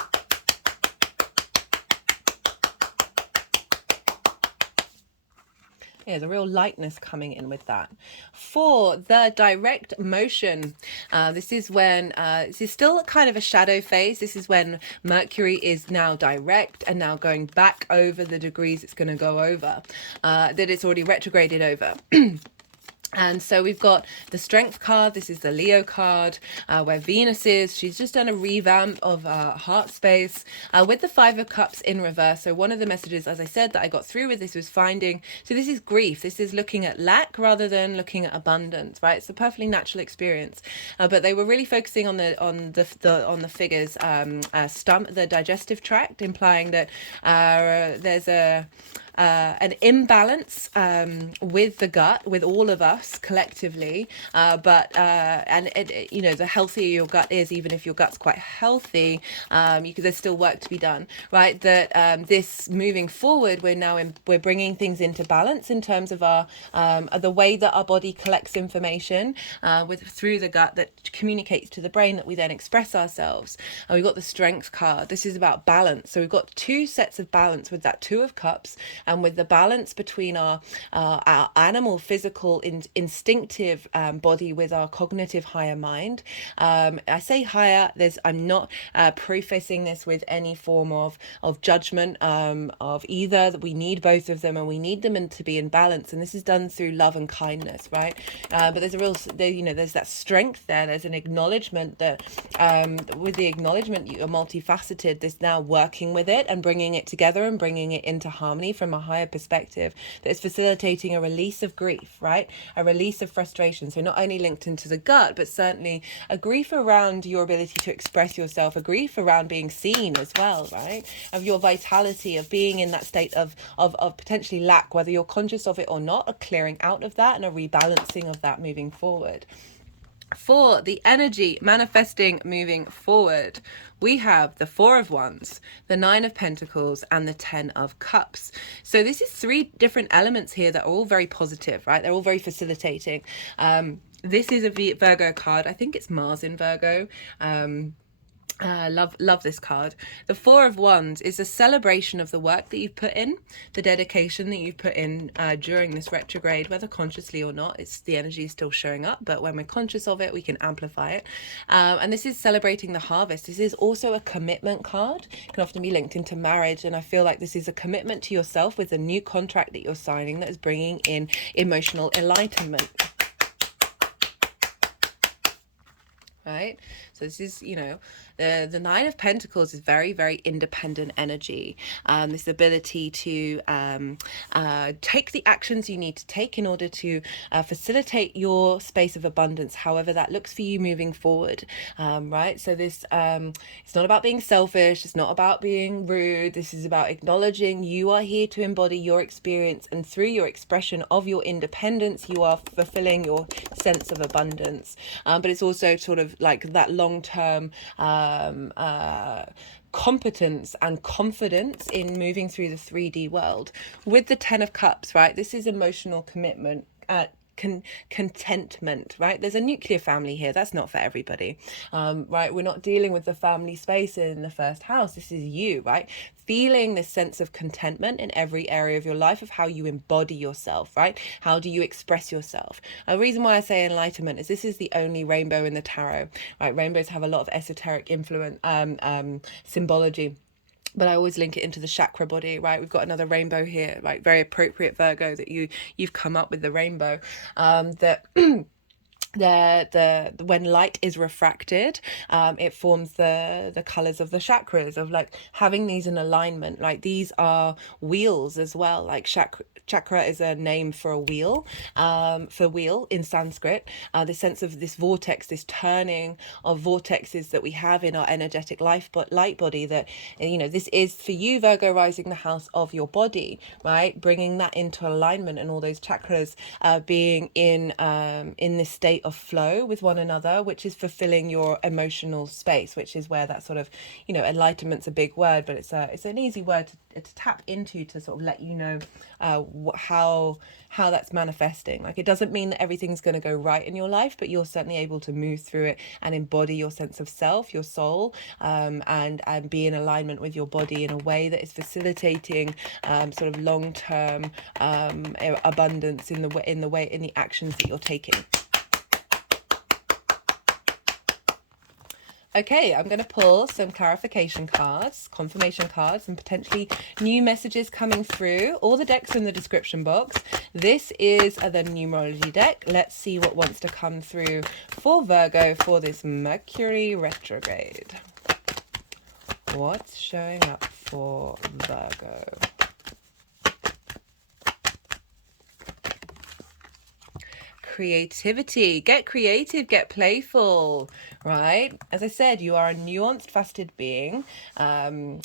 Yeah, there's a real lightness coming in with that. For the direct motion, this is when, this is still kind of a shadow phase. This is when Mercury is now direct and now going back over the degrees it's going to go over, that it's already retrograded over. And so we've got the Strength card. This is the Leo card, where Venus is. She's just done a revamp of heart space with the Five of Cups in reverse. So one of the messages, as I said, that I got through with this was finding. So this is grief. This is looking at lack rather than looking at abundance, right? It's a perfectly natural experience. But they were really focusing on the figure's stomach, the digestive tract, implying that there's an imbalance with the gut, with all of us collectively, but the healthier your gut is, even if your gut's quite healthy, there's still work to be done, right? That this moving forward, we're bringing things into balance in terms of our the way that our body collects information through the gut, that communicates to the brain, that we then express ourselves. And we've got the Strength card. This is about balance. So we've got two sets of balance with that Two of Cups, and with the balance between our animal, physical, instinctive body with our cognitive higher mind. I say higher, I'm not prefacing this with any form of judgment of either, that we need both of them and we need them to be in balance. And this is done through love and kindness, right? But there's there's that strength there. There's an acknowledgement that with the acknowledgement you're multifaceted, this now working with it and bringing it together and bringing it into harmony from a higher perspective, that is facilitating a release of grief, right? A release of frustration. So not only linked into the gut, but certainly a grief around your ability to express yourself, a grief around being seen as well, right? Of your vitality, of being in that state of potentially lack, whether you're conscious of it or not, a clearing out of that and a rebalancing of that moving forward. For the energy manifesting moving forward, we have the Four of Wands, the Nine of Pentacles, and the Ten of Cups. So this is three different elements here that are all very positive, right? They're all very facilitating. This is a Virgo card. I think it's Mars in Virgo. Love this card. The Four of Wands is a celebration of the work that you've put in, the dedication that you've put in during this retrograde, whether consciously or not. It's the energy is still showing up, but when we're conscious of it, we can amplify it. And this is celebrating the harvest. This is also a commitment card. It can often be linked into marriage, and I feel like this is a commitment to yourself with a new contract that you're signing that is bringing in emotional enlightenment. Right? So this is, the Nine of Pentacles is very, very independent energy. This ability to take the actions you need to take in order to facilitate your space of abundance, however that looks for you moving forward. Right? So this, it's not about being selfish. It's not about being rude. This is about acknowledging you are here to embody your experience, and through your expression of your independence, you are fulfilling your sense of abundance. But it's also sort of like that long-term competence and confidence in moving through the 3D world. With the Ten of Cups, right, this is emotional commitment. contentment, right? There's a nuclear family here. That's not for everybody, right? We're not dealing with the family space in the first house. This is you, right? Feeling this sense of contentment in every area of your life, of how you embody yourself, right? How do you express yourself? A reason why I say enlightenment is this is the only rainbow in the tarot, right? Rainbows have a lot of esoteric influence, symbology. But I always link it into the chakra body, right? We've got another rainbow here, right? Very appropriate, Virgo, that you've come up with the rainbow. That when light is refracted, it forms the colors of the chakras, of like having these in alignment. Like these are wheels as well. Like chakra is a name for a wheel, for wheel in Sanskrit. The sense of this vortex, this turning of vortexes that we have in our energetic light body, that, you know, this is for you, Virgo rising, the house of your body, right? Bringing that into alignment, and all those chakras being in this state of flow with one another, which is fulfilling your emotional space, which is where that sort of, you know, enlightenment's a big word, but it's an easy word to tap into, to sort of let you know how that's manifesting. Like, it doesn't mean that everything's going to go right in your life, but you're certainly able to move through it and embody your sense of self, your soul, and be in alignment with your body in a way that is facilitating sort of long-term abundance in the actions that you're taking. Okay, I'm going to pull some clarification cards, confirmation cards, and potentially new messages coming through. All the decks are in the description box. This is the numerology deck. Let's see what wants to come through for Virgo for this Mercury retrograde. What's showing up for Virgo? Creativity. Get creative, get playful, right? As I said, you are a nuanced, faceted being. I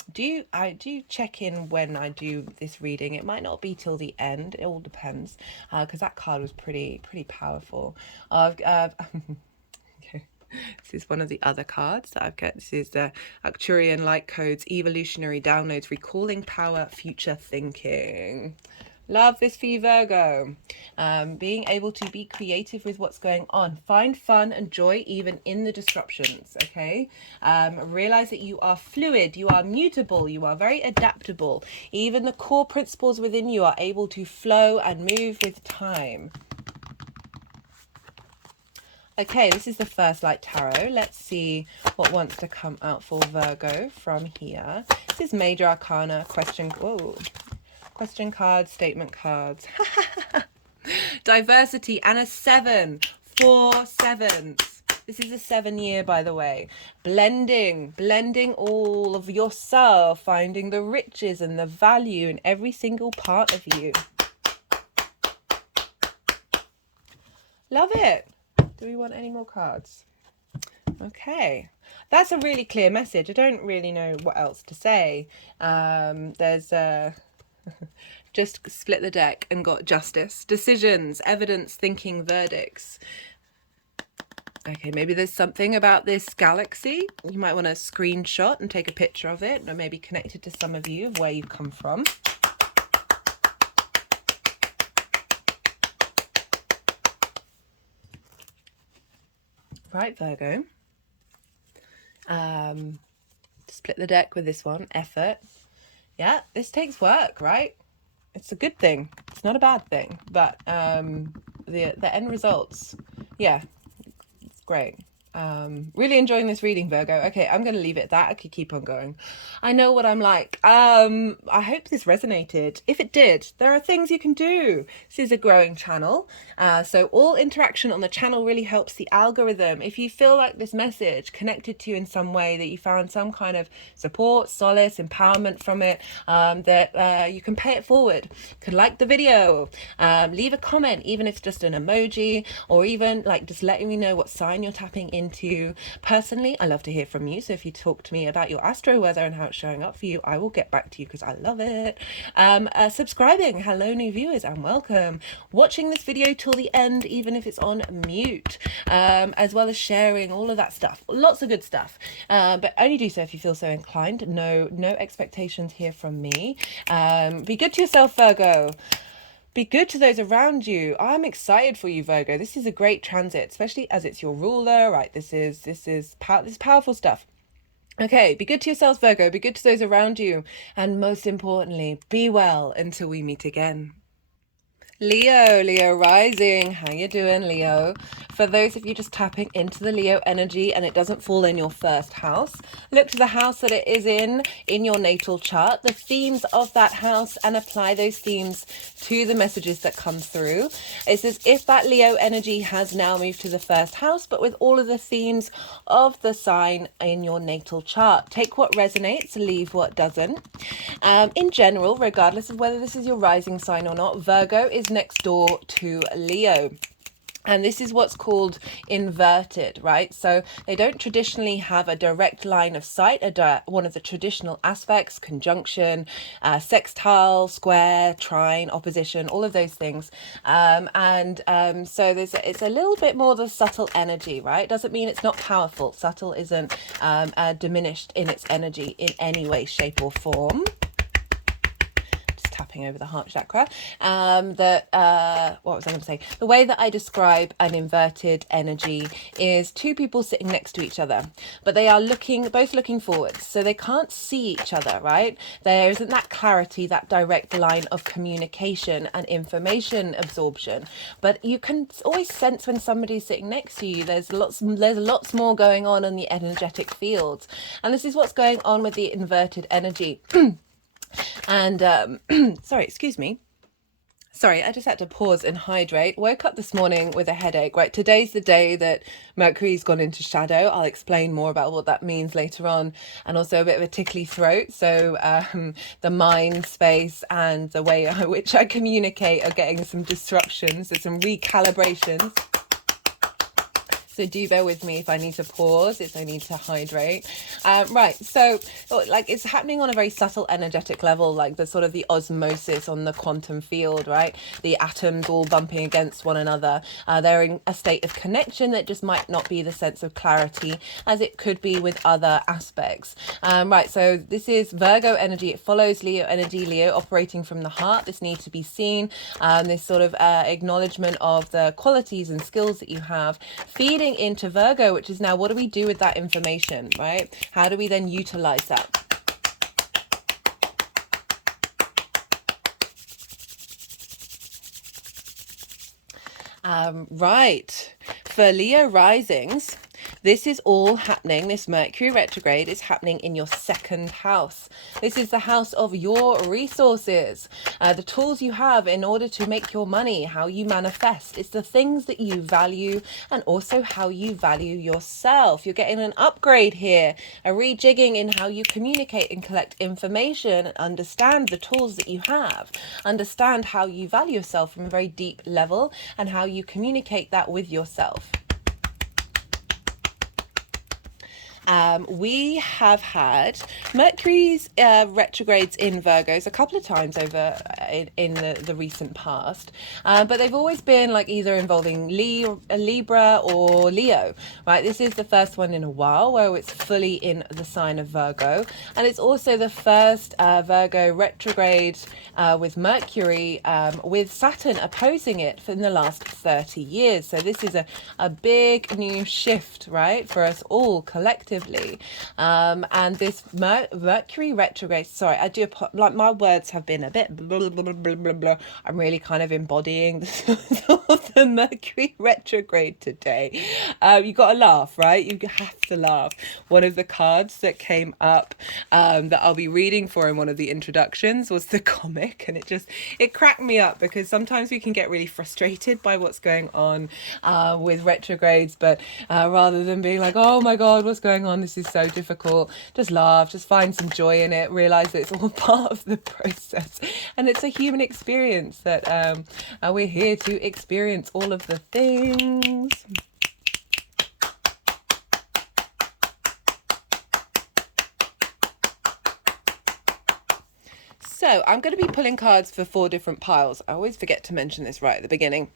do check in when I do this reading. It might not be till the end. It all depends, because that card was pretty powerful. Okay. This is one of the other cards that I've got. This is the Arcturian Light Codes, Evolutionary Downloads, Recalling Power, Future Thinking. Love this for you, Virgo. Being able to be creative with what's going on. Find fun and joy even in the disruptions, okay? Realize that you are fluid, you are mutable, you are very adaptable. Even the core principles within you are able to flow and move with time. Okay, this is the first light tarot. Let's see what wants to come out for Virgo from here. This is Major Arcana, question cards, statement cards. Diversity and a 7. 4 7s. This is a 7 year, by the way. Blending all of yourself, finding the riches and the value in every single part of you. Love it. Do we want any more cards? Okay, that's a really clear message. I don't really know what else to say. There's just split the deck and got justice, decisions, evidence, thinking, verdicts. Okay, maybe there's something about this galaxy. You might want to screenshot and take a picture of it, or maybe connect it to some of you of where you've come from. Right, Virgo. Split the deck with this one. Effort. Yeah, this takes work, right? It's a good thing. It's not a bad thing. But the end results, yeah, it's great. Really enjoying this reading, Virgo. Okay, I'm going to leave it at that. I could keep on going. I know what I'm like. I hope this resonated. If it did, there are things you can do. This is a growing channel. So all interaction on the channel really helps the algorithm. If you feel like this message connected to you in some way, that you found some kind of support, solace, empowerment from it, that you can pay it forward. You could like the video, leave a comment, even if it's just an emoji, or even like just letting me know what sign you're tapping into. Personally, I love to hear from you, so if you talk to me about your astro weather and how it's showing up for you, I will get back to you because I love it. Subscribing, hello new viewers and welcome. Watching this video till the end, even if it's on mute, as well as sharing, all of that stuff, lots of good stuff, but only do so if you feel so inclined. No expectations here from me. Be good to yourself, Virgo. Be good to those around you. I'm excited for you, Virgo. This is a great transit, especially as it's your ruler, right? This is powerful stuff. Okay, be good to yourselves, Virgo. Be good to those around you. And most importantly, be well until we meet again. Leo rising. How you doing, Leo? For those of you just tapping into the Leo energy and it doesn't fall in your first house, look to the house that it is in your natal chart, the themes of that house, and apply those themes to the messages that come through. It's as if that Leo energy has now moved to the first house, but with all of the themes of the sign in your natal chart. Take what resonates, leave what doesn't. In general, regardless of whether this is your rising sign or not, Virgo is next door to Leo. And this is what's called inverted, right? So they don't traditionally have a direct line of sight, one of the traditional aspects, conjunction, sextile, square, trine, opposition, all of those things. So it's a little bit more the subtle energy, right? Doesn't mean it's not powerful. Subtle isn't diminished in its energy in any way, shape or form. Tapping over the heart chakra. What was I going to say? The way that I describe an inverted energy is two people sitting next to each other, but they are both looking forwards, so they can't see each other, right? There isn't that clarity, that direct line of communication and information absorption, but you can always sense when somebody's sitting next to you. There's lots more going on in the energetic fields, and this is what's going on with the inverted energy. And sorry, excuse me. Sorry, I just had to pause and hydrate. Woke up this morning with a headache, right? Today's the day that Mercury's gone into shadow. I'll explain more about what that means later on, and also a bit of a tickly throat. So the mind space and the way in which I communicate are getting some disruptions. There's some recalibrations. So do bear with me if I need to pause. It's I need to hydrate. Right. So like it's happening on a very subtle energetic level, like the sort of the osmosis on the quantum field, right? The atoms all bumping against one another. They're in a state of connection that just might not be the sense of clarity as it could be with other aspects. Right. So this is Virgo energy. It follows Leo energy, Leo operating from the heart. This needs to be seen. This sort of acknowledgement of the qualities and skills that you have, feeding into Virgo, which is now what do we do with that information, right? How do we then utilize that? Right, for Leo risings, this is all happening. This Mercury retrograde is happening in your second house. This is the house of your resources, the tools you have in order to make your money, how you manifest. It's the things that you value and also how you value yourself. You're getting an upgrade here, a rejigging in how you communicate and collect information and understand the tools that you have. Understand how you value yourself from a very deep level and how you communicate that with yourself. We have had Mercury's retrogrades in Virgos a couple of times over in the recent past, but they've always been like either involving Libra or Leo, right? This is the first one in a while where it's fully in the sign of Virgo, and it's also the first Virgo retrograde with Mercury with Saturn opposing it in the last 30 years. So this is a big new shift, right, for us all collectively. And this Mercury retrograde, sorry, I do, like my words have been a bit blah, blah, blah, blah, blah, blah. I'm really kind of embodying the Mercury retrograde today. You got to laugh, right? You have to laugh. One of the cards that came up that I'll be reading for in one of the introductions was the comic, and it cracked me up because sometimes we can get really frustrated by what's going on with retrogrades, but rather than being like, oh my God, what's going on? This is so difficult. Just laugh, just find some joy in it, realize that it's all part of the process. And it's a human experience that we're here to experience all of the things. So I'm going to be pulling cards for 4 different piles. I always forget to mention this right at the beginning.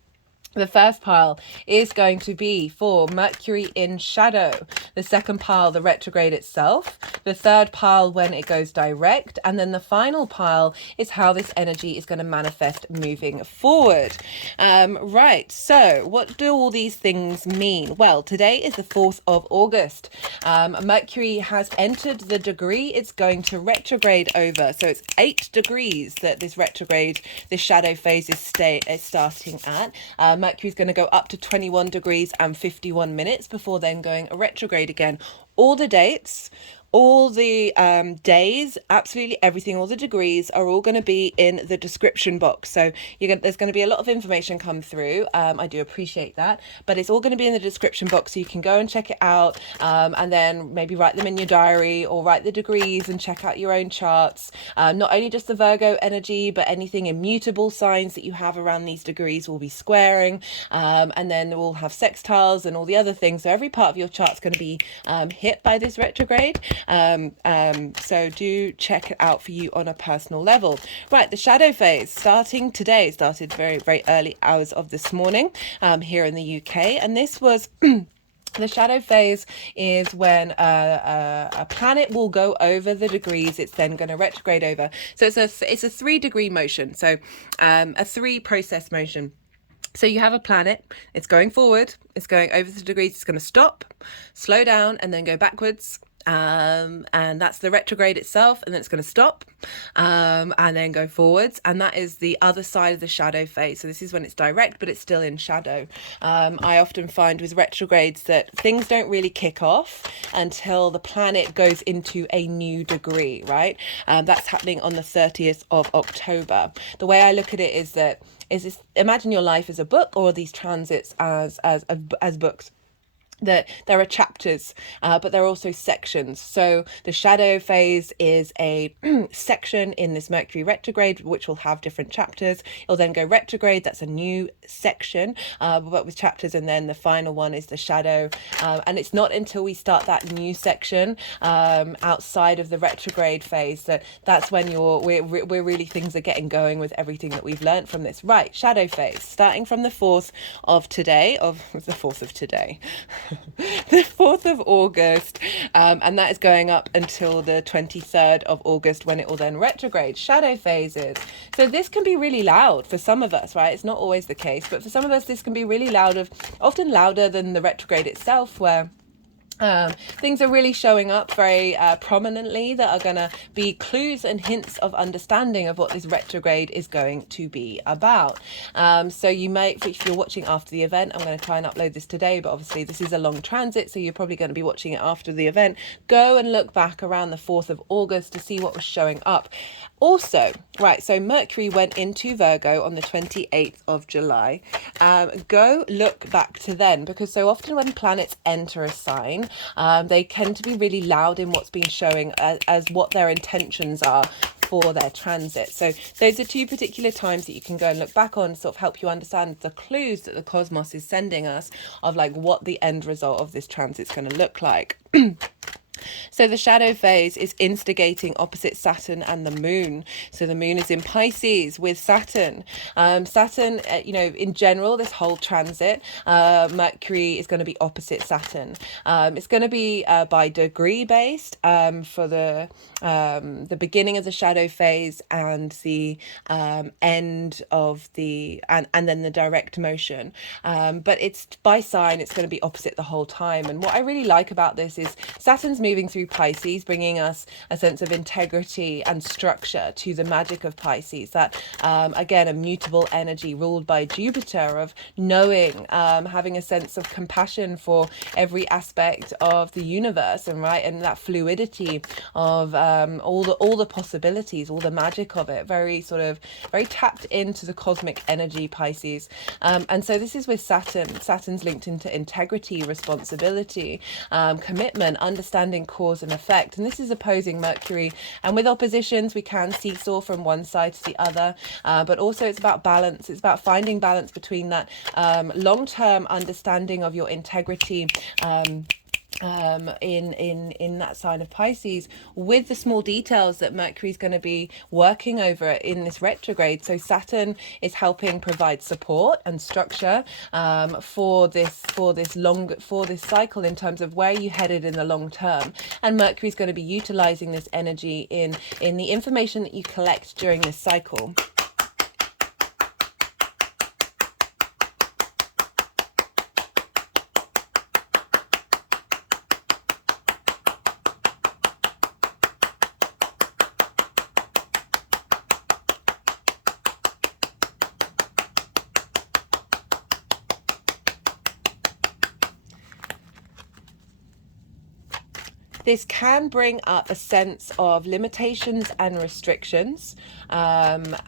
The first pile is going to be for Mercury in shadow. The second pile, the retrograde itself. The third pile, when it goes direct. And then the final pile is how this energy is going to manifest moving forward. Right, so what do all these things mean? Well, today is the 4th of August. Mercury has entered the degree it's going to retrograde over. So it's 8 degrees that this retrograde, this shadow phase is starting at. Mercury's going to go up to 21 degrees and 51 minutes before then going retrograde again. All the dates, all the days, absolutely everything, all the degrees are all going to be in the description box. So there's going to be a lot of information come through. I do appreciate that, but it's all going to be in the description box, so you can go and check it out, and then maybe write them in your diary or write the degrees and check out your own charts. Not only just the Virgo energy, but anything immutable signs that you have around these degrees will be squaring, and then we'll have sextiles and all the other things. So every part of your chart's going to be hit by this retrograde. So do check it out for you on a personal level. Right, the shadow phase starting today, started very, very early hours of this morning here in the UK. And this was the shadow phase is when a planet will go over the degrees it's then going to retrograde over. So it's a 3-degree motion. So a 3 process motion. So you have a planet, it's going forward, it's going over the degrees, it's going to stop, slow down, and then go backwards. And that's the retrograde itself, and then it's going to stop and then go forwards, and that is the other side of the shadow phase. So this is when it's direct, but it's still in shadow. I often find with retrogrades that things don't really kick off until the planet goes into a new degree, right? That's happening on the 30th of October. The way I look at it is that imagine your life as a book, or these transits as books. That there are chapters, but there are also sections. So the shadow phase is a section in this Mercury retrograde, which will have different chapters. It'll then go retrograde. That's a new section, but with chapters. And then the final one is the shadow. And it's not until we start that new section outside of the retrograde phase that's when we're really, things are getting going with everything that we've learned from this. Right, shadow phase starting from the 4th of today, the 4th of today. The 4th of August, and that is going up until the 23rd of August, when it will then retrograde. Shadow phases. So this can be really loud for some of us, right? It's not always the case, but for some of us, this can be really loud, often louder than the retrograde itself, where things are really showing up very prominently that are going to be clues and hints of understanding of what this retrograde is going to be about. So you might, if you're watching after the event, I'm going to try and upload this today, but obviously this is a long transit, so you're probably going to be watching it after the event. Go and look back around the 4th of August to see what was showing up. Also, right, so Mercury went into Virgo on the 28th of July. Go look back to then, because so often when planets enter a sign, they tend to be really loud in what's been showing as what their intentions are for their transit. So those are 2 particular times that you can go and look back on, sort of help you understand the clues that the cosmos is sending us of like what the end result of this transit is going to look like. So the shadow phase is instigating opposite Saturn and the moon. So the moon is in Pisces with Saturn. Saturn, in general, this whole transit, Mercury is going to be opposite Saturn. It's going to be by degree based for the beginning of the shadow phase and the end of and then the direct motion. But it's by sign, it's going to be opposite the whole time. And what I really like about this is Saturn's moving through Pisces, bringing us a sense of integrity and structure to the magic of Pisces. That, again, a mutable energy ruled by Jupiter of knowing, having a sense of compassion for every aspect of the universe, and that fluidity of all the possibilities, all the magic of it. Very tapped into the cosmic energy, Pisces. And so this is with Saturn. Saturn's linked into integrity, responsibility, commitment, understanding cause and effect, and this is opposing Mercury. And with oppositions, we can seesaw from one side to the other, but also it's about balance. It's about finding balance between that long-term understanding of your integrity, in that sign of Pisces, with the small details that Mercury's going to be working over in this retrograde. So Saturn is helping provide support and structure for this cycle in terms of where you headed in the long term, and Mercury's going to be utilizing this energy in the information that you collect during this cycle. This can bring up a sense of limitations and restrictions, that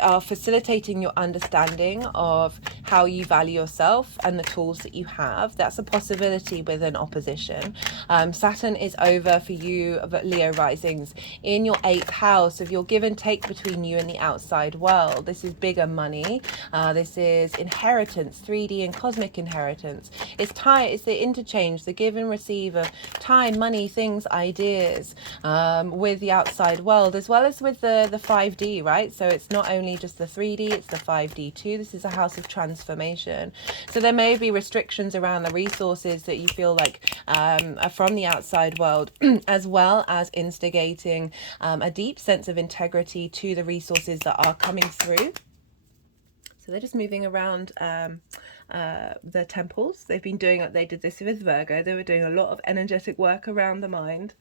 are facilitating your understanding of how you value yourself and the tools that you have. That's a possibility with an opposition. Saturn is over for you, Leo risings, in your 8th house of your give and take between you and the outside world. This is bigger money. This is inheritance, 3D and cosmic inheritance. It's the interchange, the give and receive of time, money, things, ideas, with the outside world, as well as with the 5D, right? So it's not only just the 3D, it's the 5D too. This is a house of transformation. So there may be restrictions around the resources that you feel like are from the outside world, as well as instigating a deep sense of integrity to the resources that are coming through. So they're just moving around the temples. They did this with Virgo. They were doing a lot of energetic work around the mind.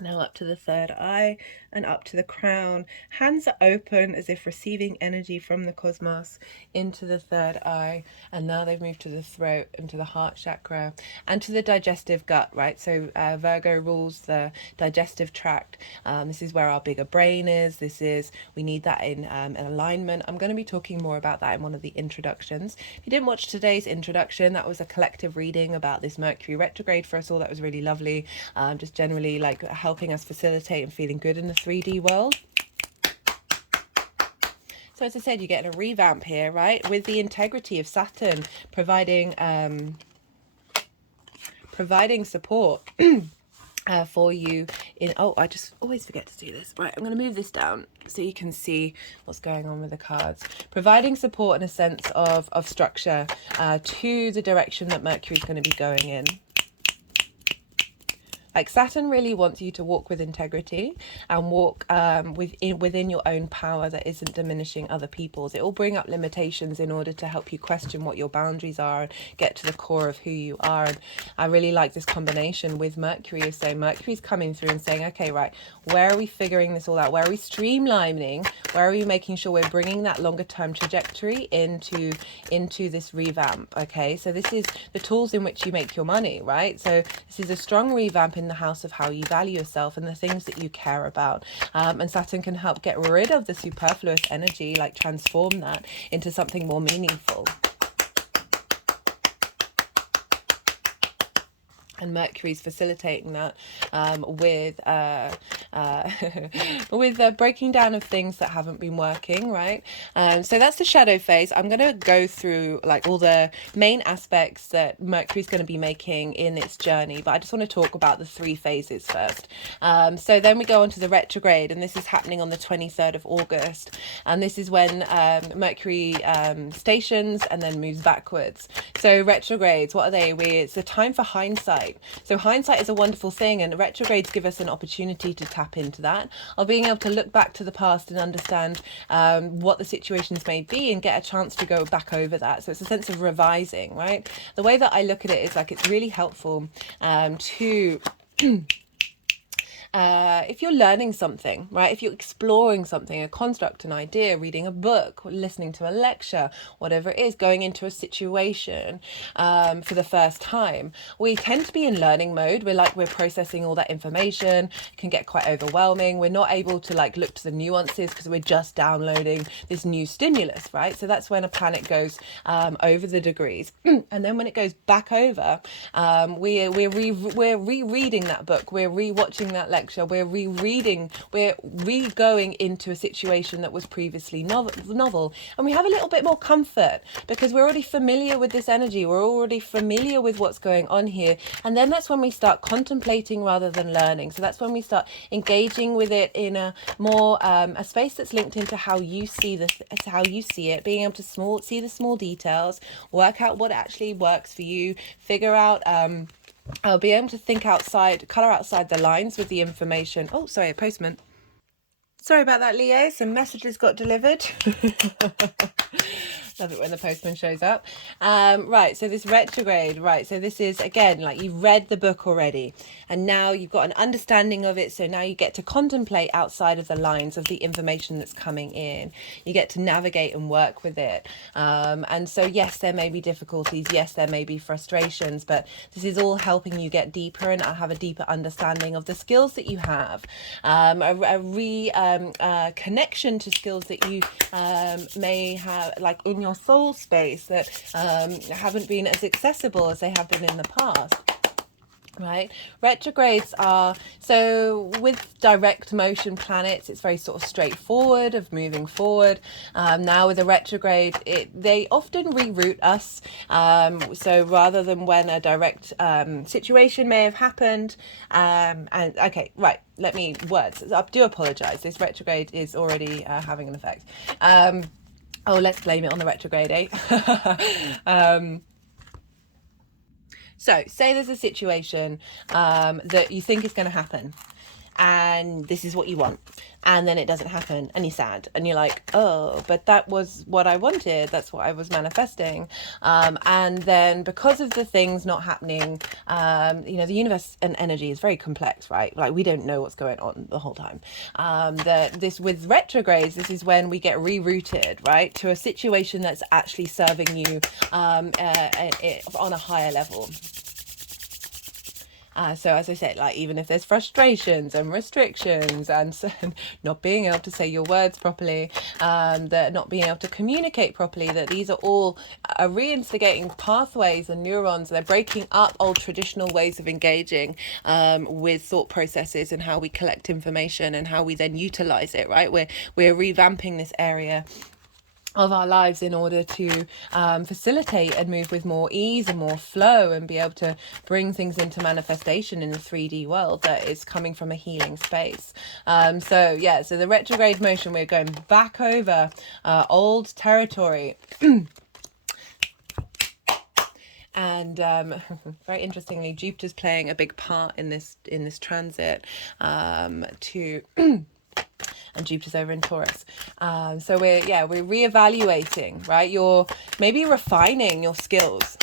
Now up to the 3rd eye and up to the crown. Hands are open as if receiving energy from the cosmos into the 3rd eye. And now they've moved to the throat, into the heart chakra, and to the digestive gut, right? So Virgo rules the digestive tract. This is where our bigger brain is. We need that in alignment. I'm going to be talking more about that in one of the introductions. If you didn't watch today's introduction, that was a collective reading about this Mercury retrograde for us all. That was really lovely. Just generally like helping us facilitate and feeling good in the 3D world. So as I said, you're getting a revamp here, right? With the integrity of Saturn providing support for you in, I just always forget to do this. Right, I'm going to move this down so you can see what's going on with the cards. Providing support and a sense of structure to the direction that Mercury is going to be going in. Like Saturn really wants you to walk with integrity and walk within your own power that isn't diminishing other people's. It will bring up limitations in order to help you question what your boundaries are and get to the core of who you are. And I really like this combination with Mercury of saying Mercury's coming through and saying, okay, right, where are we figuring this all out? Where are we streamlining? Where are we making sure we're bringing that longer term trajectory into this revamp? Okay, so this is the tools in which you make your money, right? So this is a strong revamp in the house of how you value yourself and the things that you care about, and Saturn can help get rid of the superfluous energy, like transform that into something more meaningful. And Mercury's facilitating that with breaking down of things that haven't been working, right? So that's the shadow phase. I'm going to go through like all the main aspects that Mercury's going to be making in its journey, but I just want to talk about the 3 phases first. So then we go on to the retrograde, and this is happening on the 23rd of August. And this is when Mercury stations and then moves backwards. So retrogrades, what are they? It's a time for hindsight. So hindsight is a wonderful thing, and retrogrades give us an opportunity to tap into that, of being able to look back to the past and understand what the situations may be and get a chance to go back over that. So it's a sense of revising, right? The way that I look at it is like it's really helpful to if you're learning something, right? If you're exploring something, a construct, an idea, reading a book, listening to a lecture, whatever it is, going into a situation for the first time, we tend to be in learning mode. We're processing all that information. It can get quite overwhelming. We're not able to like look to the nuances because we're just downloading this new stimulus, right? So that's when a planet goes over the degrees, and then when it goes back over, we're rereading that book, we're rewatching that lecture, lecture, we're rereading, we're re-going into a situation that was previously novel. And we have a little bit more comfort because we're already familiar with this energy. We're already familiar with what's going on here. And then that's when we start contemplating rather than learning. So that's when we start engaging with it in a more a space that's linked into how you see this, how you see it, being able to see the small details, work out what actually works for you, figure out I'll be able to think outside, colour outside the lines with the information. Oh, sorry, a postman. Sorry about that, Leo. Some messages got delivered. Love it when the postman shows up. Right, so this retrograde, right, so this is, again, like you've read the book already, and now you've got an understanding of it, so now you get to contemplate outside of the lines of the information that's coming in. You get to navigate and work with it. And so, yes, there may be difficulties, yes, there may be frustrations, but this is all helping you get deeper and have a deeper understanding of the skills that you have, connection to skills that you may have, like in your soul space, that haven't been as accessible as they have been in the past. Right, retrogrades are, so with direct motion planets, it's very sort of straightforward of moving forward. Now with a retrograde, they often reroute us. So rather than when a direct situation may have happened, and okay, right, let me words. I do apologize. This retrograde is already having an effect. Oh, let's blame it on the retrograde, eh? So say there's a situation that you think is going to happen, and this is what you want, and then it doesn't happen, and you're sad, and you're like, oh, but that was what I wanted, that's what I was manifesting. And then because of the things not happening, you know, the universe and energy is very complex, right? Like we don't know what's going on the whole time. This with retrogrades, this is when we get rerouted, right, to a situation that's actually serving you on a higher level. So as I said, like even if there's frustrations and restrictions and not being able to say your words properly, that not being able to communicate properly, that these are all reinstigating pathways and neurons. They're breaking up old traditional ways of engaging with thought processes and how we collect information and how we then utilize it, right? We're revamping this area of our lives in order to facilitate and move with more ease and more flow and be able to bring things into manifestation in the 3D world that is coming from a healing space. So the retrograde motion, we're going back over old territory. And very interestingly, Jupiter's playing a big part in this transit to and Jupiter's over in Taurus. So we're reevaluating, right? You're maybe refining your skills.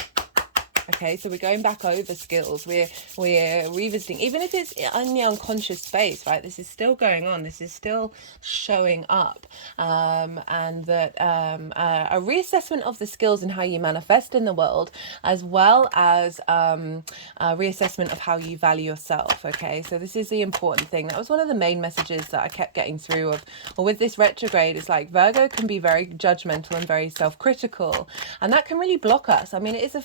Okay, so we're going back over skills. We're revisiting, even if it's in the unconscious space, right? This is still going on. This is still showing up, and that a reassessment of the skills and how you manifest in the world, as well as a reassessment of how you value yourself. Okay, so this is the important thing. That was one of the main messages that I kept getting through. With this retrograde, it's like Virgo can be very judgmental and very self-critical, and that can really block us. I mean, it's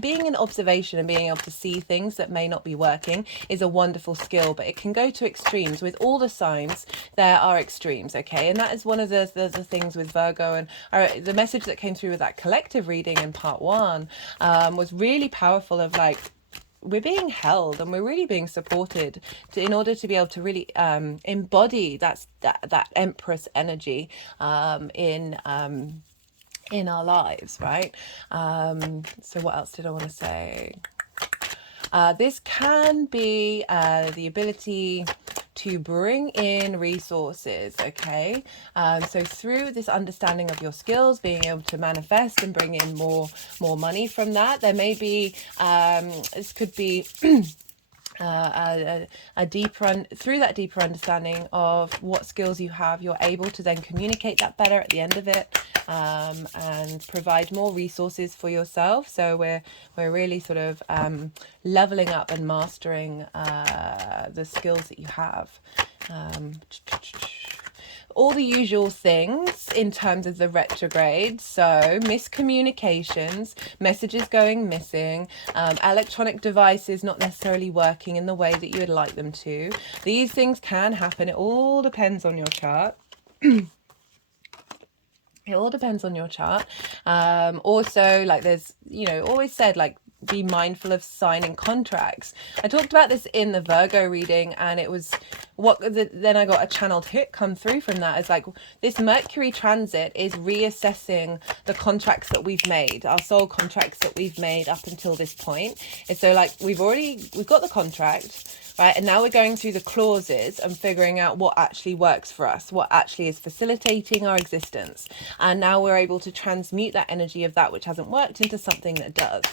being in observation and being able to see things that may not be working is a wonderful skill, but it can go to extremes. With all the signs, there are extremes, okay? And that is one of the things with Virgo. And the message that came through with that collective reading in part 1 was really powerful, of like, we're being held and we're really being supported in order to be able to really embody that Empress energy in our lives, right? So what else did I want to say? This can be the ability to bring in resources, okay? So through this understanding of your skills, being able to manifest and bring in more money from that, there may be, this could be through that deeper understanding of what skills you have, you're able to then communicate that better at the end of it, and provide more resources for yourself. So we're really sort of leveling up and mastering the skills that you have. all the usual things in terms of the retrograde. So miscommunications, messages going missing, electronic devices not necessarily working in the way that you would like them to. These things can happen. It all depends on your chart. It all depends on your chart. Also, like there's, always said, like, be mindful of signing contracts. I talked about this in the Virgo reading, and it was then I got a channeled hit come through from that. It's like this Mercury transit is reassessing the contracts that we've made, our soul contracts that we've made up until this point. And so, like, we've got the contract, right? And now we're going through the clauses and figuring out what actually works for us, what actually is facilitating our existence. And now we're able to transmute that energy of that which hasn't worked into something that does.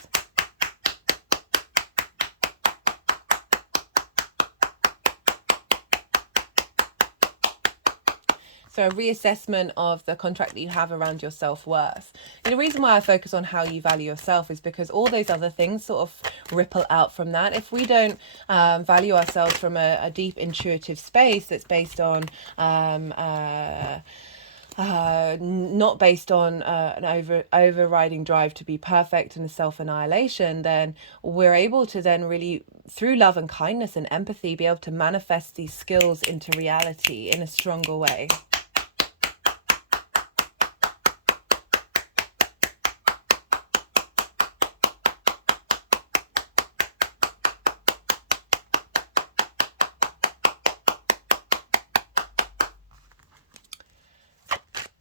So a reassessment of the contract that you have around your self-worth. And the reason why I focus on how you value yourself is because all those other things sort of ripple out from that. If we don't value ourselves from a deep intuitive space that's based on not based on an overriding drive to be perfect and a self-annihilation, then we're able to then really, through love and kindness and empathy, be able to manifest these skills into reality in a stronger way.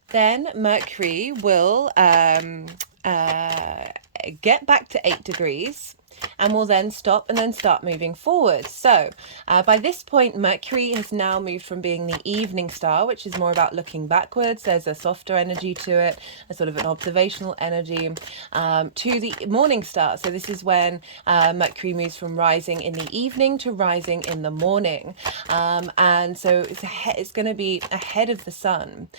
Then Mercury will get back to 8 degrees and will then stop and then start moving forward. So by this point, Mercury has now moved from being the evening star, which is more about looking backwards. There's a softer energy to it, a sort of an observational energy, to the morning star. So this is when Mercury moves from rising in the evening to rising in the morning. And so it's going to be ahead of the sun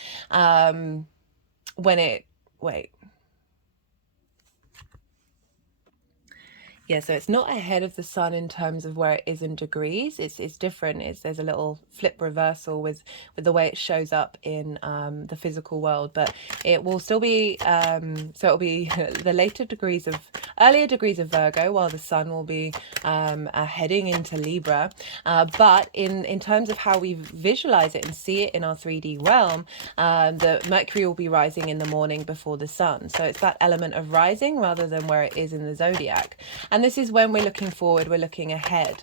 Yeah, so it's not ahead of the sun in terms of where it is in degrees. It's different. There's a little flip reversal with the way it shows up in the physical world, but it will still be so it'll be the earlier degrees of Virgo, while the sun will be heading into Libra. But in terms of how we visualize it and see it in our 3D realm, the Mercury will be rising in the morning before the sun. So it's that element of rising rather than where it is in the zodiac. And this is when we're looking forward, we're looking ahead.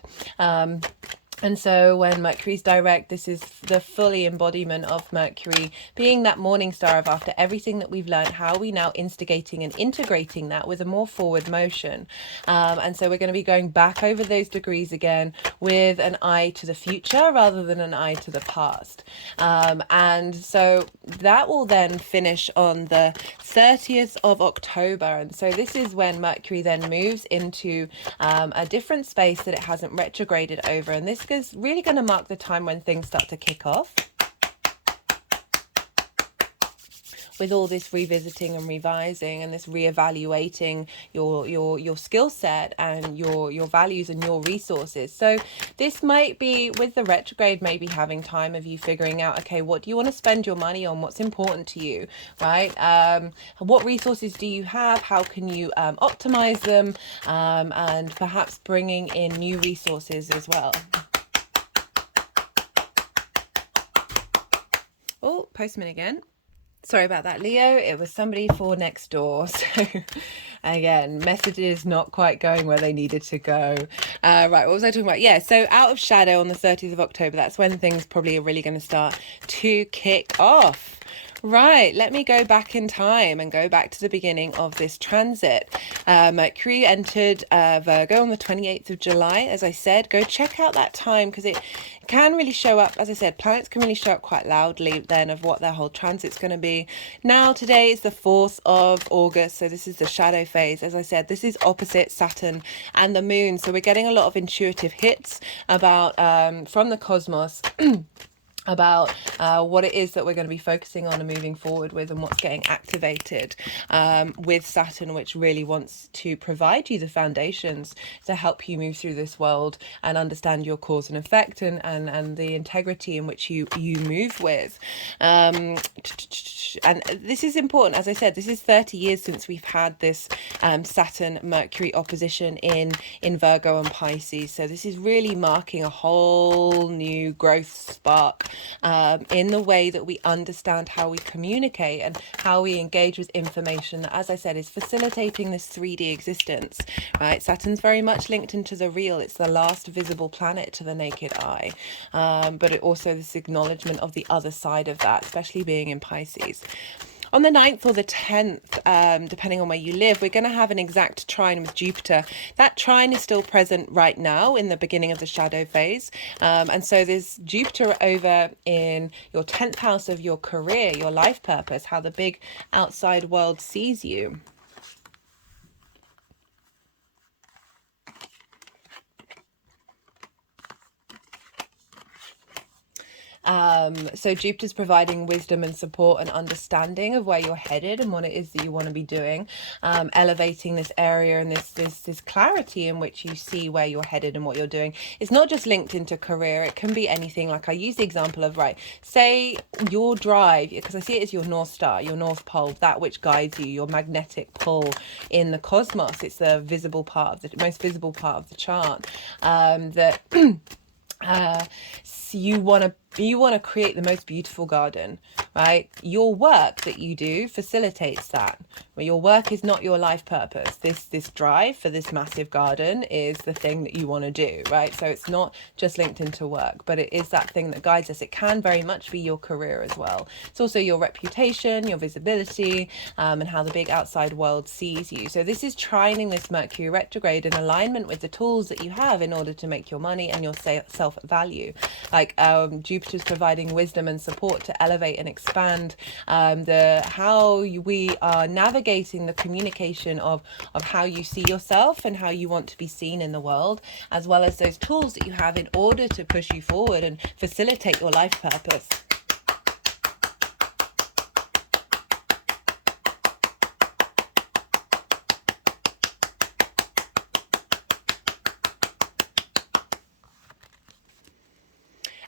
And so when Mercury's direct, this is the fully embodiment of Mercury being that morning star of, after everything that we've learned, how are we now instigating and integrating that with a more forward motion. And so we're going to be going back over those degrees again with an eye to the future rather than an eye to the past. And so that will then finish on the 30th of October. And so this is when Mercury then moves into a different space that it hasn't retrograded over. And this is really going to mark the time when things start to kick off, with all this revisiting and revising and this reevaluating your skill set and your values and your resources. So this might be, with the retrograde, maybe having time of you figuring out, okay, what do you want to spend your money on? What's important to you, right? What resources do you have? How can you optimize them? And perhaps bringing in new resources as well. Oh, postman again. Sorry about that, Leo. It was somebody for next door. So again, messages not quite going where they needed to go. Right, what was I talking about? Yeah, so out of shadow on the 30th of October, that's when things probably are really going to start to kick off. Right, let me go back in time and go back to the beginning of this transit. Mercury entered Virgo on the 28th of July, as I said. Go check out that time, because it can really show up, as I said, planets can really show up quite loudly then of what their whole transit's going to be. Now, today is the 4th of August, so this is the shadow phase. As I said, this is opposite Saturn and the moon, so we're getting a lot of intuitive hits about from the cosmos about what it is that we're going to be focusing on and moving forward with, and what's getting activated with Saturn, which really wants to provide you the foundations to help you move through this world and understand your cause and effect, and the integrity in which you move with. And this is important. As I said, this is 30 years since we've had this Saturn Mercury opposition in Virgo and Pisces, so this is really marking a whole new growth spark in the way that we understand how we communicate and how we engage with information that, as I said, is facilitating this 3D existence, right? Saturn's very much linked into the real. It's the last visible planet to the naked eye, but it also this acknowledgement of the other side of that, especially being in Pisces. On the 9th or the 10th, depending on where you live, we're going to have an exact trine with Jupiter. That trine is still present right now in the beginning of the shadow phase. And so there's Jupiter over in your 10th house of your career, your life purpose, how the big outside world sees you. So Jupiter's providing wisdom and support and understanding of where you're headed and what it is that you want to be doing, elevating this area and this clarity in which you see where you're headed and what you're doing. It's not just linked into career. It can be anything. Like I use the example of, right, say your drive, because I see it as your North Star, your North Pole, that which guides you, your magnetic pull in the cosmos. It's the visible part of the most visible part of the chart, that so you want to create the most beautiful garden, right? Your work that you do facilitates that. Well, your work is not your life purpose. This drive for this massive garden is the thing that you want to do, right? So it's not just linked into work, but it is that thing that guides us. It can very much be your career as well. It's also your reputation, your visibility, and how the big outside world sees you. So this is trining this Mercury retrograde in alignment with the tools that you have in order to make your money and your self-value. Like Jupiter's providing wisdom and support to elevate and expand how we are navigating the communication of how you see yourself and how you want to be seen in the world, as well as those tools that you have in order to push you forward and facilitate your life purpose.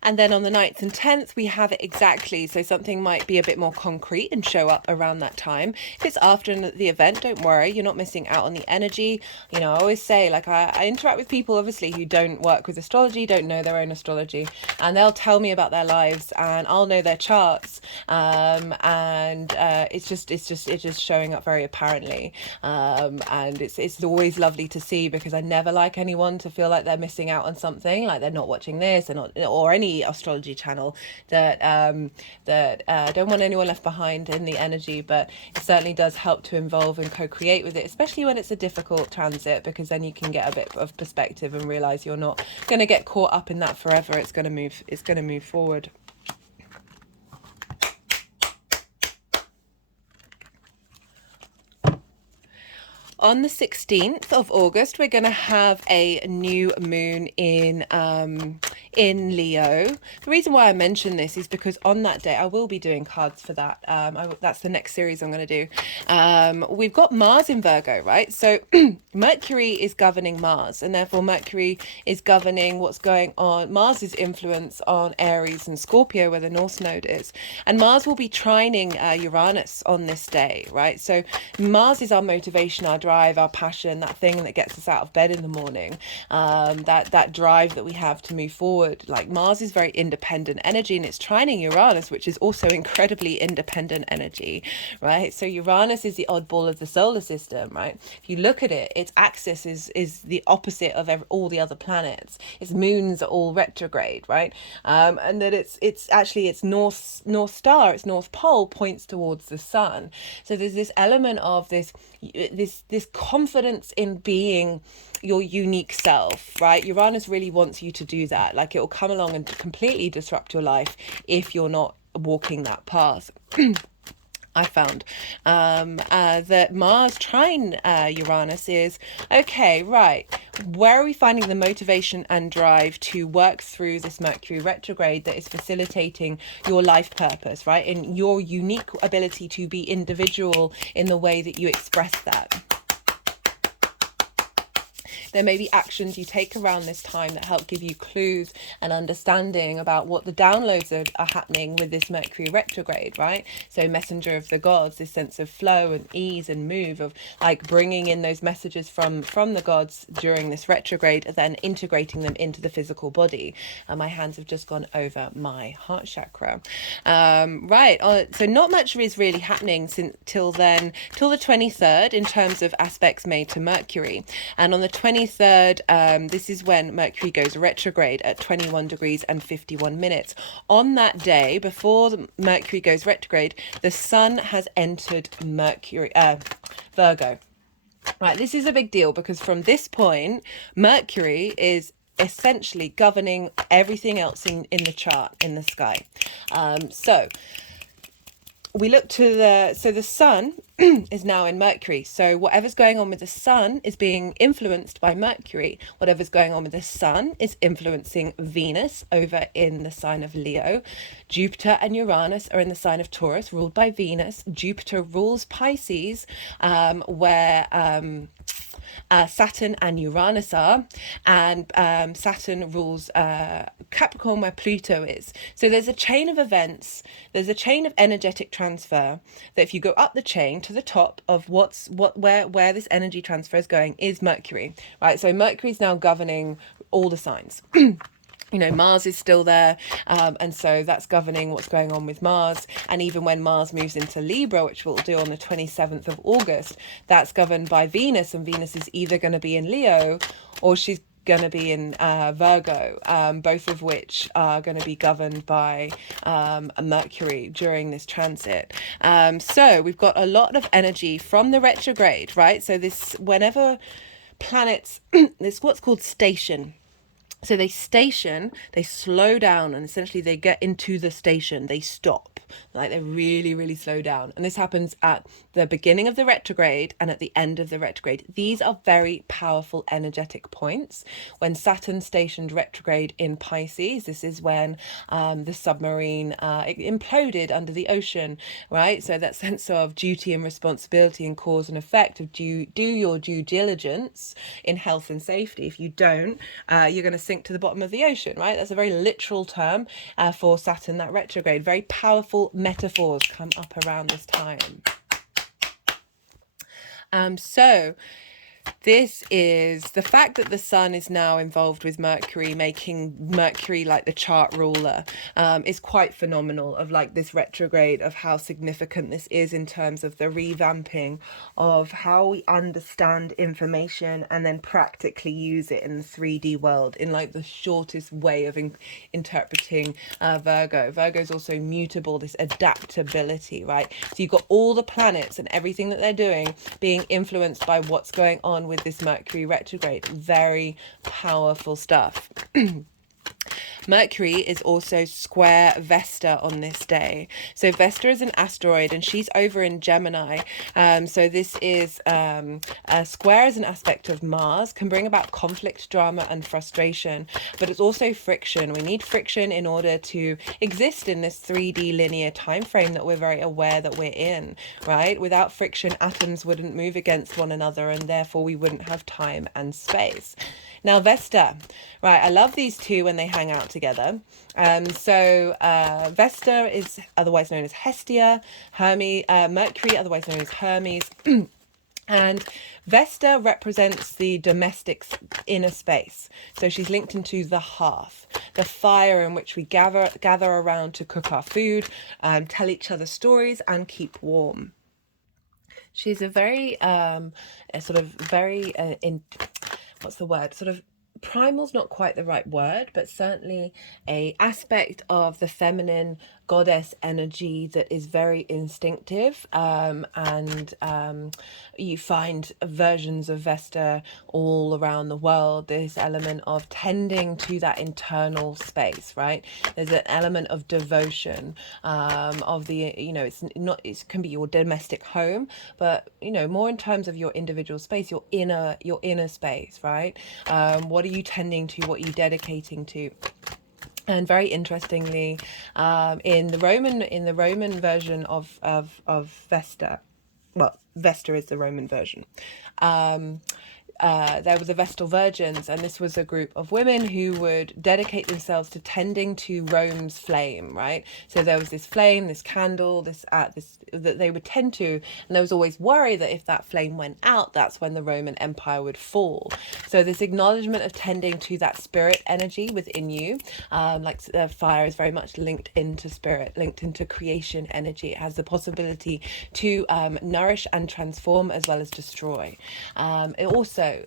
And then on the 9th and 10th, we have it exactly. So something might be a bit more concrete and show up around that time. If it's after the event, don't worry. You're not missing out on the energy. You know, I always say, like, I interact with people, obviously, who don't work with astrology, don't know their own astrology. And they'll tell me about their lives and I'll know their charts. It's just showing up very apparently. And it's always lovely to see, because I never like anyone to feel like they're missing out on something, like they're not watching this or any astrology channel, that don't want anyone left behind in the energy. But it certainly does help to involve and co-create with it, especially when it's a difficult transit, because then you can get a bit of perspective and realize you're not going to get caught up in that forever. It's going to move forward. On the 16th of August, we're going to have a new moon in Leo. The reason why I mention this is because on that day, I will be doing cards for that. That's the next series I'm going to do. We've got Mars in Virgo, right? So Mercury is governing Mars, and therefore Mercury is governing what's going on. Mars's influence on Aries and Scorpio, where the North Node is. And Mars will be trining Uranus on this day, right? So Mars is our motivation, our drive, our passion, that thing that gets us out of bed in the morning, that drive that we have to move forward. Like Mars is very independent energy, and it's trining Uranus, which is also incredibly independent energy, right? So Uranus is the oddball of the solar system, right? If you look at it, its axis is the opposite of all the other planets. Its moons are all retrograde, right? And that it's actually its North Star, its North Pole points towards the sun. So there's this element of this confidence in being your unique self, right? Uranus really wants you to do that. Like, it will come along and completely disrupt your life if you're not walking that path. I found that Mars trine Uranus is okay, right. Where are we finding the motivation and drive to work through this Mercury retrograde that is facilitating your life purpose, right? And your unique ability to be individual in the way that you express that. There may be actions you take around this time that help give you clues and understanding about what the downloads are happening with this Mercury retrograde, right? So messenger of the gods, this sense of flow and ease and move of like bringing in those messages from the gods during this retrograde and then integrating them into the physical body. And my hands have just gone over my heart chakra. Right. So not much is really happening till the 23rd in terms of aspects made to Mercury. And on the 23rd, this is when Mercury goes retrograde at 21 degrees and 51 minutes. On that day, before the Mercury goes retrograde, the sun has entered Virgo. Right, this is a big deal because from this point, Mercury is essentially governing everything else in the chart, in the sky. So we look to the sun is now in Mercury. So whatever's going on with the sun is being influenced by Mercury. Whatever's going on with the sun is influencing Venus over in the sign of Leo. Jupiter and Uranus are in the sign of Taurus, ruled by Venus. Jupiter rules Pisces, where Saturn and Uranus are, and Saturn rules Capricorn, where Pluto is. So there's a chain of events, there's a chain of energetic transfer that if you go up the chain to the top of where this energy transfer is going is Mercury, right? So Mercury is now governing all the signs. You know, Mars is still there, and so that's governing what's going on with Mars. And even when Mars moves into Libra, which we'll do on the 27th of August, that's governed by Venus, and Venus is either going to be in Leo or she's going to be in Virgo, both of which are going to be governed by Mercury during this transit. So we've got a lot of energy from the retrograde, right? So this, whenever planets, this what's called station. So they station, they slow down, and essentially they get into the station, they stop, like they really, really slow down. And this happens at the beginning of the retrograde and at the end of the retrograde. These are very powerful energetic points. When Saturn stationed retrograde in Pisces, this is when the submarine imploded under the ocean, right? So that sense of duty and responsibility and cause and effect of do your due diligence in health and safety. If you don't, you're going to sink to the bottom of the ocean, right? That's a very literal term for Saturn, that retrograde. Very powerful metaphors come up around this time. So this is the fact that the sun is now involved with Mercury, making Mercury like the chart ruler, is quite phenomenal, of like this retrograde, of how significant this is in terms of the revamping of how we understand information and then practically use it in the 3D world in like the shortest way of interpreting Virgo. Virgo is also mutable, this adaptability, right? So you've got all the planets and everything that they're doing being influenced by what's going on with this Mercury retrograde. Very powerful stuff. Mercury is also square Vesta on this day. So Vesta is an asteroid and she's over in Gemini. So this is a square as an aspect of Mars, can bring about conflict, drama and frustration, but it's also friction. We need friction in order to exist in this 3D linear time frame that we're very aware that we're in, right? Without friction, atoms wouldn't move against one another and therefore we wouldn't have time and space. Now Vesta, right, I love these two when they hang out together. Vesta is otherwise known as Hestia, Mercury otherwise known as Hermes. And Vesta represents the domestic's inner space. So she's linked into the hearth, the fire in which we gather around to cook our food, tell each other stories and keep warm. She's a very primal's not quite the right word, but certainly a aspect of the feminine goddess energy that is very instinctive, and you find versions of Vesta all around the world. This element of tending to that internal space, right? There's an element of devotion, of the, it's not, it can be your domestic home, but more in terms of your individual space, your inner space, right? What are you tending to? What are you dedicating to? And very interestingly, in the Roman version of Vesta, well, Vesta is the Roman version. There were the Vestal Virgins, and this was a group of women who would dedicate themselves to tending to Rome's flame, right? So there was this flame, this candle, this that they would tend to, and there was always worry that if that flame went out, that's when the Roman Empire would fall. So this acknowledgement of tending to that spirit energy within you, like fire is very much linked into spirit, linked into creation energy. It has the possibility to nourish and transform as well as destroy. It also,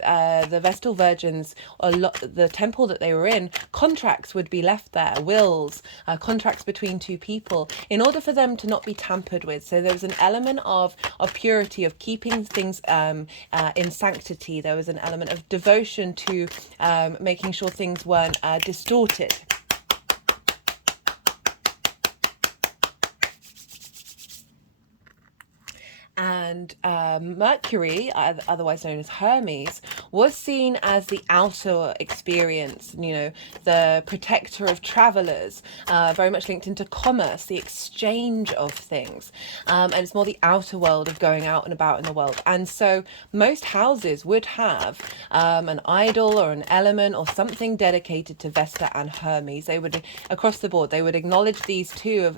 the Vestal Virgins, the temple that they were in, contracts would be left there, wills, contracts between two people, in order for them to not be tampered with. So there was an element of purity, of keeping things in sanctity. There was an element of devotion to making sure things weren't distorted. And Mercury, otherwise known as Hermes, was seen as the outer experience, the protector of travelers, very much linked into commerce, the exchange of things. And it's more the outer world of going out and about in the world. And so most houses would have an idol or an element or something dedicated to Vesta and Hermes. They would, across the board, they would acknowledge these two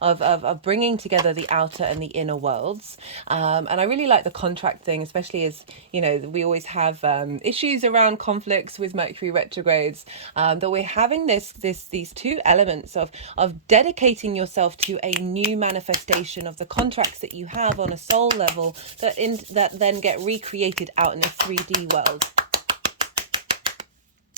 of bringing together the outer and the inner worlds. And I really like the contract thing, especially as, we always have issues around conflicts with Mercury retrogrades, that we're having these two elements of dedicating yourself to a new manifestation of the contracts that you have on a soul level that then get recreated out in a 3D world.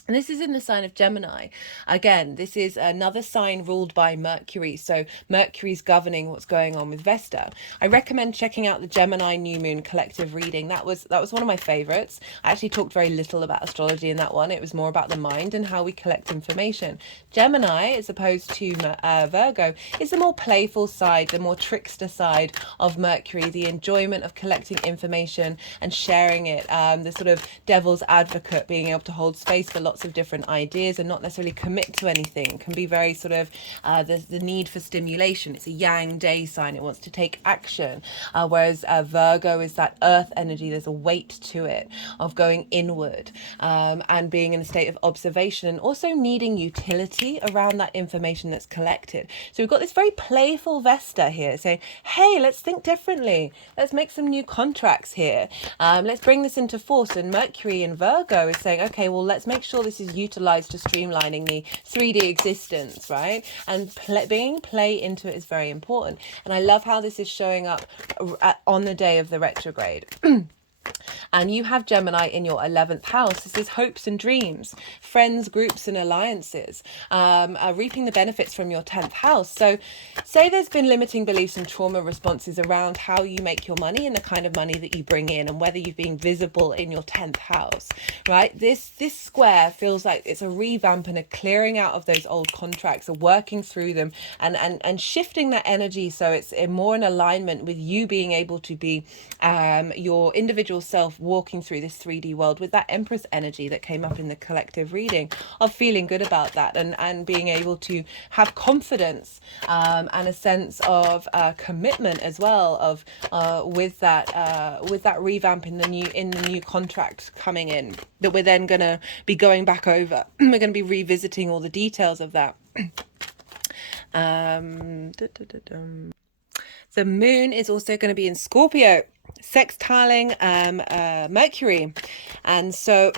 And this is in the sign of Gemini. Again, this is another sign ruled by Mercury. So Mercury's governing what's going on with Vesta. I recommend checking out the Gemini New Moon collective reading. That was one of my favorites. I actually talked very little about astrology in that one. It was more about the mind and how we collect information. Gemini, as opposed to Virgo, is the more playful side, the more trickster side of Mercury, the enjoyment of collecting information and sharing it, the sort of devil's advocate, being able to hold space for lots of different ideas and not necessarily commit to anything. Can be very sort of the need for stimulation. It's a yang day sign. It wants to take action, whereas Virgo is that earth energy. There's a weight to it of going inward, and being in a state of observation, and also needing utility around that information that's collected. So we've got this very playful Vesta here saying, hey, let's think differently, let's make some new contracts here, let's bring this into force. And Mercury in Virgo is saying, okay, well, let's make sure this is utilized to streamlining the 3D existence, right? And bringing play into it is very important. And I love how this is showing up on the day of the retrograde. And you have Gemini in your 11th house. This is hopes and dreams, friends, groups and alliances, reaping the benefits from your 10th house. So say there's been limiting beliefs and trauma responses around how you make your money and the kind of money that you bring in, and whether you've been visible in your 10th house, right? This square feels like it's a revamp and a clearing out of those old contracts, a working through them and shifting that energy so it's more in alignment with you being able to be your individual self walking through this 3D world with that Empress energy that came up in the collective reading, of feeling good about that and being able to have confidence and a sense of commitment as well of with that revamp in the new contract coming in, that we're then going to be going back over. We're going to be revisiting all the details of that. The moon is also going to be in Scorpio, sextiling Mercury. And so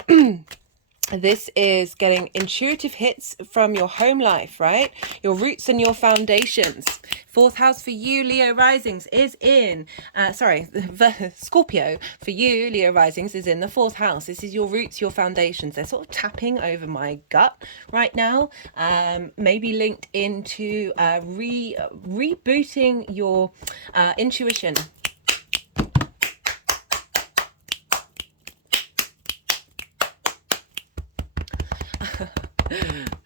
This is getting intuitive hits from your home life, right? Your roots and your foundations. Fourth house for you, Leo risings, is in, Scorpio for you, Leo risings, is in the fourth house. This is your roots, your foundations. They're sort of tapping over my gut right now. Maybe linked into rebooting your intuition.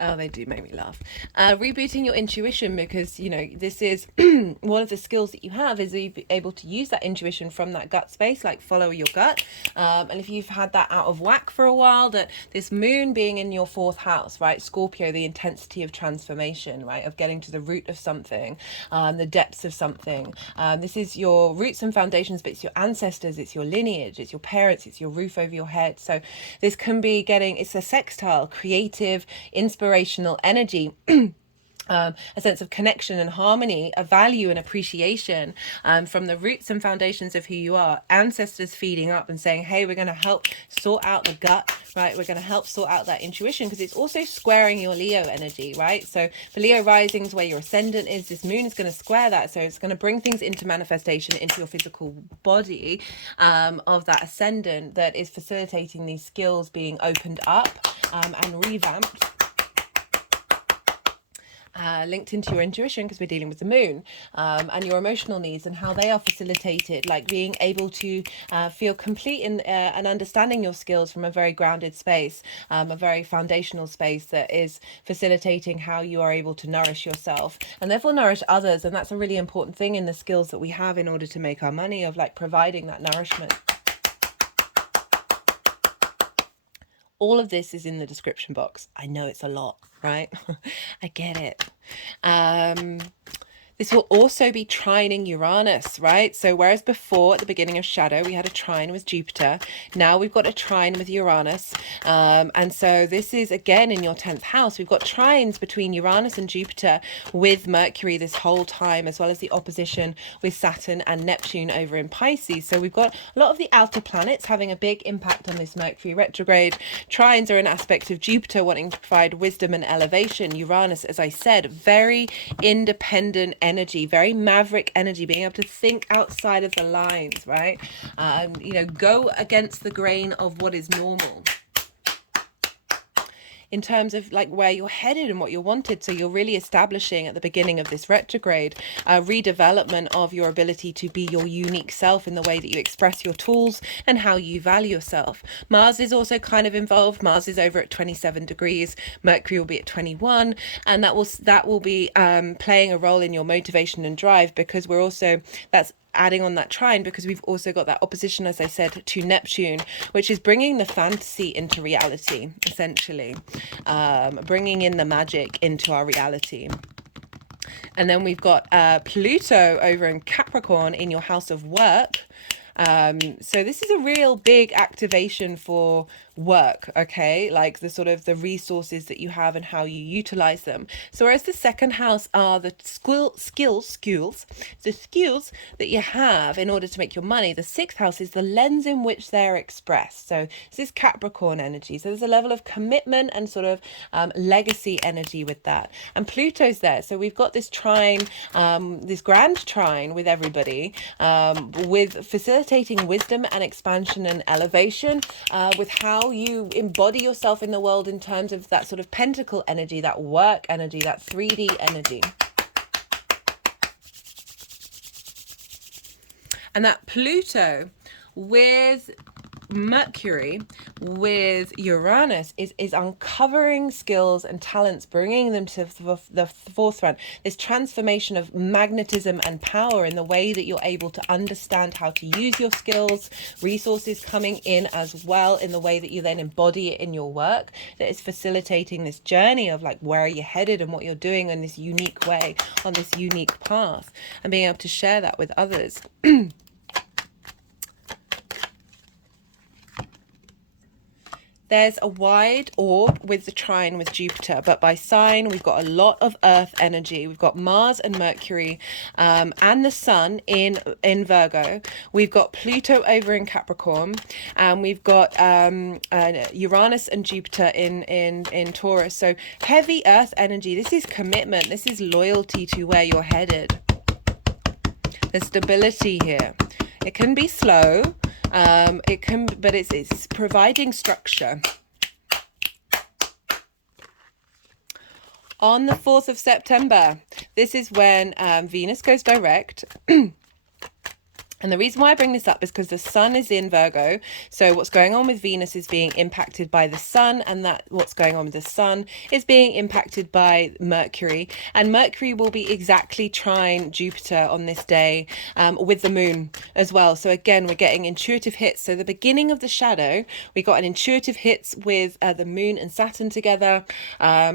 Oh, they do make me laugh. Rebooting your intuition, because, you know, this is one of the skills that you have, is you be able to use that intuition from that gut space, like follow your gut. And if you've had that out of whack for a while, that this moon being in your fourth house, right? Scorpio, the intensity of transformation, right? Of getting to the root of something, the depths of something. This is your roots and foundations, but it's your ancestors, it's your lineage, it's your parents, it's your roof over your head. So this can be it's a sextile, creative, inspirational energy. A sense of connection and harmony, a value and appreciation from the roots and foundations of who you are. Ancestors feeding up and saying, hey, we're going to help sort out the gut, right? We're going to help sort out that intuition, because it's also squaring your Leo energy, right? So for Leo risings, where your ascendant is, this moon is going to square that. So it's going to bring things into manifestation, into your physical body of that ascendant, that is facilitating these skills being opened up and revamped. Linked into your intuition, because we're dealing with the moon, and your emotional needs and how they are facilitated, like being able to feel complete in and understanding your skills from a very grounded space, a very foundational space that is facilitating how you are able to nourish yourself and therefore nourish others. And that's a really important thing in the skills that we have in order to make our money, of like providing that nourishment. All of this is in the description box. I know it's a lot, right? I get it. This will also be trining Uranus, right? So whereas before, at the beginning of Shadow, we had a trine with Jupiter, now we've got a trine with Uranus. And so this is, again, in your 10th house. We've got trines between Uranus and Jupiter with Mercury this whole time, as well as the opposition with Saturn and Neptune over in Pisces. So we've got a lot of the outer planets having a big impact on this Mercury retrograde. Trines are an aspect of Jupiter wanting to provide wisdom and elevation. Uranus, as I said, very independent energy, very maverick energy, being able to think outside of the lines, right? You know, go against the grain of what is normal in terms of like where you're headed and what you're wanted. So you're really establishing at the beginning of this retrograde a redevelopment of your ability to be your unique self in the way that you express your tools and how you value yourself. Mars is also kind of involved. Mars is over at 27 degrees. Mercury will be at 21, and that will be playing a role in your motivation and drive, because that's adding on that trine, because we've also got that opposition, as I said, to Neptune, which is bringing the fantasy into reality, essentially, bringing in the magic into our reality. And then we've got Pluto over in Capricorn in your house of work. So this is a real big activation for work, okay? Like the sort of the resources that you have and how you utilize them. So whereas the second house are the skills that you have in order to make your money, the sixth house is the lens in which they're expressed. So this is Capricorn energy. So there's a level of commitment and sort of legacy energy with that. And Pluto's there. So we've got this trine, this grand trine with everybody, with facilitating wisdom and expansion and elevation, with how you embody yourself in the world in terms of that sort of pentacle energy, that work energy, that 3D energy. And that Pluto with Mercury with Uranus is uncovering skills and talents, bringing them to the forefront. This transformation of magnetism and power in the way that you're able to understand how to use your skills, resources coming in as well in the way that you then embody it in your work, that is facilitating this journey of like where are you headed and what you're doing in this unique way, on this unique path, and being able to share that with others. There's a wide orb with the trine with Jupiter, but by sign we've got a lot of earth energy. We've got Mars and Mercury and the Sun in Virgo. We've got Pluto over in Capricorn, and we've got Uranus and Jupiter in Taurus. So heavy earth energy. This is commitment. This is loyalty to where you're headed. There's stability here. It can be slow. But it's providing structure. On the 4th of September, this is when Venus goes direct. And the reason why I bring this up is because the Sun is in Virgo. So what's going on with Venus is being impacted by the Sun, and that what's going on with the Sun is being impacted by Mercury. And Mercury will be exactly trine Jupiter on this day with the Moon as well. So again, we're getting intuitive hits. So the beginning of the shadow, we got an intuitive hits with the Moon and Saturn together.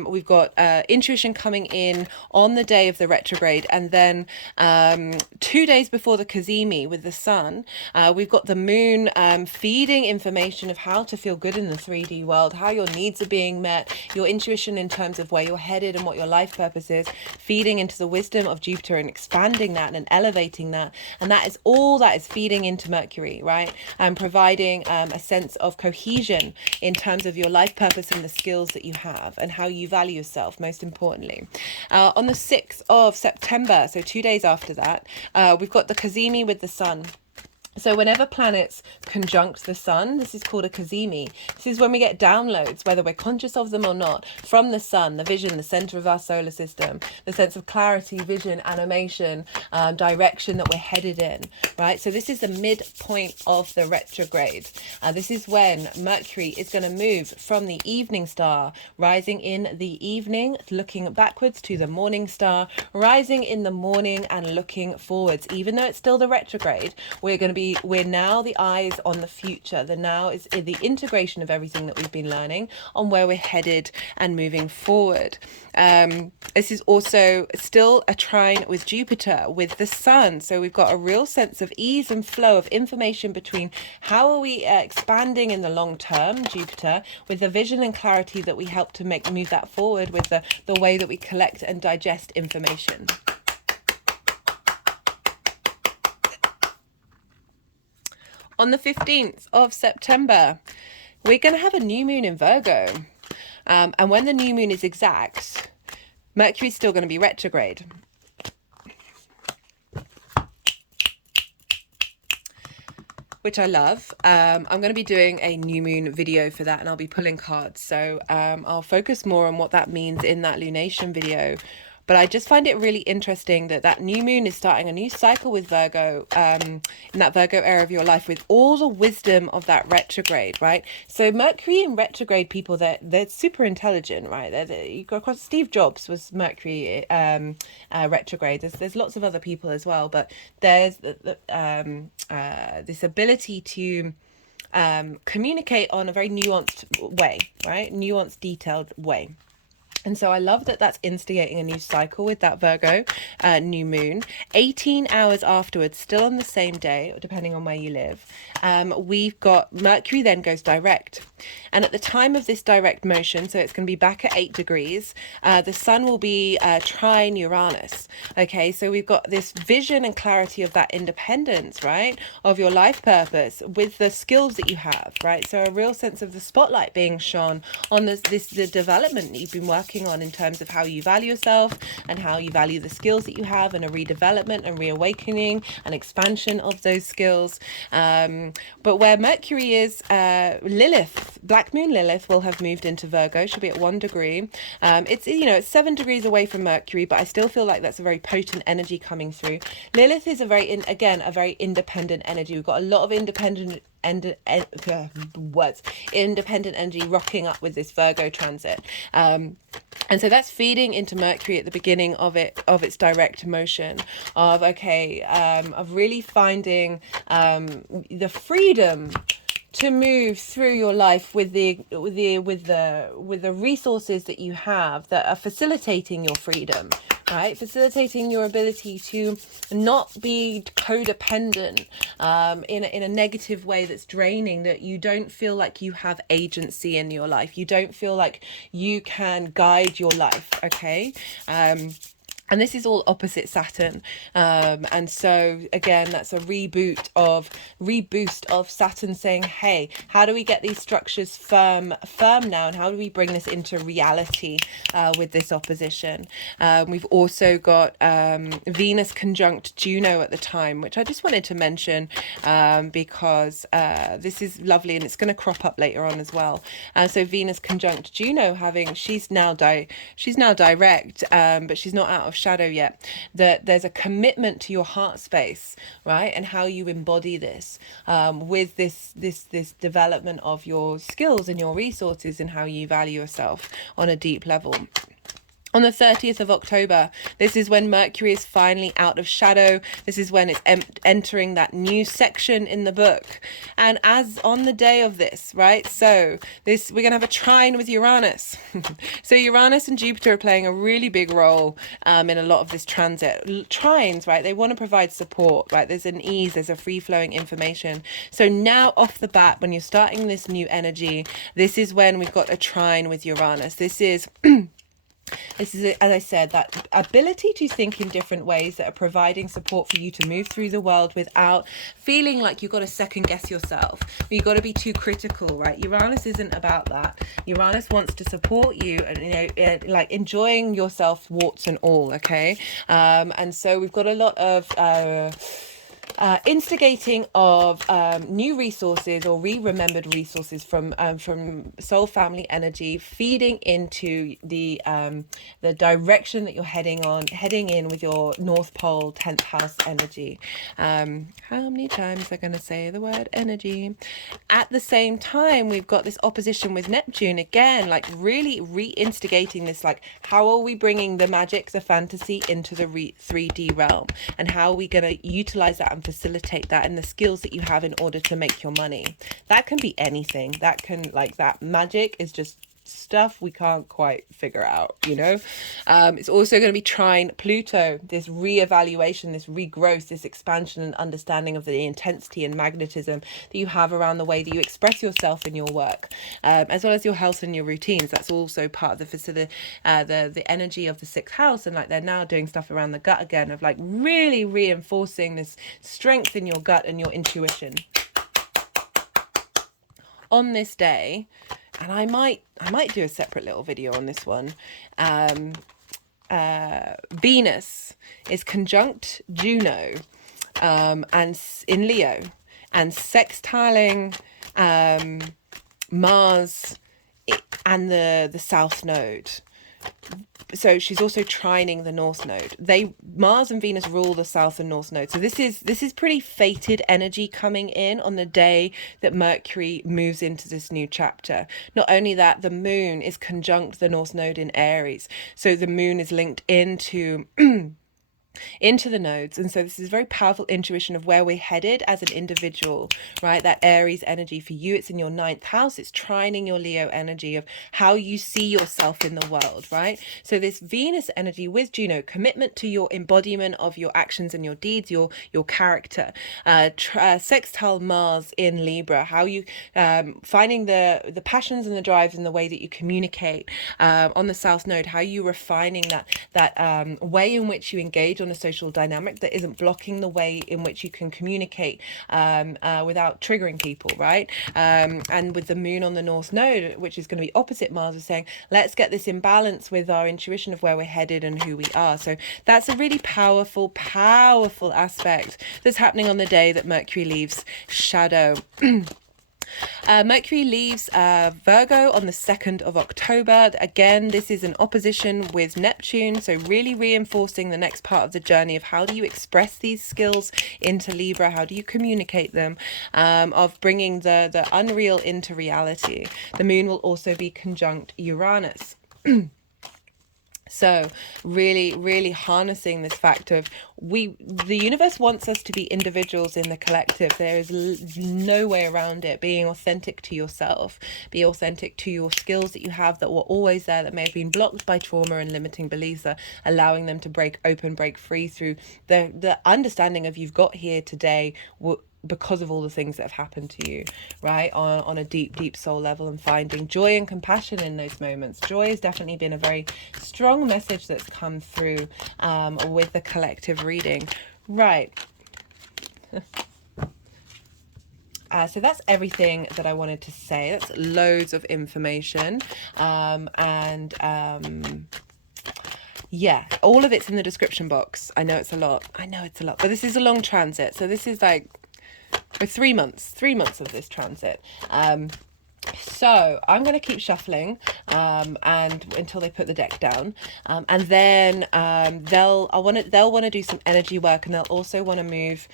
We've got intuition coming in on the day of the retrograde, and then 2 days before the Cazimi with the Sun, we've got the Moon feeding information of how to feel good in the 3D world, how your needs are being met, your intuition in terms of where you're headed and what your life purpose is, feeding into the wisdom of Jupiter and expanding that and elevating that. And that is all that is feeding into Mercury, right? And providing a sense of cohesion in terms of your life purpose and the skills that you have and how you value yourself, most importantly. On the 6th of September, so 2 days after that, we've got the Cazimi with the Sun. So whenever planets conjunct the Sun, this is called a Cazimi. This is when we get downloads, whether we're conscious of them or not, from the Sun, the vision, the center of our solar system, the sense of clarity, vision, animation, direction that we're headed in, right? So this is the midpoint of the retrograde. This is when Mercury is going to move from the evening star, rising in the evening, looking backwards, to the morning star, rising in the morning and looking forwards. Even though it's still the retrograde, we're now the eyes on the future. The now is the integration of everything that we've been learning on where we're headed and moving forward. This is also still a trine with Jupiter, with the Sun. So we've got a real sense of ease and flow of information between how are we expanding in the long term, Jupiter, with the vision and clarity that we help to move that forward with the way that we collect and digest information. On the 15th of September, we're going to have a new moon in Virgo. And when the new moon is exact, Mercury's still going to be retrograde. Which I love. I'm going to be doing a new moon video for that, and I'll be pulling cards. So I'll focus more on what that means in that lunation video. But I just find it really interesting that new moon is starting a new cycle with Virgo, in that Virgo era of your life, with all the wisdom of that retrograde, right? So Mercury in retrograde people, they're super intelligent, right? You go across, Steve Jobs was Mercury retrograde. There's lots of other people as well, but there's this ability to communicate on a very nuanced way, right? Nuanced, detailed way. And so I love that that's instigating a new cycle with that Virgo new moon. 18 hours afterwards, still on the same day, depending on where you live, we've got Mercury then goes direct. And at the time of this direct motion, so it's going to be back at 8 degrees, the Sun will be trine Uranus. Okay, so we've got this vision and clarity of that independence, right, of your life purpose with the skills that you have, right? So a real sense of the spotlight being shone on the development that you've been working on in terms of how you value yourself and how you value the skills that you have, and a redevelopment and reawakening and expansion of those skills. But where Mercury is, Lilith, Black Moon Lilith, will have moved into Virgo. She'll be at 1 degree. It's 7 degrees away from Mercury, but I still feel like that's a very potent energy coming through. Lilith is a very independent energy. We've got a lot of independent energy rocking up with this Virgo transit, and so that's feeding into Mercury at the beginning of its direct motion of really finding the freedom to move through your life with the resources that you have that are facilitating your freedom, right? Facilitating your ability to not be codependent in a negative way that's draining, that you don't feel like you have agency in your life. You don't feel like you can guide your life, okay? And this is all opposite Saturn. And so again, that's a reboost of Saturn saying, hey, how do we get these structures firm now? And how do we bring this into reality with this opposition? We've also got Venus conjunct Juno at the time, which I just wanted to mention because this is lovely, and it's going to crop up later on as well. So Venus conjunct Juno, she's now direct, but she's not out of shadow yet. That there's a commitment to your heart space, right, and how you embody this with this development of your skills and your resources and how you value yourself on a deep level. On the 30th of October, this is when Mercury is finally out of shadow. This is when it's entering that new section in the book. And as on the day of this, right? So we're going to have a trine with Uranus. So Uranus and Jupiter are playing a really big role in a lot of this transit. Trines, right? They want to provide support, right? There's an ease, there's a free-flowing information. So now off the bat, when you're starting this new energy, this is when we've got a trine with Uranus. This is... This is, as I said, that ability to think in different ways that are providing support for you to move through the world without feeling like you've got to second guess yourself. You've got to be too critical, right? Uranus isn't about that. Uranus wants to support you and, like enjoying yourself, warts and all, okay? And so we've got a lot of... instigating of new resources or remembered resources from soul family energy, feeding into the direction that you're heading in with your North Pole 10th house energy. How many times am I going to say the word energy? At the same time, we've got this opposition with Neptune again, like really re-instigating this, like how are we bringing the magic, the fantasy into the 3D realm, and how are we going to utilize that and facilitate that and the skills that you have in order to make your money. That can be anything. That can, like, that magic is just stuff we can't quite figure out, you know. It's also going to be trine Pluto, this re-evaluation, this regrowth, this expansion and understanding of the intensity and magnetism that you have around the way that you express yourself in your work, as well as your health and your routines. That's also part of the energy of the 6th house, and like they're now doing stuff around the gut again, of like really reinforcing this strength in your gut and your intuition. On this day, and I might do a separate little video on this one. Venus is conjunct Juno, and in Leo, and sextiling Mars and the South Node. So she's also trining the North Node. Mars and Venus rule the South and North Node. So this is pretty fated energy coming in on the day that Mercury moves into this new chapter. Not only that, the moon is conjunct the North Node in Aries. So the moon is linked into into the nodes, and so this is very powerful intuition of where we're headed as an individual, right? That Aries energy for you, it's in your 9th house. It's trining your Leo energy of how you see yourself in the world, right? So this Venus energy with Juno, commitment to your embodiment of your actions and your deeds, your character. Sextile Mars in Libra, how you finding the passions and the drives in the way that you communicate. On the South Node, how you refining that way in which you engage on a social dynamic that isn't blocking the way in which you can communicate without triggering people, right? And with the moon on the North Node, which is going to be opposite Mars, is saying let's get this in balance with our intuition of where we're headed and who we are. So that's a really powerful aspect that's happening on the day that Mercury leaves shadow. Mercury leaves Virgo on the 2nd of October. Again, this is an opposition with Neptune, so really reinforcing the next part of the journey of how do you express these skills into Libra, how do you communicate them, of bringing the unreal into reality. The moon will also be conjunct Uranus. So really, really harnessing this fact of the universe wants us to be individuals in the collective. There is no way around it. Being authentic to yourself, be authentic to your skills that you have that were always there, that may have been blocked by trauma and limiting beliefs, are allowing them to break open, break free through the understanding of you've got here today because of all the things that have happened to you, right, on a deep soul level, and finding joy and compassion in those moments. Joy has definitely been a very strong message that's come through with the collective reading, right. So that's everything that I wanted to say. That's loads of information, yeah, all of it's in the description box. I know it's a lot, but this is a long transit, so this is like for 3 months of this transit. So I'm going to keep shuffling and until they put the deck down, and then they'll want to do some energy work, and they'll also want to move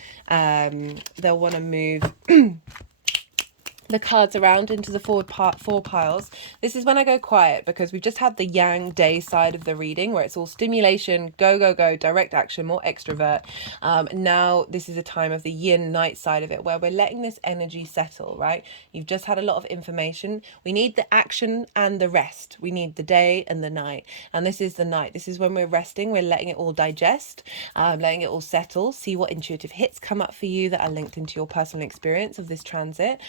the cards around into the four piles. This is when I go quiet, because we've just had the yang day side of the reading where it's all stimulation, go, direct action, more extrovert. Now this is a time of the yin night side of it, where we're letting this energy settle, right? You've just had a lot of information. We need the action and the rest. We need the day and the night. And this is the night. This is when we're resting. We're letting it all digest, letting it all settle, see what intuitive hits come up for you that are linked into your personal experience of this transit,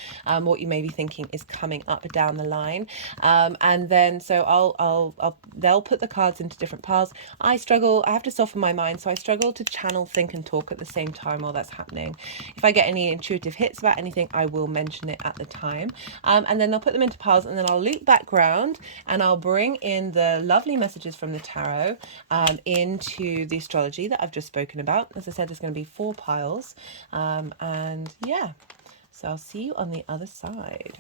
what you may be thinking is coming up down the line, and then so they'll put the cards into different piles. I have to soften my mind, so I struggle to channel, think and talk at the same time while that's happening. If I get any intuitive hits about anything, I will mention it at the time, and then they'll put them into piles, and then I'll loop back round and I'll bring in the lovely messages from the tarot into the astrology that I've just spoken about. As I said, there's going to be 4 piles, and yeah, so I'll see you on the other side.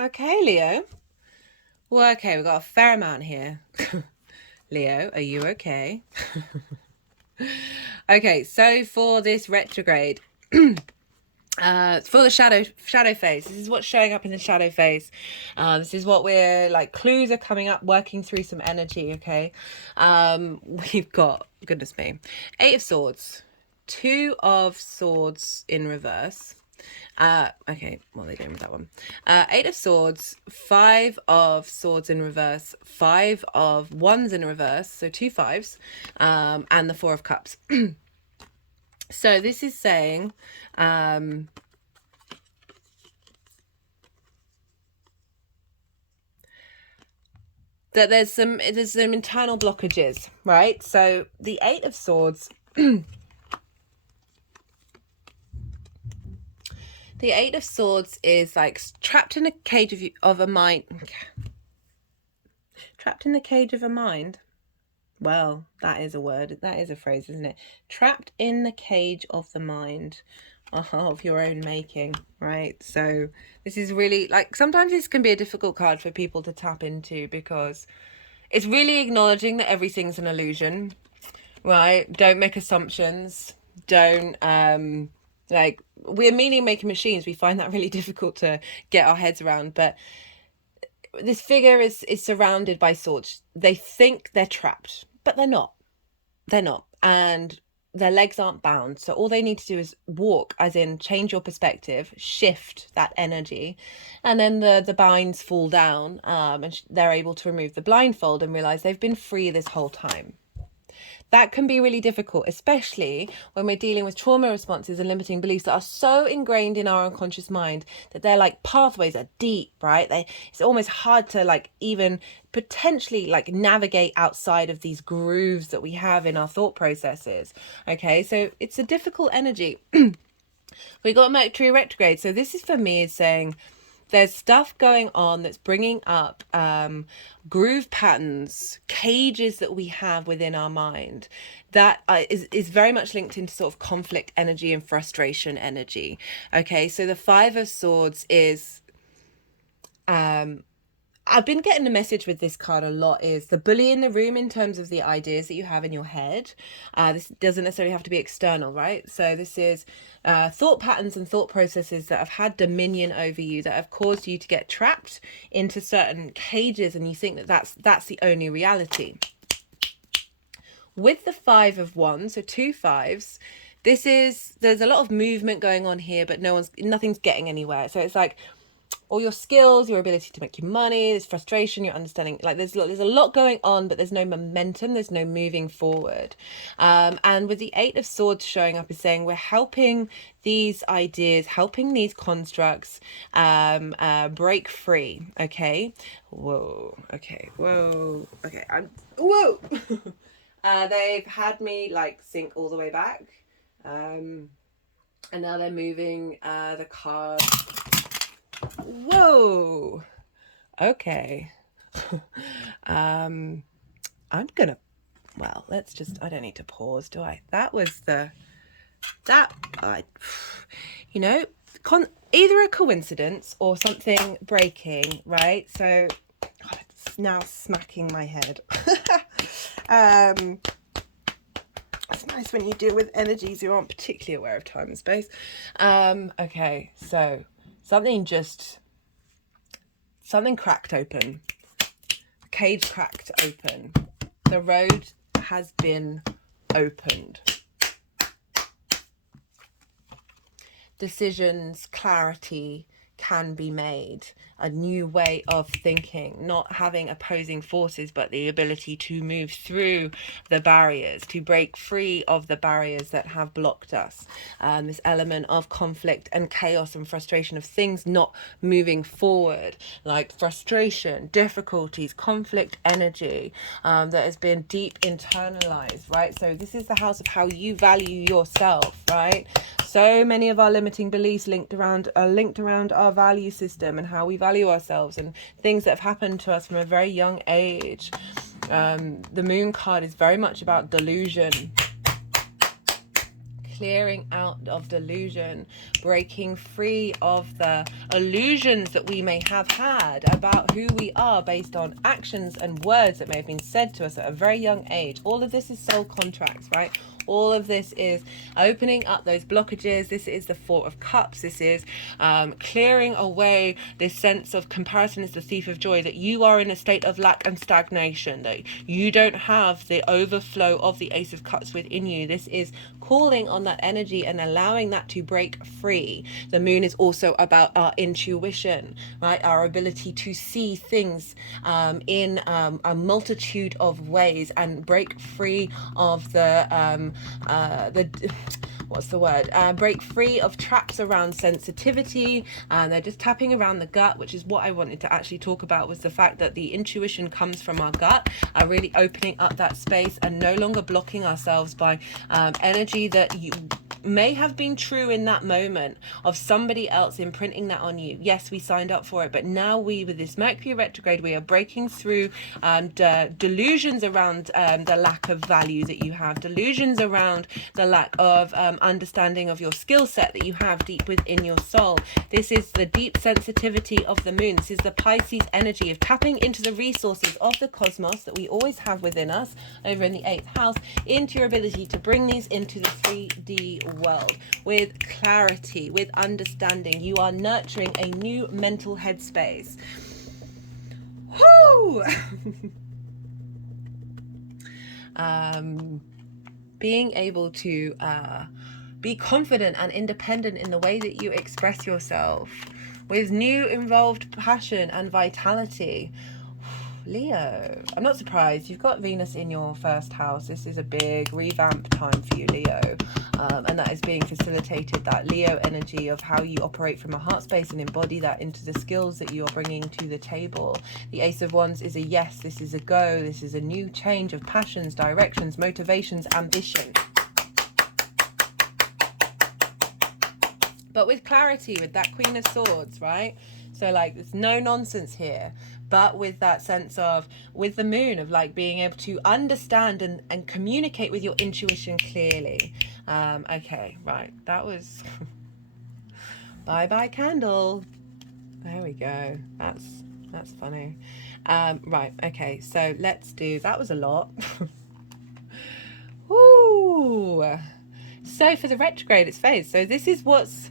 Okay, Leo. Well, okay, we've got a fair amount here. Leo, are you okay? Okay, so for this retrograde, for the shadow phase, this is what's showing up in the shadow phase. This is what we're like, clues are coming up, working through some energy. Okay, we've got, goodness me, 8 of Swords, 2 of Swords in reverse. Okay, what are they doing with that one? 8 of Swords, 5 of Swords in reverse, 5 of Wands in reverse, so 2 5s, and the 4 of Cups. So this is saying, that there's some internal blockages, right? So the 8 of Swords, the 8 of Swords is like trapped in a cage of a mind. Trapped in the cage of a mind. Well, that is a word. That is a phrase, isn't it? Trapped in the cage of the mind of your own making, right? So this is really, like, sometimes this can be a difficult card for people to tap into, because it's really acknowledging that everything's an illusion, right? Don't make assumptions. Don't, like, we're meaning making machines. We find that really difficult to get our heads around. But this figure is surrounded by swords. They think they're trapped, but they're not. They're not. And their legs aren't bound. So all they need to do is walk, as in change your perspective, shift that energy. And then the binds fall down, and they're able to remove the blindfold and realize they've been free this whole time. That can be really difficult, especially when we're dealing with trauma responses and limiting beliefs that are so ingrained in our unconscious mind that they're like, pathways are deep, right? It's almost hard to like even potentially like navigate outside of these grooves that we have in our thought processes. Okay, so it's a difficult energy. We got Mercury retrograde. So this is, for me, is saying there's stuff going on that's bringing up groove patterns, cages that we have within our mind that is very much linked into sort of conflict energy and frustration energy. Okay, so the 5 of Swords is, I've been getting the message with this card a lot, is the bully in the room in terms of the ideas that you have in your head. This doesn't necessarily have to be external, right? So this is thought patterns and thought processes that have had dominion over you, that have caused you to get trapped into certain cages, and you think that that's the only reality. With the 5 of Wands, so 2 5s, there's a lot of movement going on here, but nothing's getting anywhere. So it's like, all your skills, your ability to make you money, there's frustration, your understanding, like there's a lot going on, but there's no momentum, there's no moving forward. And with the 8 of Swords showing up is saying we're helping these ideas, helping these constructs break free. Okay, whoa, okay, whoa, okay, whoa. They've had me like sink all the way back, and now they're moving the card. Whoa. Okay. I'm gonna, well, let's just, I don't need to pause, do I? That was you know, either a coincidence or something breaking, right? So, God, it's now smacking my head. It's nice when you deal with energies you aren't particularly aware of time and space. Okay, so something cracked open. The cage cracked open. The road has been opened. Decisions, clarity can be made. A new way of thinking, not having opposing forces, but the ability to move through the barriers, to break free of the barriers that have blocked us. This element of conflict and chaos and frustration of things not moving forward, like frustration, difficulties, conflict energy that has been deep internalized, right? So this is the house of how you value yourself, right? So many of our limiting beliefs are linked around our value system and how we value ourselves, and things that have happened to us from a very young age. The Moon card is very much about delusion. clearing out of delusion, breaking free of the illusions that we may have had about who we are based on actions and words that may have been said to us at a very young age. All of this is soul contracts, right? All of this is opening up those blockages. This is the Four of Cups. This is clearing away this sense of comparison is the thief of joy, that you are in a state of lack and stagnation, that you don't have the overflow of the Ace of Cups within you. This is calling on that energy and allowing that to break free. The moon is also about our intuition, right? Our ability to see things in a multitude of ways and break free of break free of traps around sensitivity. They're just tapping around the gut, which is what I wanted to actually talk about, was the fact that the intuition comes from our gut, really opening up that space and no longer blocking ourselves by energy that you may have been true in that moment of somebody else imprinting that on you. Yes, we signed up for it, but now with this Mercury retrograde, we are breaking through delusions around the lack of value that you have, delusions around the lack of understanding of your skill set that you have deep within your soul. This is the deep sensitivity of the moon. This is the Pisces energy of tapping into the resources of the cosmos that we always have within us over in the 8th house, into your ability to bring these into the 3D world with clarity, with understanding. You are nurturing a new mental headspace. Whoo! Being able to be confident and independent in the way that you express yourself with new involved passion and vitality. Leo, I'm not surprised. You've got Venus in your 1st house. This is a big revamp time for you, Leo. And that is being facilitated, that Leo energy of how you operate from a heart space and embody that into the skills that you are bringing to the table. The Ace of Wands is a yes, this is a go, this is a new change of passions, directions, motivations, ambition. But with clarity, with that Queen of Swords, right? So like, there's no nonsense here, but with that sense of, with the moon, of like being able to understand and communicate with your intuition clearly. Okay, right, that was bye candle. There we go. That's funny. Right, okay, so let's do, that was a lot. Woo! So for the retrograde, it's phase. So this is what's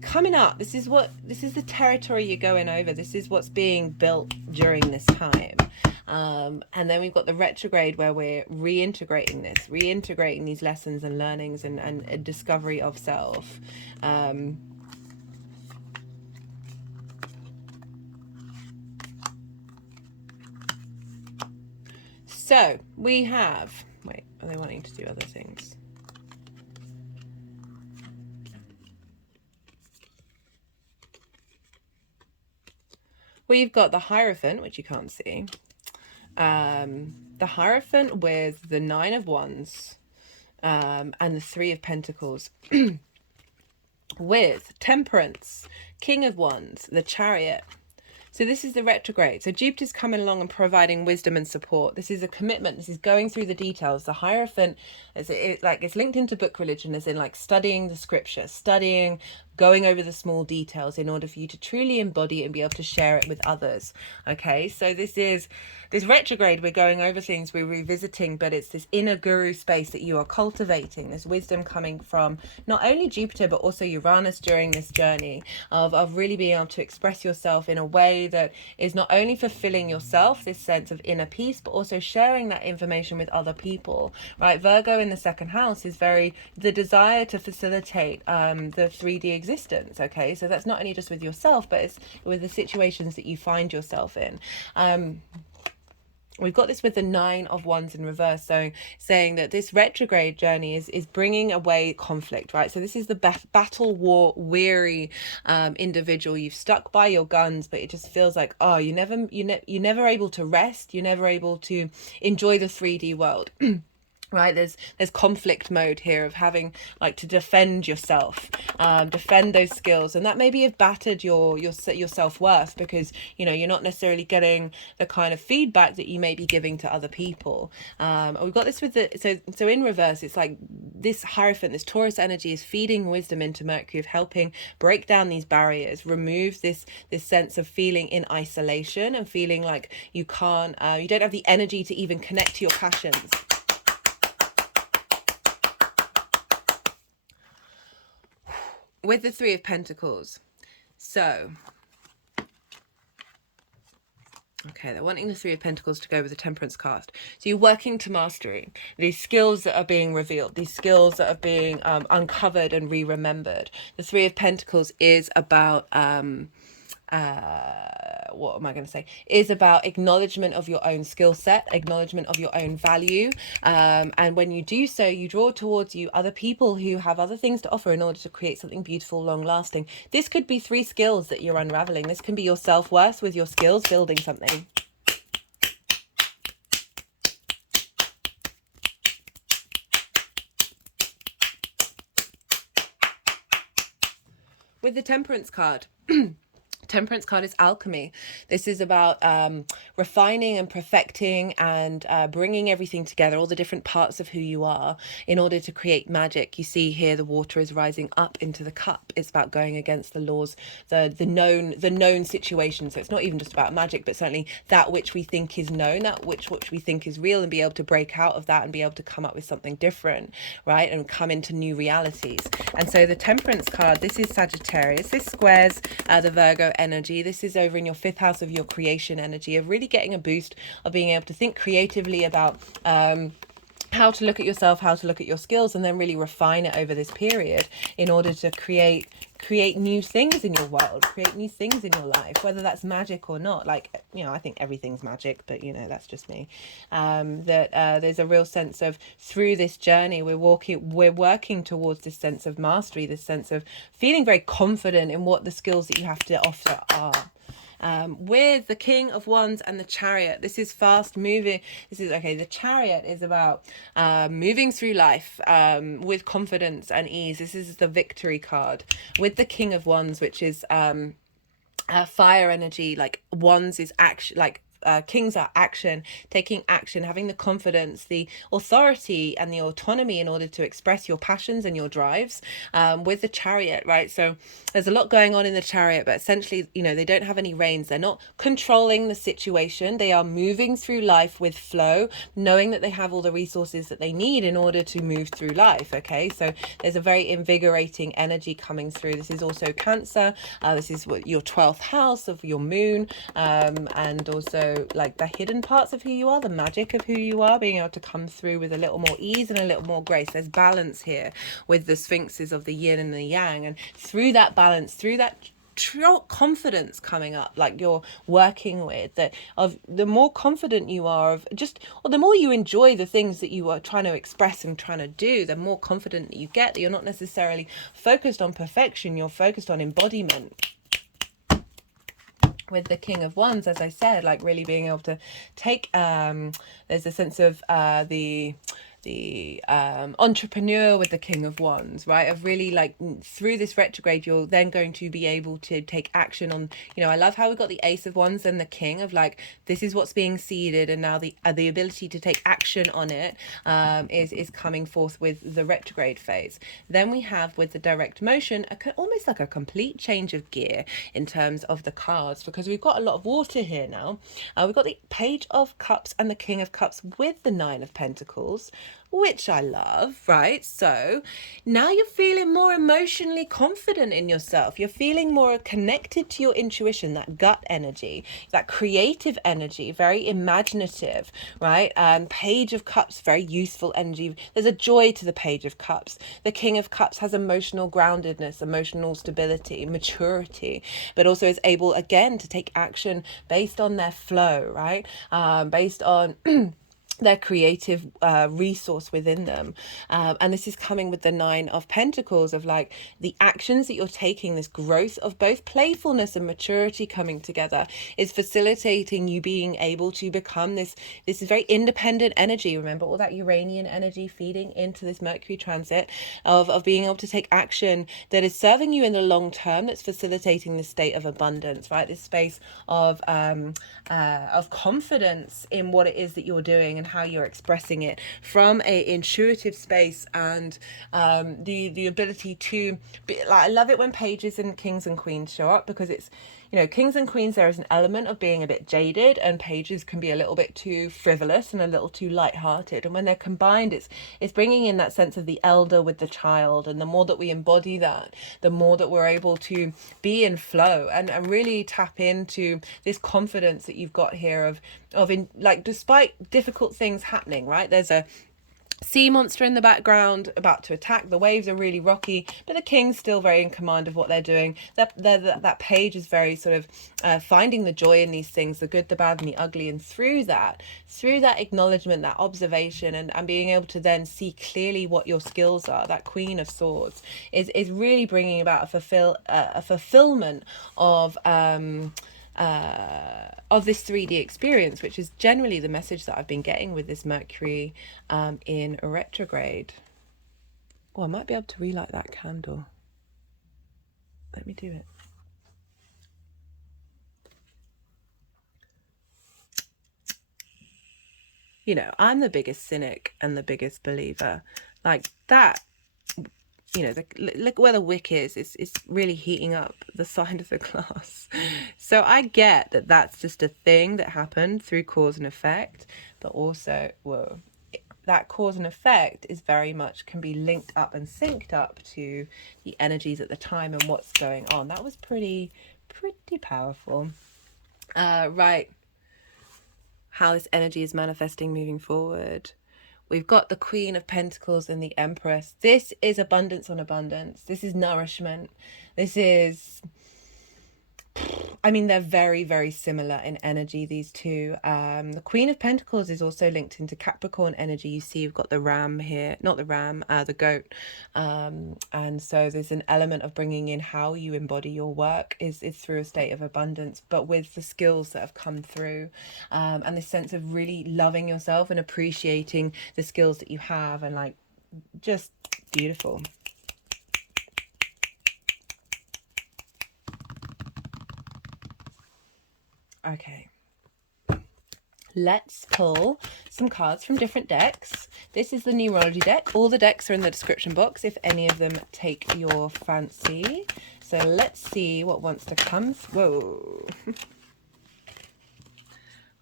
coming up. This is the territory you're going over. This is what's being built during this time. And then we've got the retrograde where we're reintegrating these lessons and learnings and a discovery of self. So we have, wait, are they wanting to do other things? We've got the Hierophant, which you can't see. The Hierophant with the 9 of Wands and the 3 of Pentacles. With Temperance, King of Wands, the Chariot. So this is the retrograde. So Jupiter's coming along and providing wisdom and support. This is a commitment. This is going through the details. The Hierophant, it's linked into book religion, as in like studying the scripture, going over the small details in order for you to truly embody it and be able to share it with others. Okay, so this retrograde, we're going over things, we're revisiting, but it's this inner guru space that you are cultivating, this wisdom coming from not only Jupiter but also Uranus during this journey of really being able to express yourself in a way that is not only fulfilling yourself, this sense of inner peace, but also sharing that information with other people, right? Virgo in the 2nd house is very the desire to facilitate the 3D existence. Okay, so that's not only just with yourself, but it's with the situations that you find yourself in. We've got this with the 9 of Wands in reverse, so saying that this retrograde journey is bringing away conflict, right? So this is the battle war weary individual. You've stuck by your guns, but it just feels like, oh, you're never able to rest. You're never able to enjoy the 3D world. Right, there's conflict mode here of having like to defend yourself, defend those skills, and that maybe have battered your self-worth, because you're not necessarily getting the kind of feedback that you may be giving to other people. We've got this with the so in reverse, it's like this Hierophant, this Taurus energy, is feeding wisdom into Mercury, of helping break down these barriers, remove this sense of feeling in isolation and feeling like you can't, you don't have the energy to even connect to your passions. With the Three of Pentacles, so okay, they're wanting the Three of Pentacles to go with the Temperance card. So you're working to mastery. These skills that are being revealed, these skills that are being uncovered and re-remembered. The Three of Pentacles is about what am I going to say, is about acknowledgement of your own skill set, acknowledgement of your own value, and when you do so, you draw towards you other people who have other things to offer in order to create something beautiful, long lasting. This could be 3 skills that you're unraveling. This can be your self-worth with your skills, building something. With the Temperance card, Temperance card is alchemy. This is about refining and perfecting and bringing everything together, all the different parts of who you are, in order to create magic. You see here the water is rising up into the cup. It's about going against the laws, the known situation. So it's not even just about magic, but certainly that which we think is known, that which we think is real, and be able to break out of that and be able to come up with something different, right? And come into new realities. And so the Temperance card, this is Sagittarius. This squares the Virgo energy. This is over in your 5th house of your creation energy, of really getting a boost, of being able to think creatively about how to look at yourself, how to look at your skills, and then really refine it over this period in order to create new things in your world, create new things in your life, whether that's magic or not. Like, you know, I think everything's magic, but you know, that's just me. There's a real sense of, through this journey, we're working towards this sense of mastery, this sense of feeling very confident in what the skills that you have to offer are. With the King of Wands and the Chariot, this is fast moving. The Chariot is about moving through life with confidence and ease. This is the Victory card. With the King of Wands, which is fire energy, like Wands is action, like kings are action, taking action, having the confidence, the authority and the autonomy in order to express your passions and your drives. With the Chariot, right? So there's a lot going on in the Chariot, but essentially, you know, they don't have any reins. They're not controlling the situation. They are moving through life with flow, knowing that they have all the resources that they need in order to move through life. Okay, so there's a very invigorating energy coming through. This is also Cancer. This is what your 12th house of your moon, and also like the hidden parts of who you are, the magic of who you are, being able to come through with a little more ease and a little more grace. There's balance here with the sphinxes of the yin and the yang, and through that balance, through that confidence coming up, like you're working with, that of the more confident you are of just, or the more you enjoy the things that you are trying to express and trying to do, the more confident that you get, that you're not necessarily focused on perfection, you're focused on embodiment. With the King of Wands, as I said, like really being able to take, there's a sense of the entrepreneur with the King of Wands, right? Of really like through this retrograde, you're then going to be able to take action on, you know, I love how we got the Ace of Wands and the King of like, this is what's being seeded, and now the ability to take action on it is coming forth with the retrograde phase. Then we have with the direct motion, almost like a complete change of gear in terms of the cards, because we've got a lot of water here now. We've got the Page of Cups and the King of Cups with the Nine of Pentacles, which I love, right? So now you're feeling more emotionally confident in yourself. You're feeling more connected to your intuition, that gut energy, that creative energy, very imaginative, right? Page of Cups, very useful energy. There's a joy to the Page of Cups. The King of Cups has emotional groundedness, emotional stability, maturity, but also is able, again, to take action based on their flow, right? Based on their creative resource within them, and this is coming with the Nine of Pentacles, of like the actions that you're taking, this growth of both playfulness and maturity coming together is facilitating you being able to become this is very independent energy. Remember all that Uranian energy feeding into this Mercury transit of being able to take action that is serving you in the long term, that's facilitating this state of abundance, right? This space of confidence in what it is that you're doing and how you're expressing it from a intuitive space, and the ability to be like, I love it when pages and kings and queens show up, because it's, you know, kings and queens, there is an element of being a bit jaded, and pages can be a little bit too frivolous and a little too lighthearted. And when they're combined, it's bringing in that sense of the elder with the child. And the more that we embody that, the more that we're able to be in flow and really tap into this confidence that you've got here of in, like, despite difficult things happening, right? There's a sea monster in the background about to attack. The waves are really rocky, but the king's still very in command of what they're doing. That page is very sort of finding the joy in these things, the good, the bad, and the ugly. And through that acknowledgement, that observation, and being able to then see clearly what your skills are, that Queen of Swords is really bringing about a fulfillment of this 3D experience, which is generally the message that I've been getting with this Mercury in retrograde. Oh, I might be able to relight that candle. Let me do it. You know, I'm the biggest cynic and the biggest believer. Like that, you know, look where the wick is. It's really heating up the side of the glass. So I get that that's just a thing that happened through cause and effect, but also, whoa, that cause and effect is very much can be linked up and synced up to the energies at the time and what's going on. That was pretty powerful. Right. How this energy is manifesting moving forward. We've got the Queen of Pentacles and the Empress. This is abundance on abundance. This is nourishment. This is, I mean, they're very, very similar in energy, these two. The Queen of Pentacles is also linked into Capricorn energy. You see, you've got the ram here, not the ram, the goat. And so there's an element of bringing in how you embody your work is through a state of abundance, but with the skills that have come through, and this sense of really loving yourself and appreciating the skills that you have, and like, just beautiful. Okay, let's pull some cards from different decks. This is the numerology deck. All the decks are in the description box if any of them take your fancy. So let's see what wants to come. Whoa.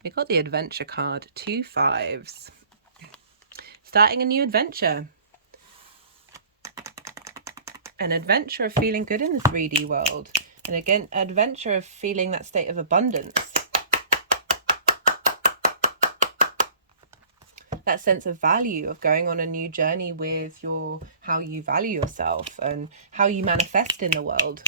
We got the adventure card, 2 5s. Starting a new adventure. An adventure of feeling good in the 3D world. And again, adventure of feeling that state of abundance. That sense of value of going on a new journey with how you value yourself and how you manifest in the world.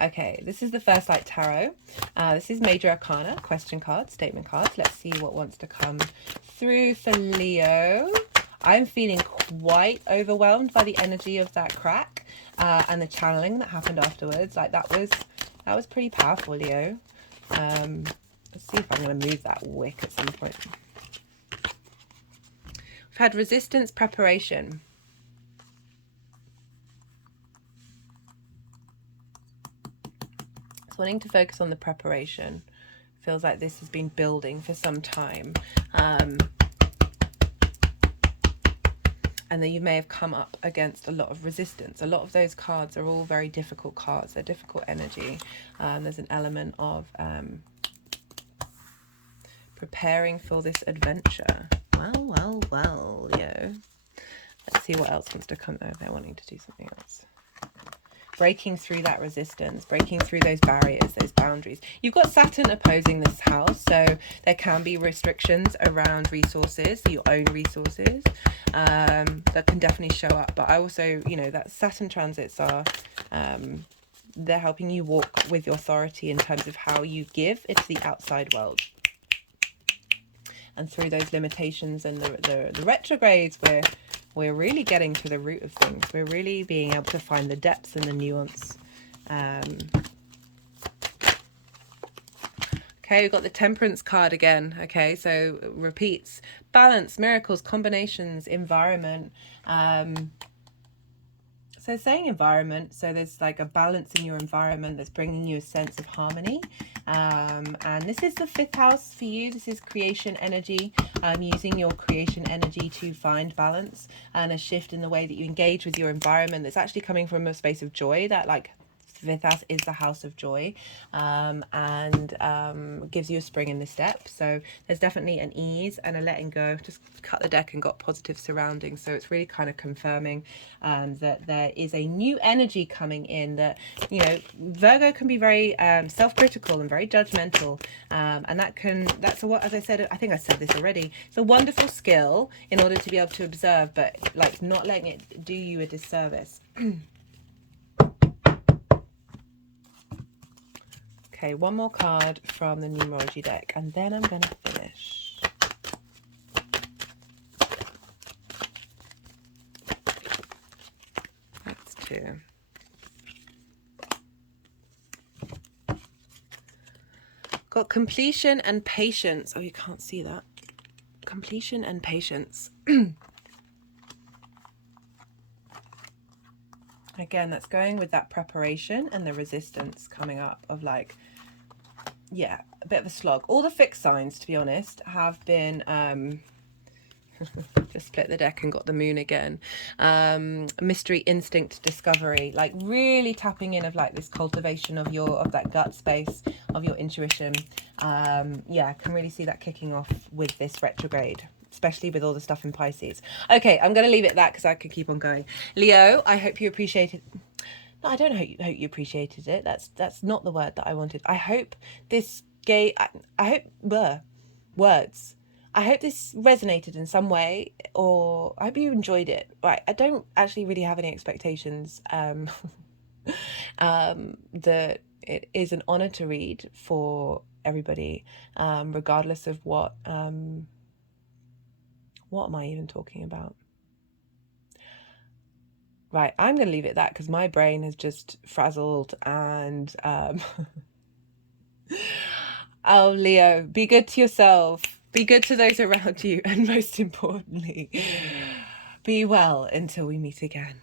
Okay, this is the First Light Tarot. This is Major Arcana, question card, statement cards. Let's see what wants to come through for Leo. I'm feeling quite overwhelmed by the energy of that crack and the channeling that happened afterwards. Like that was pretty powerful, Leo. Let's see if I'm going to move that wick at some point. We've had resistance, preparation. It's wanting to focus on the preparation. Feels like this has been building for some time. And then you may have come up against a lot of resistance. A lot of those cards are all very difficult cards. They're difficult energy. There's an element of preparing for this adventure. Well, yo. Let's see what else wants to come. Oh, they're wanting to do something else. Breaking through that resistance, breaking through those barriers, those boundaries. You've got Saturn opposing this house, so there can be restrictions around resources, your own resources, that can definitely show up. But I also, you know, that Saturn transits are, they're helping you walk with your authority in terms of how you give into the outside world. And through those limitations and the retrogrades, we're really getting to the root of things. We're really being able to find the depths and the nuance. Okay, we've got the Temperance card again. Okay, so repeats. Balance, miracles, combinations, environment. So saying environment, so there's like a balance in your environment that's bringing you a sense of harmony. And this is the 5th house for you. This is creation energy, using your creation energy to find balance and a shift in the way that you engage with your environment. That's actually coming from a space of joy. That like 5th house is the house of joy, and gives you a spring in the step. So there's definitely an ease and a letting go. Just cut the deck and got positive surroundings. So it's really kind of confirming that there is a new energy coming in. That, you know, Virgo can be very self-critical and very judgmental, and that's what, as I said, I think I said this already, it's a wonderful skill in order to be able to observe, but like not letting it do you a disservice. Okay, one more card from the numerology deck, and then I'm going to finish. That's 2. Got completion and patience. Oh, you can't see that. Completion and patience. Again, that's going with that preparation and the resistance coming up of like, yeah, a bit of a slog. All the fixed signs, to be honest, have been just split the deck and got the moon again. Mystery, instinct, discovery, like really tapping in of like this cultivation of that gut space, of your intuition. Yeah, I can really see that kicking off with this retrograde, especially with all the stuff in Pisces. Okay, I'm going to leave it at that because I could keep on going. Leo, I hope you appreciated. No, I don't hope you appreciated it. That's not the word that I wanted. I hope this words. I hope this resonated in some way, or I hope you enjoyed it. Right, I don't actually really have any expectations. That it is an honor to read for everybody, regardless of what am I even talking about? Right, I'm going to leave it at that because my brain has just frazzled and oh, Leo, be good to yourself, be good to those around you, and most importantly, be well until we meet again.